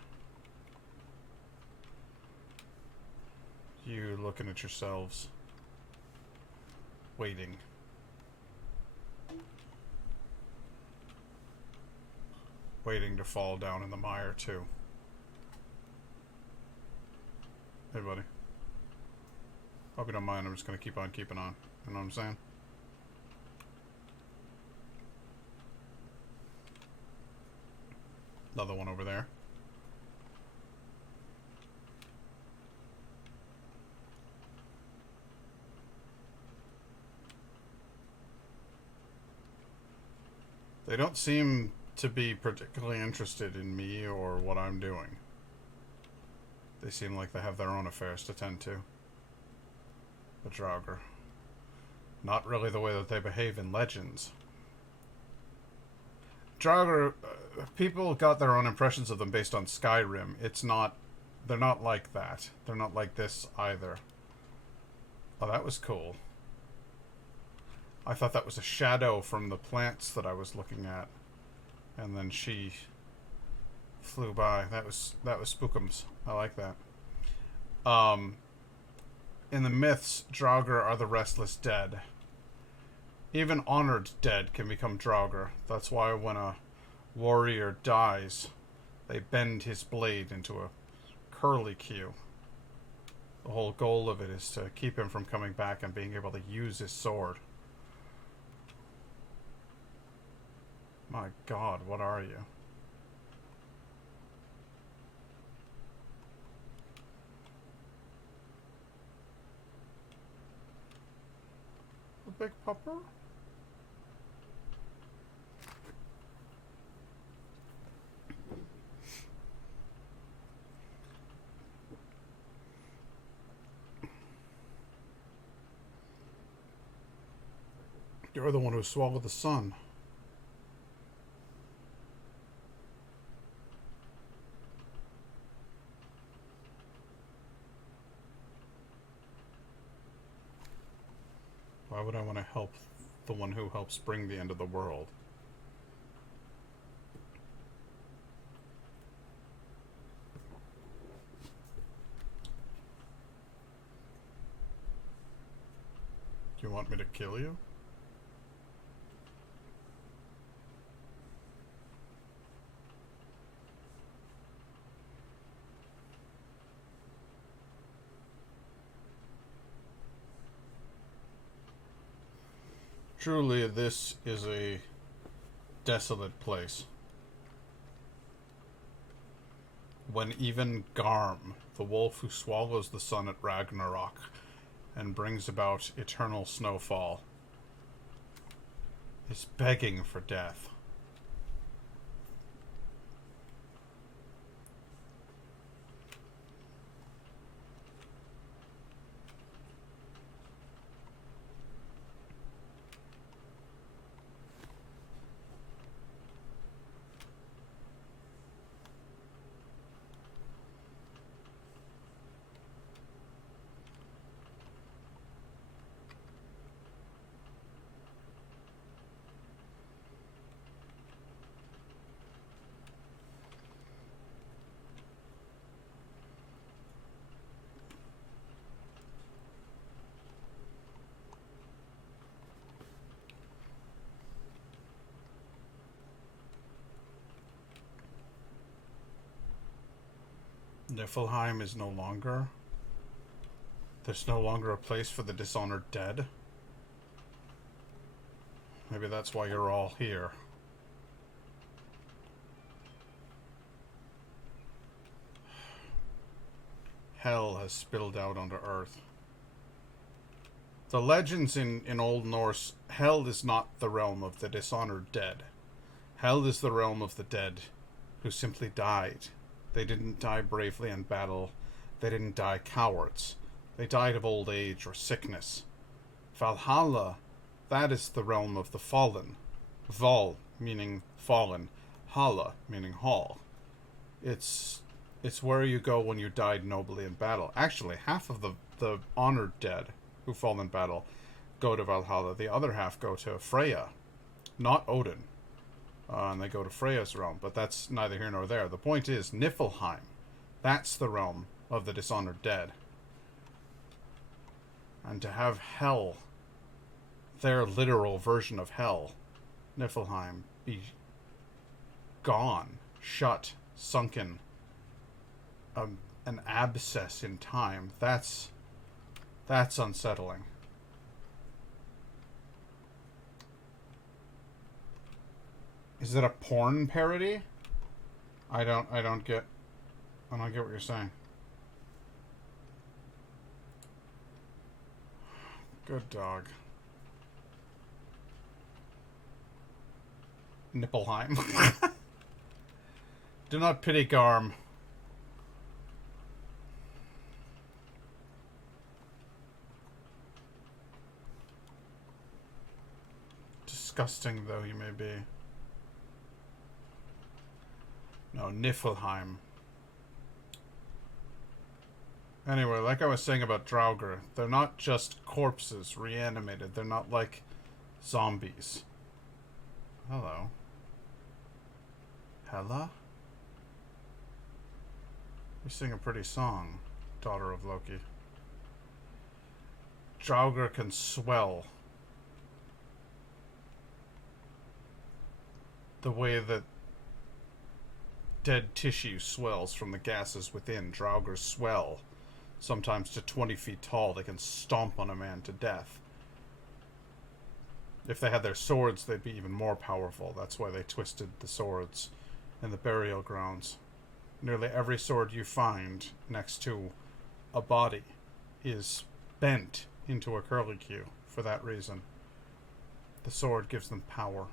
you looking at yourselves. Waiting. Waiting to fall down in the mire, too. Hey, buddy. Hope you don't mind, I'm just gonna keep on keeping on. You know what I'm saying? Another one over there. They don't seem to be particularly interested in me or what I'm doing. They seem like they have their own affairs to tend to. The Draugr. Not really the way that they behave in Legends. Draugr, people got their own impressions of them based on Skyrim. It's not... They're not like that. They're not like this either. Oh, that was cool. I thought that was a shadow from the plants that I was looking at. And then she flew by. That was spookums. I like that. In the myths, Draugr are the restless dead. Even honored dead can become Draugr. That's why when a warrior dies, they bend his blade into a curlicue. The whole goal of it is to keep him from coming back and being able to use his sword. My God, what are you? A big pupper? You're the one who swallowed the sun. Why would I want to help the one who helps bring the end of the world? Do you want me to kill you? Truly, this is a desolate place. When even Garm, the wolf who swallows the sun at Ragnarok and brings about eternal snowfall, is begging for death. Niflheim is no longer. There's no longer a place for the dishonored dead. Maybe that's why you're all here. Hell has spilled out onto Earth. The legends in Old Norse, Hell is not the realm of the dishonored dead. Hell is the realm of the dead who simply died. They didn't die bravely in battle. They didn't die cowards. They died of old age or sickness. Valhalla, that is the realm of the fallen. Val, meaning fallen. Halla, meaning hall. It's where you go when you died nobly in battle. Actually, half of the honored dead who fall in battle go to Valhalla. The other half go to Freya, not Odin. And they go to Freya's realm, but that's neither here nor there. The point is, Niflheim, that's the realm of the dishonored dead. And to have Hell, their literal version of Hell, Niflheim, be gone, shut, sunken, an abscess in time, that's unsettling. Is it a porn parody? I don't get what you're saying. Good dog. Nipplheim. Do not pity Garm. Disgusting though he may be. No, Niflheim. Anyway, like I was saying about Draugr, they're not just corpses reanimated. They're not like zombies. Hello. Hela? You sing a pretty song, daughter of Loki. Draugr can swell. The way that dead tissue swells from the gases within. Draugr swell. Sometimes to 20 feet tall. They can stomp on a man to death. If they had their swords, they'd be even more powerful. That's why they twisted the swords in the burial grounds. Nearly every sword you find next to a body is bent into a curlicue for that reason. The sword gives them power.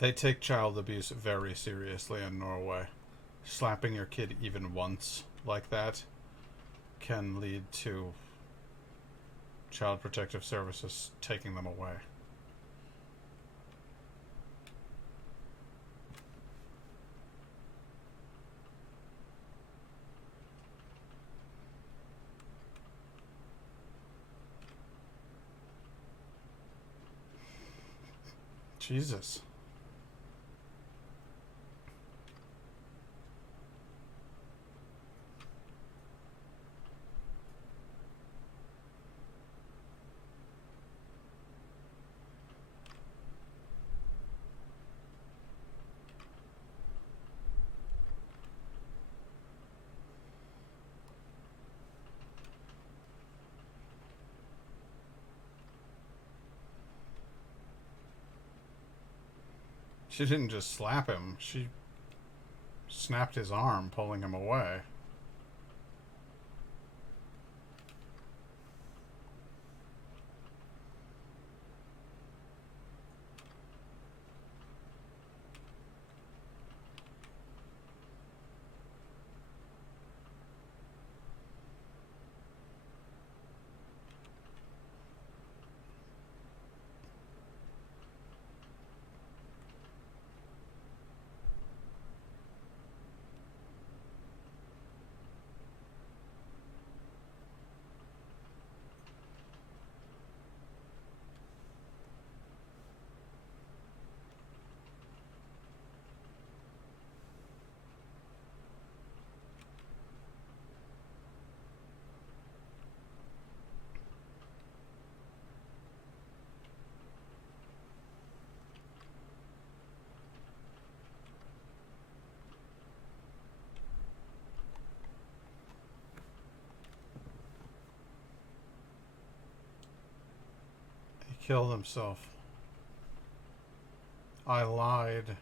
They take child abuse very seriously in Norway. Slapping your kid even once like that can lead to Child Protective Services taking them away. Jesus. She didn't just slap him, she snapped his arm, pulling him away. Killed himself. I lied.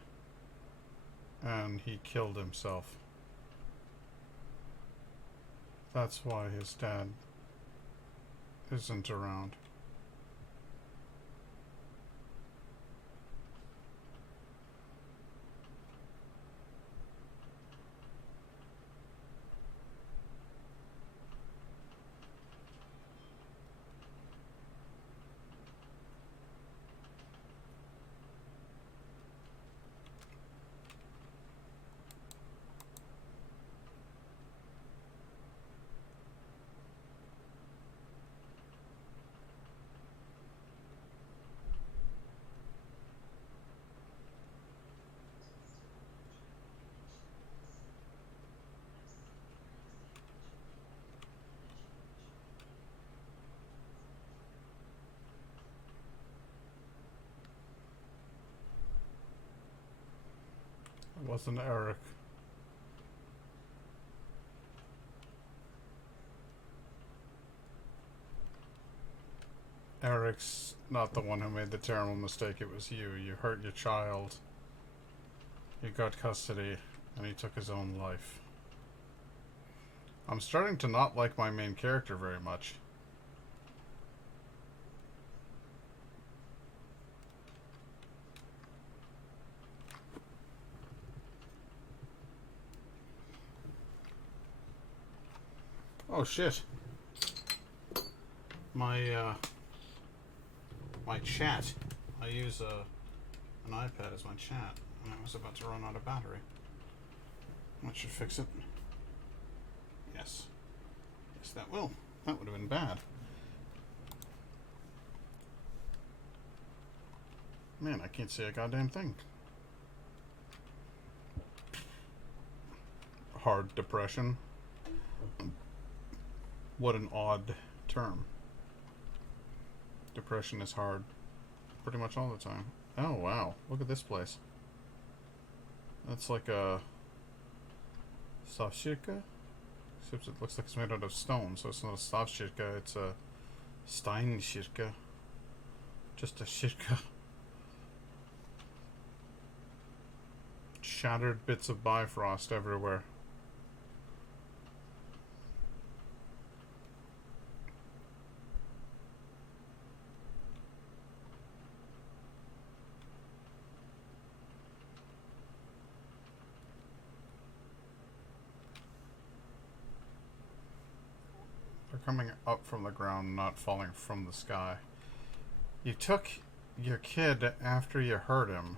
And he killed himself. That's why his dad isn't around. It wasn't Eric. Eric's not the one who made the terrible mistake. It was you. You hurt your child. You got custody, and he took his own life. I'm starting to not like my main character very much. Oh shit. My chat. I use an iPad as my chat, and I was about to run out of battery. That should fix it. Yes. Yes, that will. That would have been bad. Man, I can't see a goddamn thing. Hard depression. What an odd term. Depression is hard pretty much all the time. Oh wow, look at this place. That's like a stavkirke, except it looks like it's made out of stone, so it's not a stavkirke, it's a steinkirke. Just a kirke. Shattered bits of Bifrost everywhere. Coming up from the ground, not falling from the sky. You took your kid after you hurt him,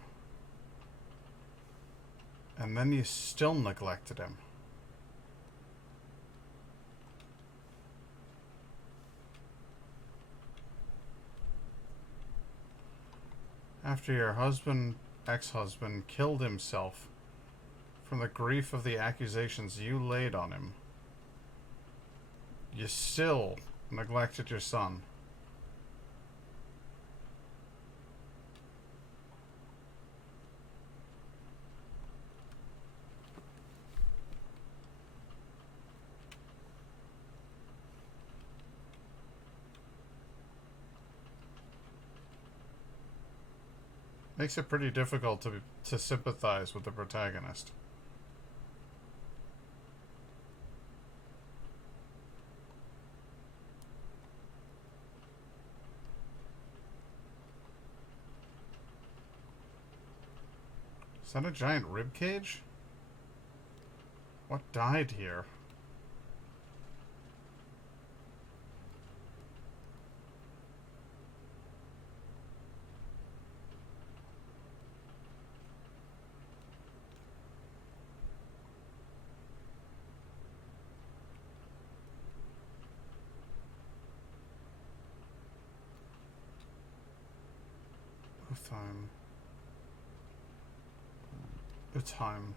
and then you still neglected him. After your ex-husband, killed himself from the grief of the accusations you laid on him, you still neglected your son. Makes it pretty difficult to sympathize with the protagonist. Is that a giant rib cage? What died here? Time.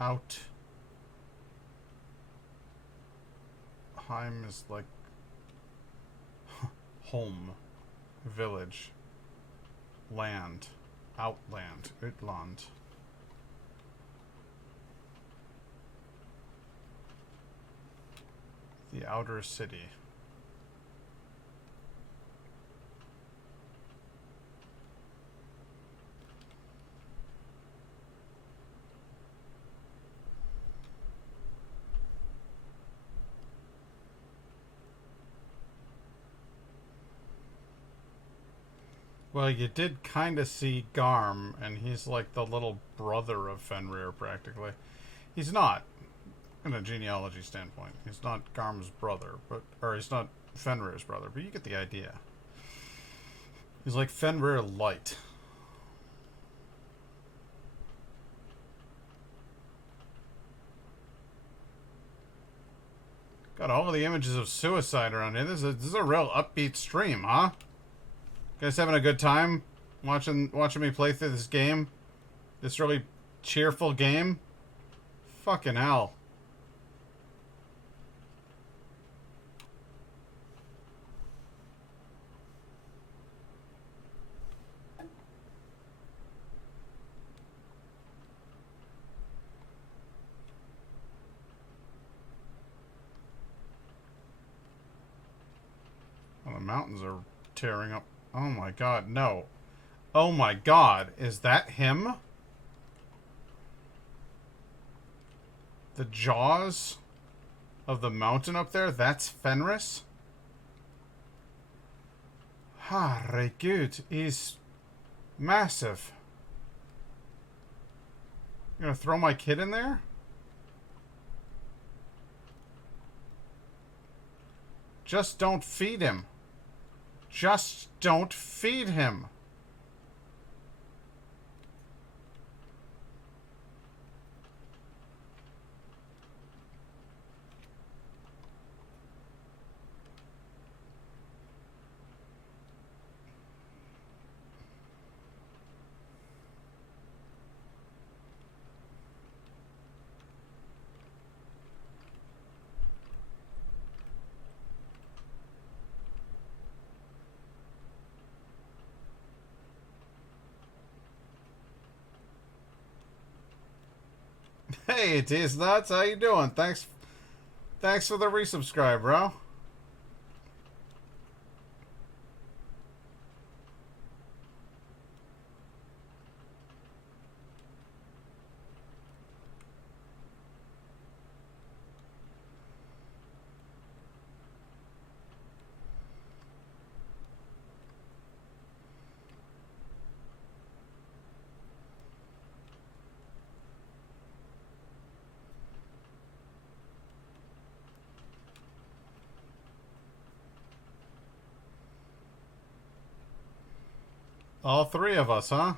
Out. Heim is like home, village, land, outland, Utland. The outer city. Well, you did kind of see Garm, and he's like the little brother of Fenrir, practically. He's not, in a genealogy standpoint. He's not Garm's brother, or he's not Fenrir's brother, but you get the idea. He's like Fenrir light. Got all of the images of suicide around here. This is a real upbeat stream, huh? Guys having a good time watching me play through this game? This really cheerful game? Fucking hell. Well, the mountains are tearing up. Oh my god, no. Oh my god, is that him? The jaws of the mountain up there? That's Fenris? Herregud, he's massive. You gonna throw my kid in there? Just don't feed him. Just don't feed him. Hey, T's Nuts, how you doing? Thanks for the resubscribe, bro. All three of us, huh?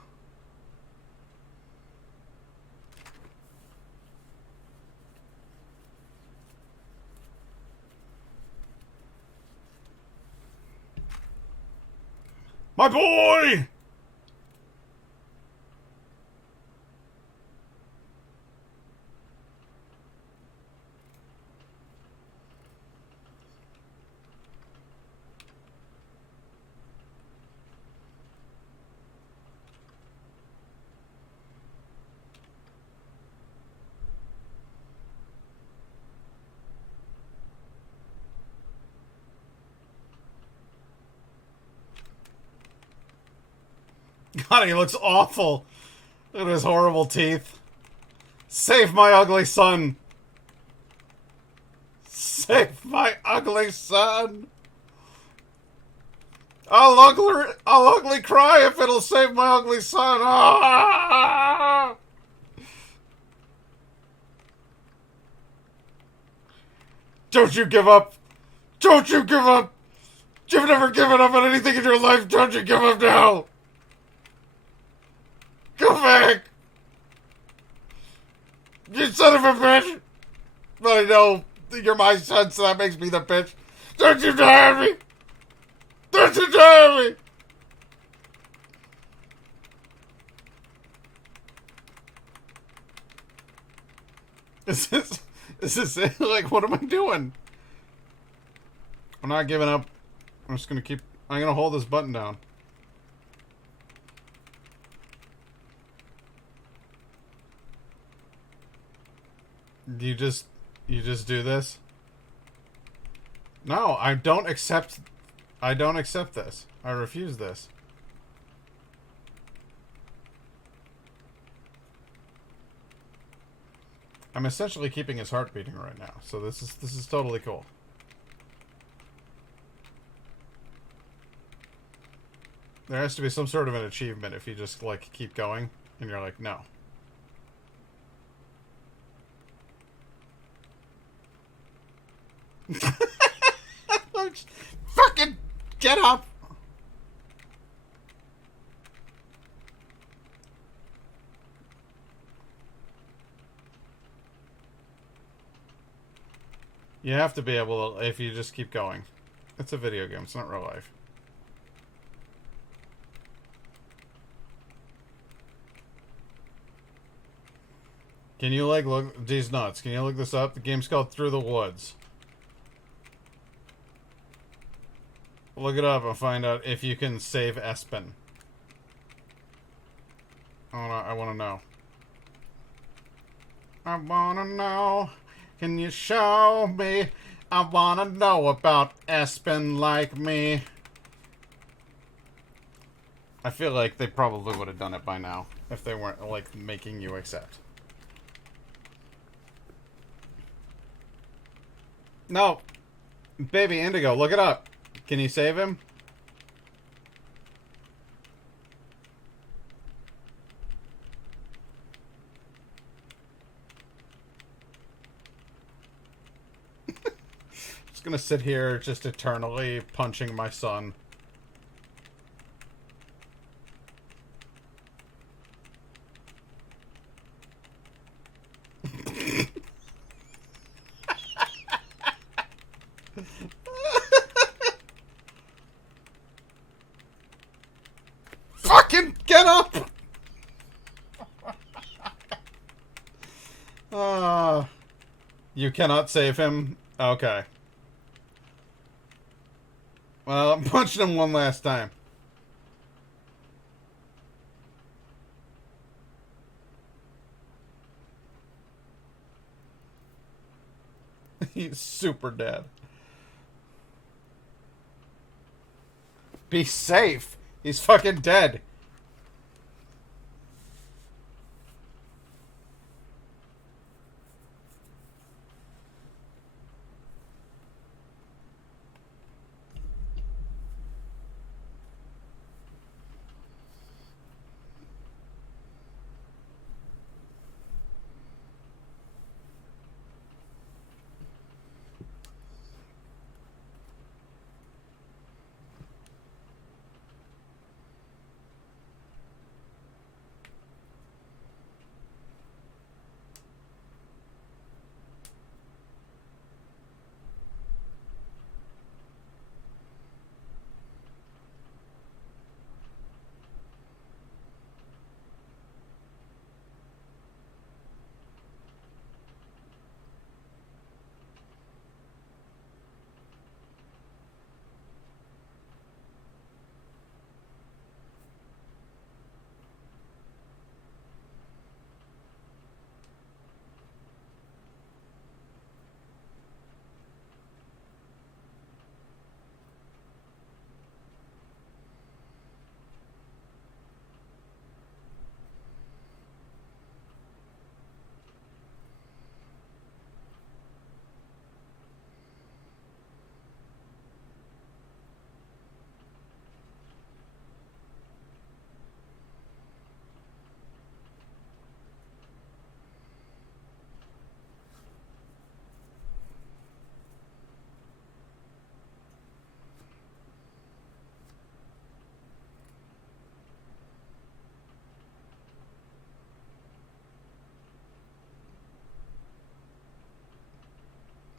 My boy! God, he looks awful. Look at his horrible teeth. Save my ugly son. Save my ugly son. I'll ugly cry if it'll save my ugly son. Ah! Don't you give up. Don't you give up. You've never given up on anything in your life. Don't you give up now. Go back! You son of a bitch! But I know you're my son, so that makes me the bitch. Don't you dare me! Don't you dare me! Is this it? Like, what am I doing? I'm not giving up. I'm gonna hold this button down. You just do this? No, I don't accept this. I refuse this. I'm essentially keeping his heart beating right now, so this is totally cool. There has to be some sort of an achievement if you just, like, keep going, and you're like, no. Fucking get up! You have to be able to, if you just keep going. It's a video game, it's not real life. Can you, like, look these nuts? Can you look this up? The game's called Through the Woods. Look it up and find out if you can save Espen. I wanna know. I wanna know. Can you show me? I wanna know about Espen like me. I feel like they probably would have done it by now if they weren't, like, making you accept. No. Baby Indigo, look it up. Can you save him? Just gonna sit here just eternally punching my son. Fucking get up! You cannot save him? Okay. Well, I'm punching him one last time. He's super dead. Be safe. He's fucking dead.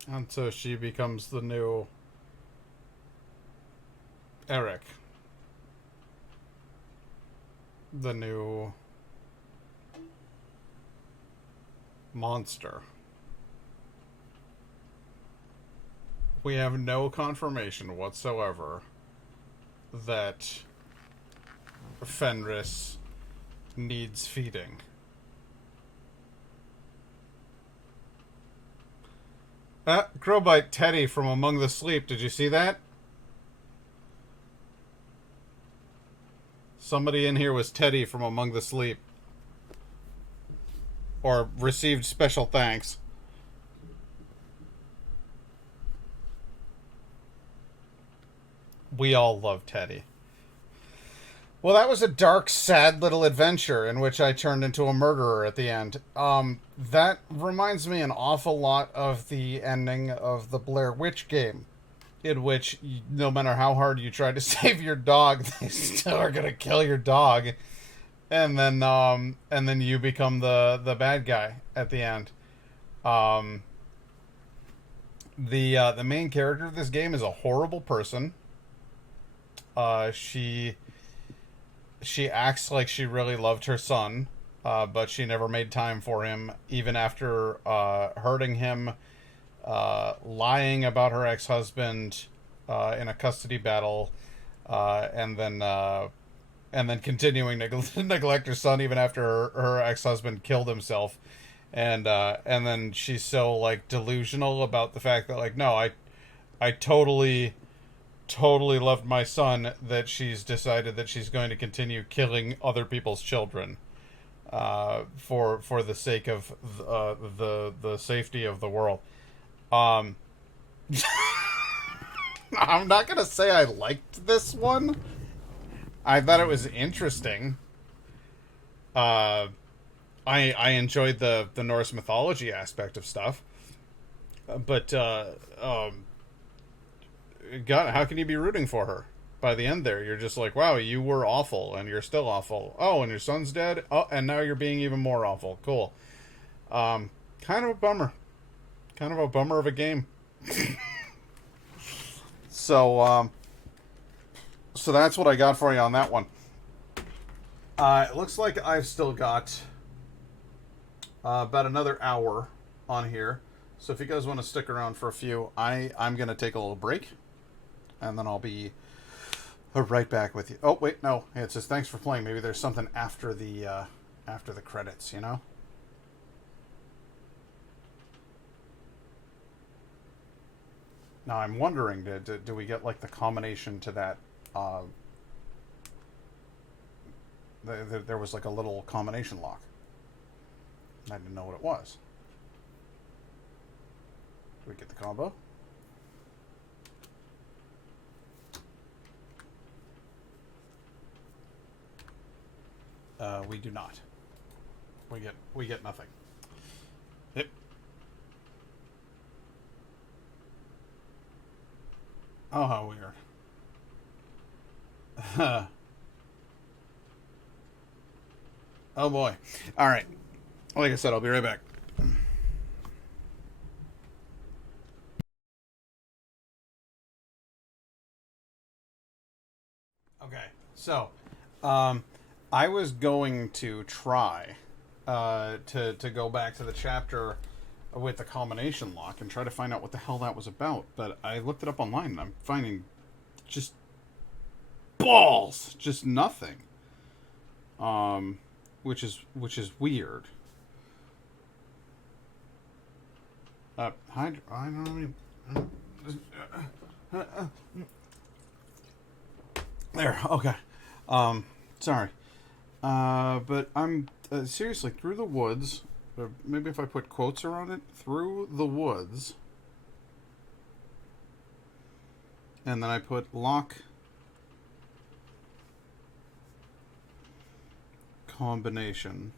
And so she becomes the new Eric. The new monster. We have no confirmation whatsoever that Fenris needs feeding. Crowbite Teddy from Among the Sleep. Did you see that? Somebody in here was Teddy from Among the Sleep. Or received special thanks. We all love Teddy. Well, that was a dark, sad little adventure in which I turned into a murderer at the end. That reminds me an awful lot of the ending of the Blair Witch game, in which no matter how hard you try to save your dog, they still are gonna kill your dog, and then you become the bad guy at the end. Um, the main character of this game is a horrible person. She acts like she really loved her son, but she never made time for him, even after hurting him, lying about her ex-husband in a custody battle, and then continuing to neglect her son even after her ex-husband killed himself, and then she's so like delusional about the fact that like no, I totally loved my son that she's decided that she's going to continue killing other people's children for the sake of the safety of the world. Um, I'm not gonna say I liked this one. I thought it was interesting. I enjoyed the Norse mythology aspect of stuff, but God, how can you be rooting for her? By the end there, you're just like, wow, you were awful, and you're still awful. Oh, and your son's dead? Oh, and now you're being even more awful. Cool. Kind of a bummer. Kind of a bummer of a game. So that's what I got for you on that one. It looks like I've still got about another hour on here. So if you guys want to stick around for a few, I'm going to take a little break. And then I'll be right back with you. Oh, wait, no. It says, thanks for playing. Maybe there's something after the credits, you know? Now, I'm wondering, do we get, like, the combination to that? There was, like, a little combination lock. I didn't know what it was. Do we get the combo? We do not. We get nothing. Yep. Oh, how weird. Oh boy. All right. Like I said, I'll be right back. Okay. So, I was going to try to go back to the chapter with the combination lock and try to find out what the hell that was about, but I looked it up online and I'm finding just balls, just nothing. Which is weird. I don't even. There. Okay. Sorry. But I'm seriously through the woods. Or maybe if I put quotes around it, through the woods, and then I put lock combination.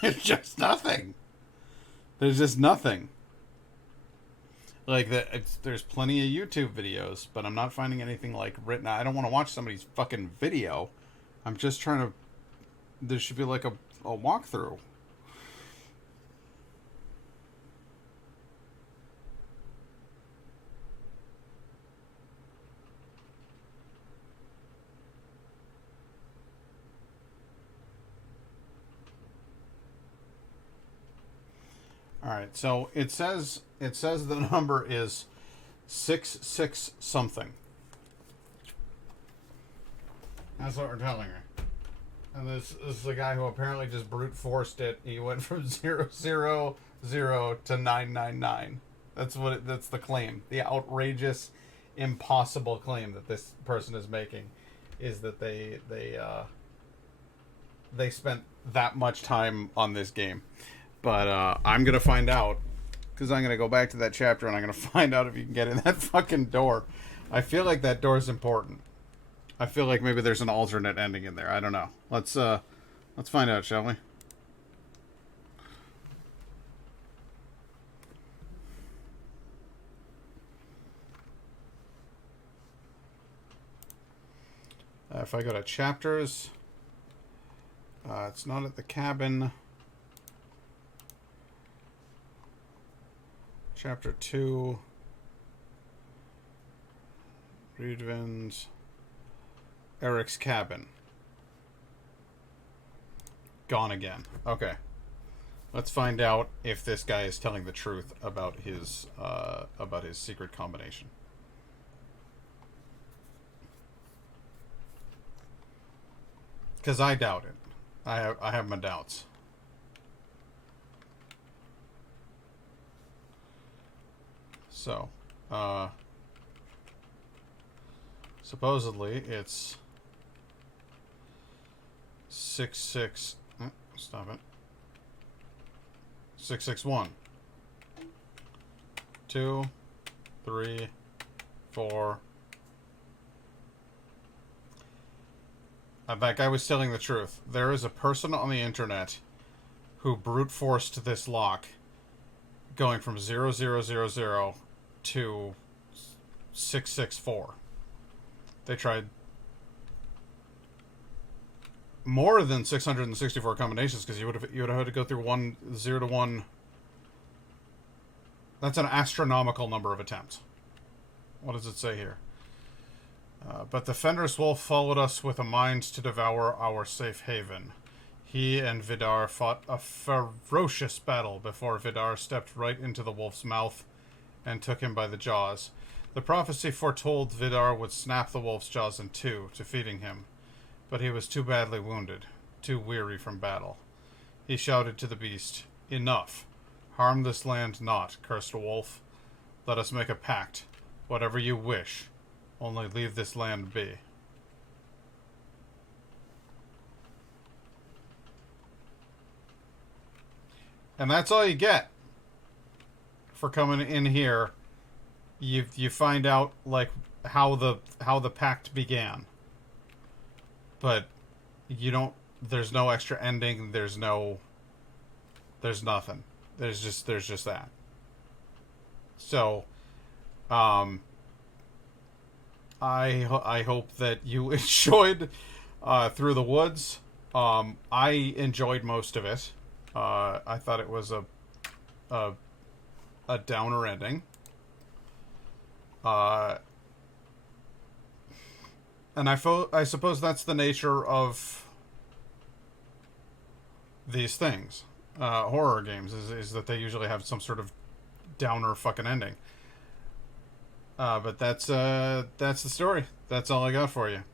There's just nothing. There's just nothing. Like there's plenty of YouTube videos, but I'm not finding anything like written. I don't want to watch somebody's fucking video. I'm just trying to. There should be like a walkthrough. All right, so it says the number is 66 something. That's what we're telling her. And this is the guy who apparently just brute forced it. He went from 000 to 999. That's the claim. The outrageous, impossible claim that this person is making is that they spent that much time on this game. But I'm gonna find out, because I'm gonna go back to that chapter and I'm gonna find out if you can get in that fucking door. I feel like that door is important. I feel like maybe there's an alternate ending in there. I don't know. Let's find out, shall we? If I go to chapters, it's not at the cabin. Chapter 2. Reedvin's. Eric's cabin. Gone again. Okay. Let's find out if this guy is telling the truth about his secret combination. Because I doubt it. I have my doubts. So, supposedly it's 6-6. Stop it. 6-6-1. 2, 3, 4. That guy was telling the truth. There is a person on the internet who brute forced this lock, going from 0000 to 664. They tried more than 664 combinations, because you would have had to go through 0 to 1. That's an astronomical number of attempts. What does it say here? But the Fenris Wolf followed us with a mind to devour our safe haven. He and Vidar fought a ferocious battle before Vidar stepped right into the wolf's mouth and took him by the jaws. The prophecy foretold Vidar would snap the wolf's jaws in two, defeating him. But he was too badly wounded, too weary from battle. He shouted to the beast, "Enough! Harm this land not, cursed wolf. Let us make a pact. Whatever you wish. Only leave this land be." And that's all you get for coming in here. You find out like how the pact began. But you don't, there's no extra ending, there's nothing. There's just that. So I hope that you enjoyed Through the Woods. I enjoyed most of it. I thought it was a downer ending. And I suppose that's the nature of these things. Horror games is that they usually have some sort of downer fucking ending. But that's the story. That's all I got for you.